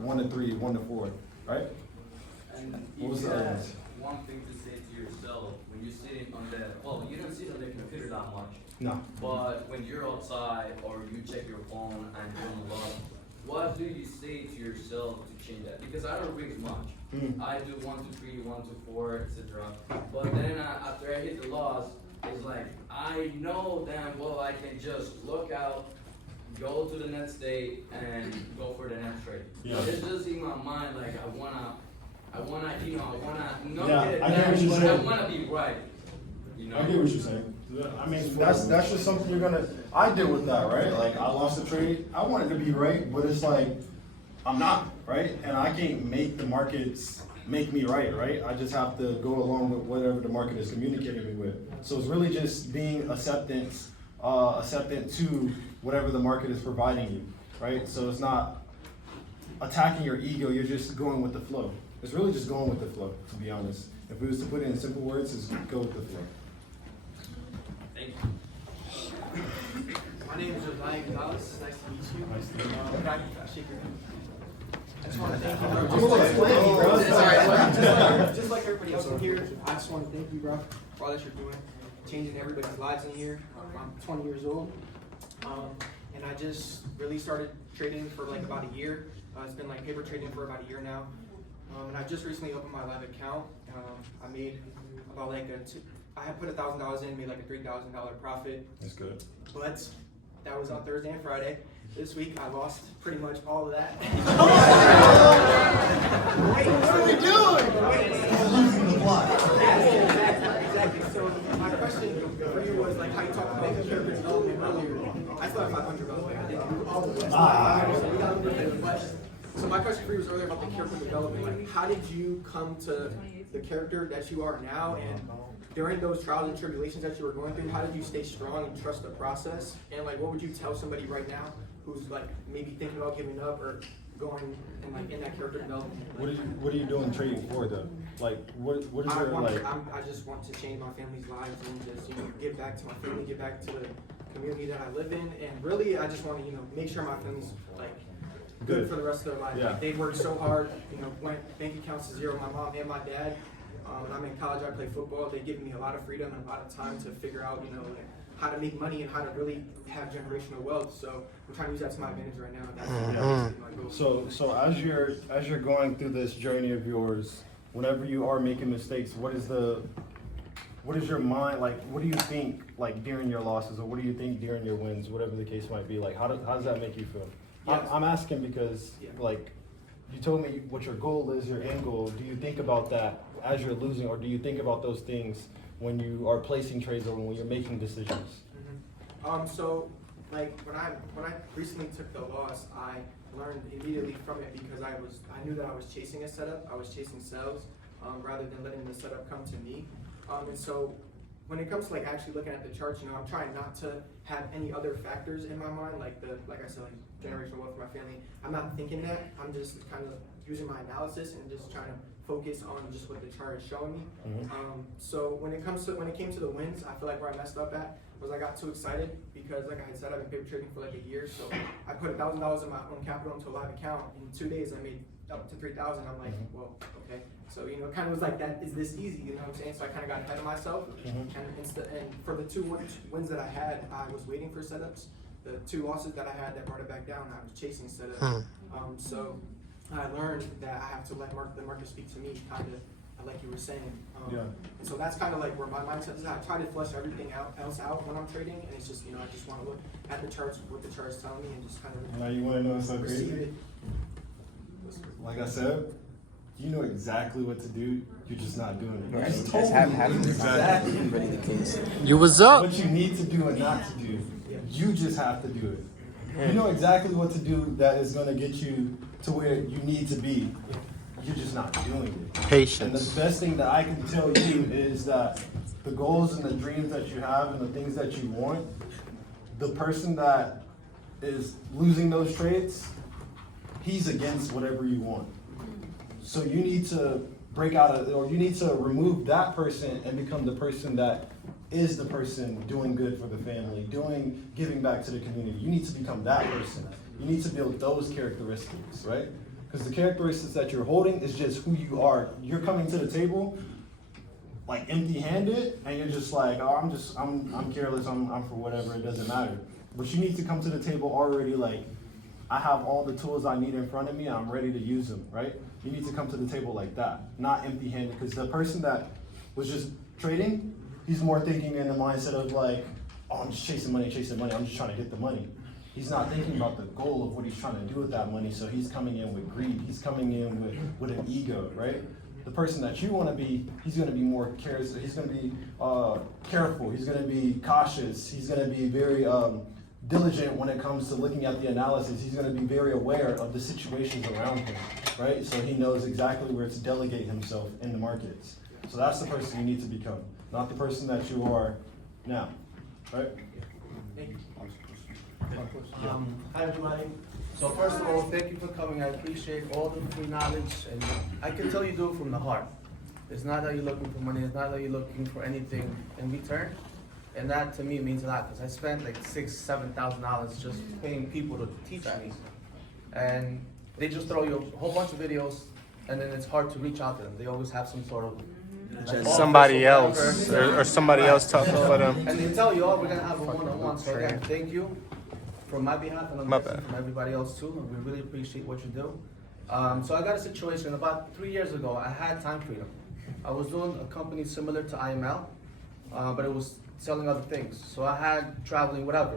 1 to 3, 1 to 4, right? And What was if the you other had ones? one thing to say to yourself when you're sitting on you don't sit on the computer that much. No. But when you're outside or you check your phone and you're on a lot, what do you say to yourself to change that? Because I don't risk much. I do 1 to 3, 1 to 4, etc. But then after I hit the loss, it's like I know damn well I can just look out, go to the next day, and go for the next trade. Yeah. It's just in my mind like I wanna not Yeah, get it I get what done, you're but I saying. wanna be right. You know? I get what you're saying. I mean, that's just something I deal with that, right? Like, I lost a trade. I wanted to be right, but it's like, I'm not, right? And I can't make the markets make me right? I just have to go along with whatever the market is communicating me with. So it's really just being acceptant to whatever the market is providing you, right? So it's not attacking your ego, you're just going with the flow. It's really just going with the flow, to be honest. If we was to put it in simple words, it's go with the flow. Thank you. My name is Josiah Gonzalez. Nice to meet you. Nice to meet you. Can I shake your hand? I just want to thank you, bro. I'm a little flaky, bro. Just like everybody else in here, I just want to thank you, bro, for all that you're doing, changing everybody's lives in here. I'm 20 years old, and I just really started trading for like about a year. It's been like paper trading for about a year now, and I just recently opened my live account. I made about like I had put $1,000 in, made like a $3,000 profit. That's good. But that was on Thursday and Friday. This week I lost pretty much all of that. What are we doing? Losing the plot. Exactly. So my question for you was like how you talked about the character development earlier. I still have 500 by the way. I didn't do all of it. So we got a little bit of questions. So my question for you was earlier about the character development. Like how did you come to the character that you are now, and during those trials and tribulations that you were going through, how did you stay strong and trust the process? And like, what would you tell somebody right now who's like maybe thinking about giving up or going and like in that character development? What are you doing trading for though? Like what is your I just want to change my family's lives and just give back to my family, give back to the community that I live in, and really I just want to make sure my family's like good for the rest of their life. Yeah. Like, they worked so hard, went bank accounts to zero, my mom and my dad. When I'm in college, I play football. They give me a lot of freedom and a lot of time to figure out, how to make money and how to really have generational wealth. So I'm trying to use that to my advantage right now. That's my goal. So as you're going through this journey of yours, whenever you are making mistakes, what is your mind like? What do you think like during your losses, or what do you think during your wins, whatever the case might be? Like how does that make you feel? Yes. I'm asking because like you told me what your goal is, your end goal. Do you think about that as you're losing, or do you think about those things when you are placing trades or when you're making decisions? So like when I recently took the loss, I learned immediately from it because I knew that I was chasing a setup. I was chasing sales rather than letting the setup come to me. And so when it comes to like actually looking at the charts, I'm trying not to have any other factors in my mind, like I said, like generational wealth for my family. I'm not thinking that. I'm just kind of using my analysis and just trying to focus on just what the chart is showing me. Mhm. So when it came to the wins, I feel like where I messed up at was I got too excited because, like I had said, I've been paper trading for like a year. So I put $1,000 in my own capital into a live account. In 2 days, I made up to 3,000. I'm like, well, okay. So it kind of was like that. Is this easy? You know what I'm saying? So I kind of got ahead of myself. And for the 2 wins that I had, I was waiting for setups. The 2 losses that I had that brought it back down, I was chasing setups. So I learned that I have to let the market speak to me, kind of like you were saying. And so that's kind of like where my mindset is. I try to flush everything else out when I'm trading, and it's just, I just want to look at the charts, what the charts tell me, and just kind of. Now you want to know what's so receive crazy? it. Like I said, you know exactly what to do. You're just not doing it. Right. You just That's told me exactly really the case. You was up. what you need to do and not to do. You just have to do it. You know exactly what to do that is going to get you to where you need to be. You're just not doing it. Patience. And the best thing that I can tell you is that the goals and the dreams that you have and the things that you want, the person that is losing those trades, he's against whatever you want. So you need to you need to remove that person and become the person that is the person doing good for the family, giving back to the community. You need to become that person. You need to build those characteristics, right? Because the characteristics that you're holding is just who you are. You're coming to the table like empty-handed, and you're just like, oh, I'm careless. I'm for whatever. It doesn't matter. But you need to come to the table already like, I have all the tools I need in front of me, and I'm ready to use them, right? You need to come to the table like that, not empty-handed. Because the person that was just trading, he's more thinking in the mindset of like, oh, I'm just chasing money. I'm just trying to get the money. He's not thinking about the goal of what he's trying to do with that money. So he's coming in with greed. He's coming in with an ego, right? The person that you want to be, he's going to be more careless. He's going to be careful. He's going to be cautious. He's going to be very diligent when it comes to looking at the analysis. He's going to be very aware of the situations around him, right? So he knows exactly where to delegate himself in the markets. So that's the person you need to become, not the person that you are now, right? Hi everybody. So first of all, thank you for coming. I appreciate all the free knowledge, and I can tell you do it from the heart. It's not that you're looking for money. It's not that you're looking for anything in return, and that to me means a lot because I spent like $6,000-7,000 just paying people to teach me, and they just throw you a whole bunch of videos, and then it's hard to reach out to them. They always have some sort of like Somebody office else whatever. or somebody else talking for them. And they tell you, oh, we're gonna have a one-on-one. So again, thank you from my behalf, and I'm My guessing bad. from everybody else too. And we really appreciate what you do. So I got a situation about 3 years ago. I had time freedom. I was doing a company similar to IML, but it was selling other things. So I had traveling, whatever.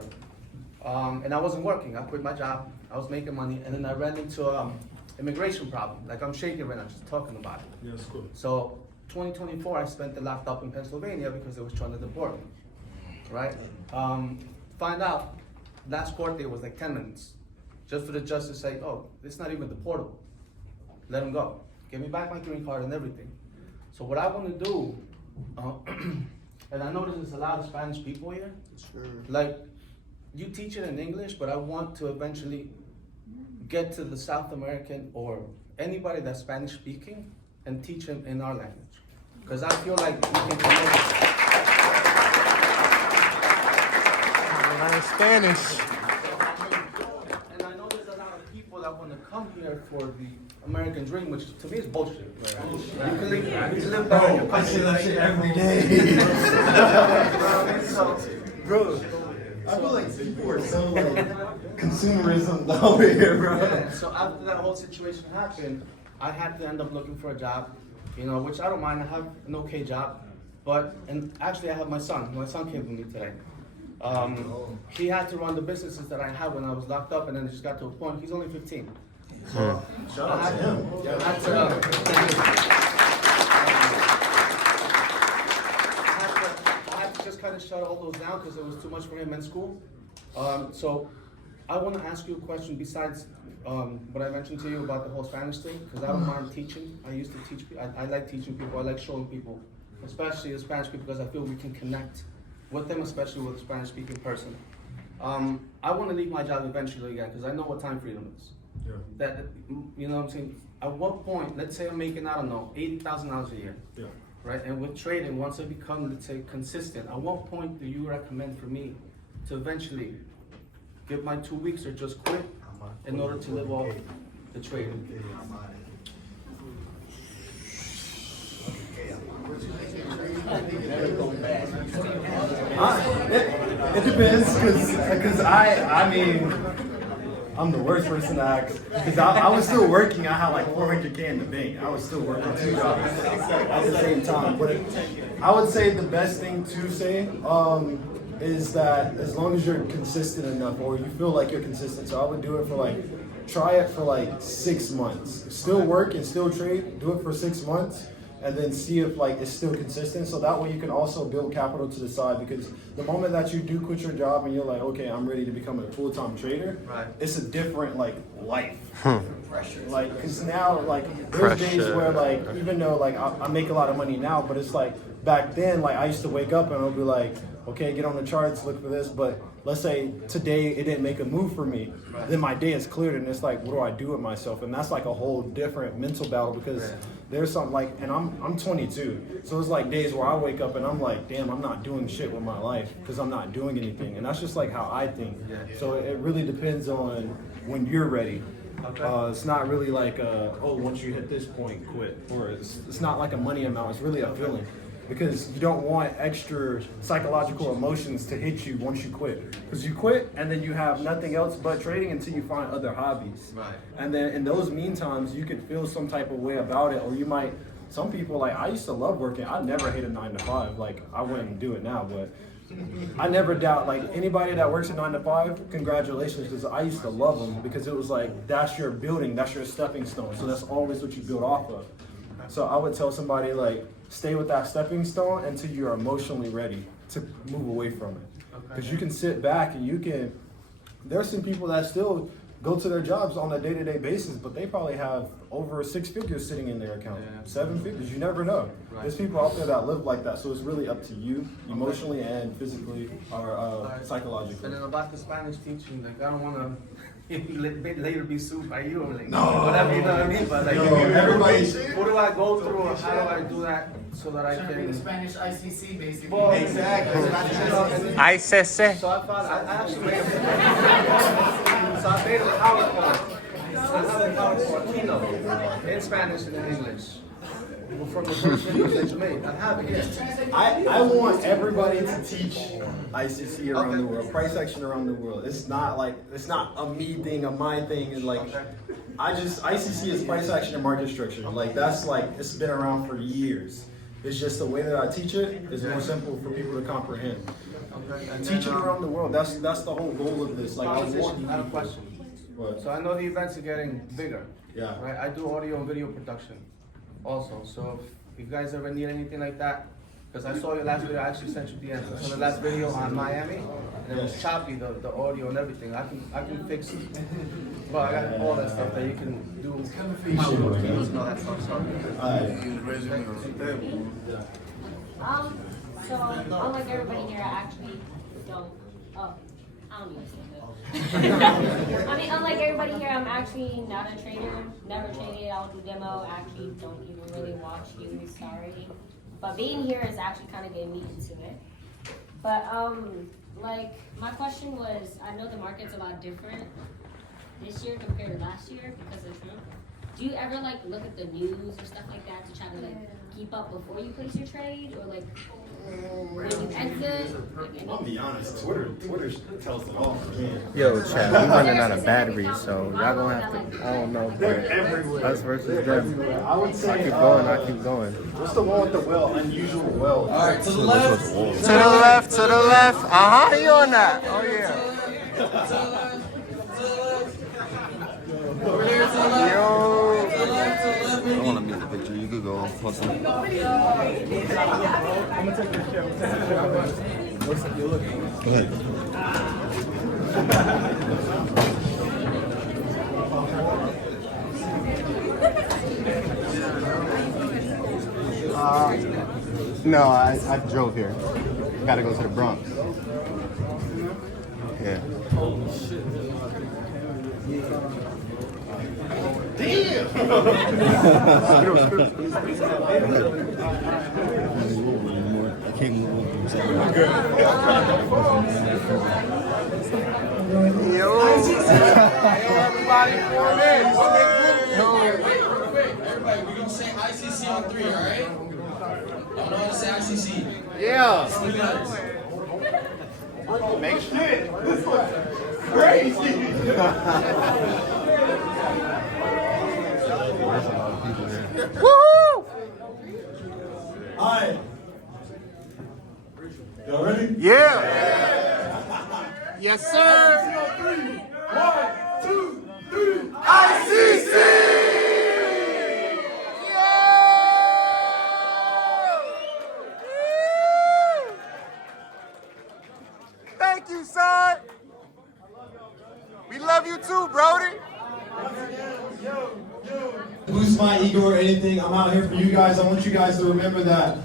And I wasn't working. I quit my job. I was making money, and then I ran into immigration problem. Like I'm shaking right now just talking about it. Yeah, that's cool. So 2024, I spent it locked up in Pennsylvania because they was trying to deport me, right? Find out, last court date was like 10 minutes, just for the judge to say, oh, it's not even deportable. Let him go. Give me back my green card and everything. So what I want to do, and I notice there's a lot of Spanish people here. Sure. Like, you teach it in English, but I want to eventually get to the South American or anybody that's Spanish speaking and teach them in our language. Because I feel like we can connect. Learn Spanish. And I know there's a lot of people that want to come here for the American dream, which to me is bullshit. Right? You can live better in your I say country. that shit every day. Bro, I feel like people are so like consumerism over here, bro. Yeah, so after that whole situation happened, I had to end up looking for a job, which I don't mind. I have an okay job, and actually I have my son. My son came to me today. He had to run the businesses that I had when I was locked up, and then it just got to a point. He's only 15. So Shout out to him. I had to just kind of shut all those down because it was too much for him in school. So I want to ask you a question besides what I mentioned to you about the whole Spanish thing, because I don't mind teaching. I used to teach. I like teaching people. I like showing people, especially the Spanish people, because I feel we can connect with them, especially with a Spanish-speaking person. I want to leave my job eventually again, because I know what time freedom is. That, you know what I'm saying? At what point, let's say I'm making, I don't know, $80,000 a year. Yeah. Right? And with trading, once I become, let's say, consistent, at what point do you recommend for me to eventually give my 2 weeks or just quit in order to live off the trading? It depends, because I mean, I'm the worst person to ask, because I was still working. I had like 400K in the bank. I was still working 2 jobs at the same time. But I would say the best thing to say is that as long as you're consistent enough, or you feel like you're consistent, so I would do it for like, try it for like 6 months. Still work and still trade, do it for 6 months, and then see if like it's still consistent. So that way you can also build capital to the side, because the moment that you do quit your job and you're like, okay, I'm ready to become a full-time trader, it's a different like life. Like, because now like there's days where like, even though like I make a lot of money now, but it's like back then, like I used to wake up and I'll be like, okay, get on the charts, look for this, but let's say today it didn't make a move for me, then my day is cleared and it's like, what do I do with myself? And that's like a whole different mental battle, because there's something like, and I'm 22, so it's like days where I wake up and I'm like, damn, I'm not doing shit with my life because I'm not doing anything, and that's just like how I think. So it really depends on when you're ready. It's not really like, oh, once you hit this point, quit, or it's not like a money amount, it's really a feeling. Because you don't want extra psychological emotions to hit you once you quit. Because you quit and then you have nothing else but trading until you find other hobbies. Right. And then in those meantime, you could feel some type of way about it, or you might, some people, like I used to love working. I never hated 9 to 5. Like I wouldn't do it now, but I never doubt, like anybody that works at 9 to 5, congratulations, because I used to love them, because it was like, that's your building, that's your stepping stone. So that's always what you build off of. So I would tell somebody like, stay with that stepping stone until you're emotionally ready to move away from it. Because you can sit back and you can, there's some people that still go to their jobs on a day-to-day basis, but they probably have over 6 figures sitting in their account, 7 figures, you never know. There's people out there that live like that, so it's really up to you, emotionally and physically, or psychologically. And then about the Spanish teaching, like I don't want to later be sued by you, or like, no, whatever, you know what I mean? But like, what do I go through, or how do I do that so that I can? The Spanish ICC, basically. Well, exactly. ICC. So I thought I actually made so I made a PowerPoint. I have a PowerPoint keynote in Spanish and in English. From the first video that you made. I have it, yes. I want everybody to teach ICC around the world, price action around the world. It's not like, it's not a me thing, a my thing. It's like, ICC is price action and market structure. Like that's like, it's been around for years. It's just the way that I teach it is more simple for people to comprehend. Teach it around the world. That's the whole goal of this. Like I have a question. What? So I know the events are getting bigger. Yeah. Right. I do audio and video production also. So if you guys ever need anything like that, because I saw your last video, I actually sent you the answer. So the last video on Miami, and it was choppy, the audio and everything. I can fix it. But I got all that stuff that you can do. So unlike everybody here, I actually don't. Oh, I don't even say that. I mean, unlike everybody here, I'm actually not a trader. Never traded. I'll do demo. Actually, don't even really watch you. Sorry. But being here is actually kind of getting me into it. But like my question was, I know the market's a lot different this year compared to last year because of Trump. Do you ever like look at the news or stuff like that to try to like keep up before you place your trade, or like when you exit? Like, I'll be honest, Twitter tells it all for me. Yo, chat, we running out of batteries, so y'all gonna have to, I don't know, but us versus them. I would say, I keep going. What's the one with the well? Unusual well. All right, to the left. To the left, to the left. Uh-huh, you on that. Oh, yeah. Over there to the left. Yo. To the left, to the left. I want to be in the picture. You could go. Plus I'm gonna take this shit. What's it you looking? Go ahead. No, I drove here. Gotta go to the Bronx. Yeah. Damn! I can't move on from saying Yo, everybody, 4 minutes. Real quick, everybody, we're gonna say ICC on 3, alright? Y'all know how to say ICC? Yeah. Make shit. This was crazy. Woo! Alright. Y'all ready? Yeah. Yes, sir. 1, 2, 3. ICC. Thank you, sir. We love you too, Brody. Boost my ego or anything. I'm out here for you guys. I want you guys to remember that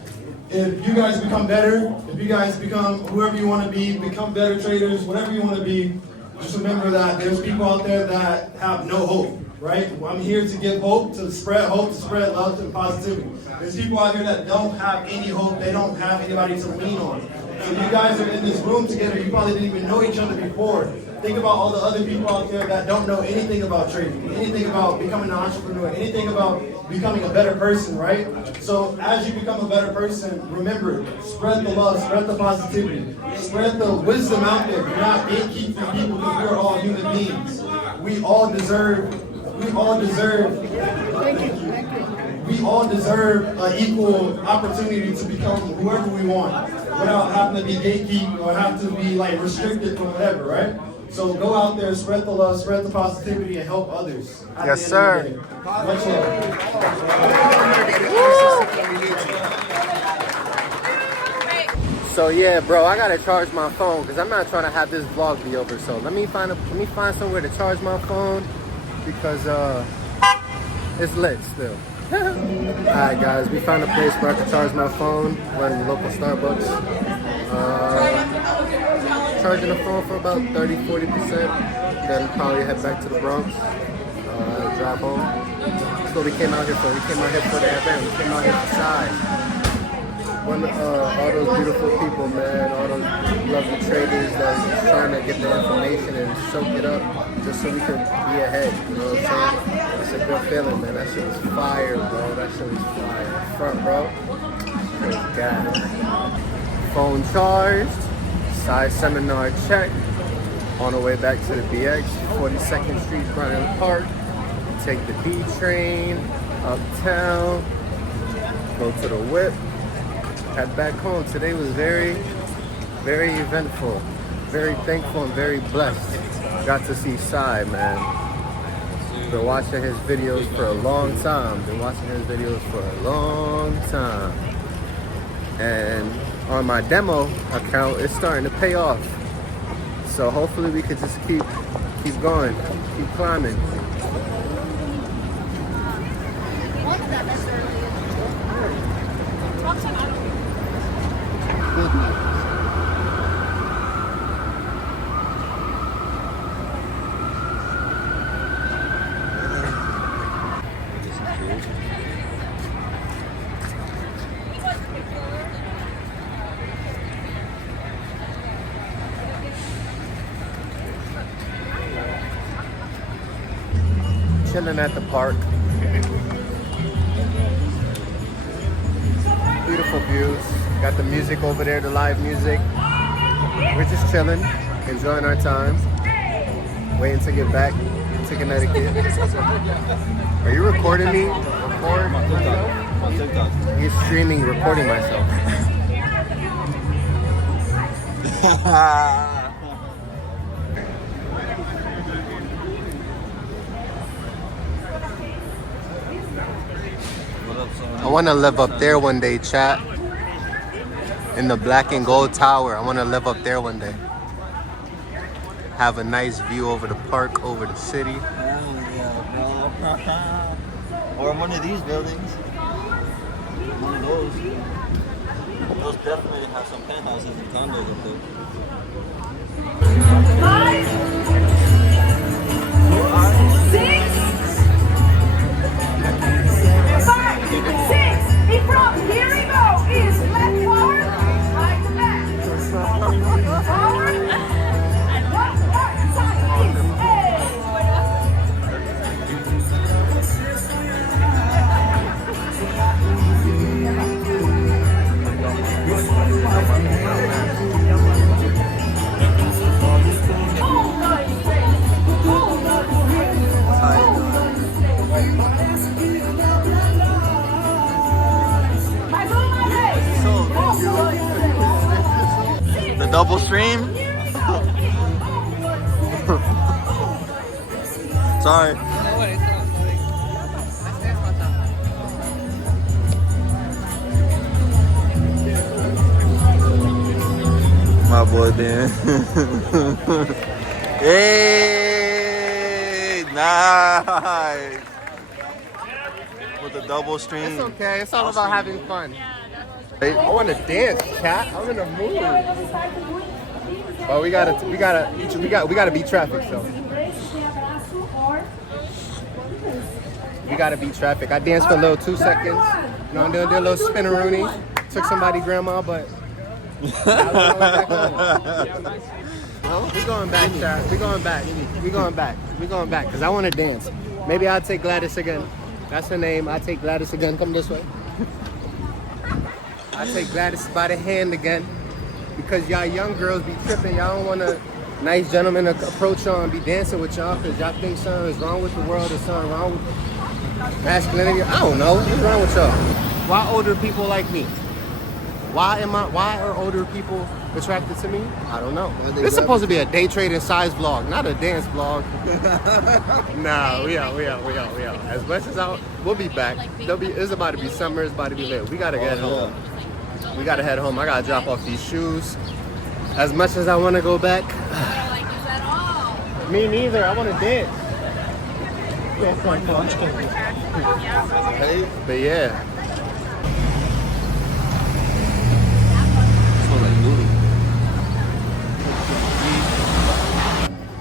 if you guys become better, if you guys become whoever you want to be, become better traders, whatever you want to be, just remember that there's people out there that have no hope, right? I'm here to give hope, to spread love, and positivity. There's people out here that don't have any hope. They don't have anybody to lean on. So you guys are in this room together. You probably didn't even know each other before. Think about all the other people out there that don't know anything about trading, anything about becoming an entrepreneur, anything about becoming a better person, right? So as you become a better person, remember, spread the love, spread the positivity, spread the wisdom out there. Do not gatekeep for people because we are all human beings. We all deserve an equal opportunity to become whoever we want without having to be gatekeeped or have to be like restricted from whatever, right? So go out there, spread the love, spread the positivity, and help others. Yes, sir. Much love. So yeah, bro, I gotta charge my phone because I'm not trying to have this vlog be over. So let me find somewhere to charge my phone because it's lit still. Alright guys, we found a place where I can charge my phone. We're in the local Starbucks. Charging the phone for about 30-40%. Then probably head back to the Bronx. Drive home. That's what we came out here for. We came out here for the event. We came out here for size. All those beautiful people, man, all those lovely traders that are just trying to get the information and soak it up just so we can be ahead, you know what I'm saying? It's a good feeling, man. That shit was fire, bro. That shit was fire. Front, bro. Good God. Phone charged. Size seminar check. On the way back to the BX, 42nd Street, Bryant Park. Take the B train, uptown, go to the whip. Head back home. Today was very, very eventful. Very thankful and very blessed. Got to see Sai, man. Been watching his videos for a long time. And on my demo account, it's starting to pay off. So hopefully we could just keep going, keep climbing. Chilling at the park. Beautiful views. Got the music over there, the live music. We're just chilling, enjoying our time. Waiting to get back to Connecticut. Are you recording me? Record? On TikTok. He's streaming, recording myself. I want to live up there one day, chat. In the black and gold tower. I want to live up there one day. Have a nice view over the park, over the city. Hell yeah, bro. Or one of these buildings. One of those. Those definitely have some penthouses and condos up there. 5, 6, double stream. Sorry. My boy Dan. Hey, nice. With the double stream. It's okay. It's all about having fun. I want to dance, cat. I'm in the mood. But we gotta beat traffic, so. We gotta beat traffic. I danced for a little 2 seconds. You know, I did a little spin-a-rooney. Took somebody grandma, but we going back, chat. We going back. We going back. Cause I want to dance. Maybe I'll take Gladys again. That's her name. I'll take Gladys again. Come this way. I take Gladys by the hand again, because y'all young girls be tripping. Y'all don't want a nice gentleman to approach y'all and be dancing with y'all because y'all think something is wrong with the world or something wrong with masculinity. I don't know. What's wrong with y'all? Why older people like me? Why are older people attracted to me? I don't know. This is supposed to be a day trading size vlog, not a dance vlog. Nah, we out. As much as we'll be back. It's about to be summer. It's about to be lit. We gotta get home. We gotta head home. I gotta drop off these shoes. As much as I want to go back. Me neither. I want to dance. But yeah.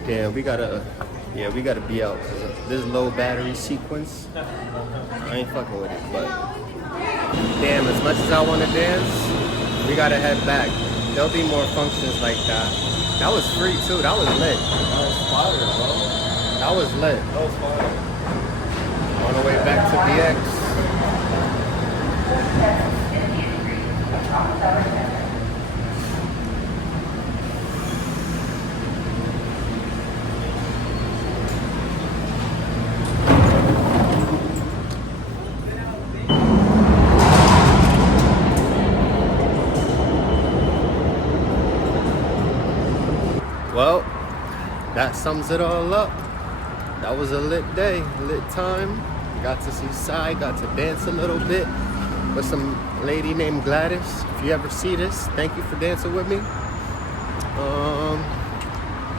Damn, we gotta be out. This low battery sequence, I ain't fucking with it. But damn, as much as I want to dance, we gotta head back. There'll be more functions like that. That was free too. That was lit. That was fire, bro. That was lit. That was fire. On the way back to BX. Well, that sums it all up. That was a lit day, lit time. Got to see Sai, got to dance a little bit with some lady named Gladys. If you ever see this, thank you for dancing with me.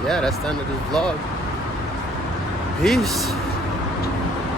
Yeah, that's the end of this vlog. Peace.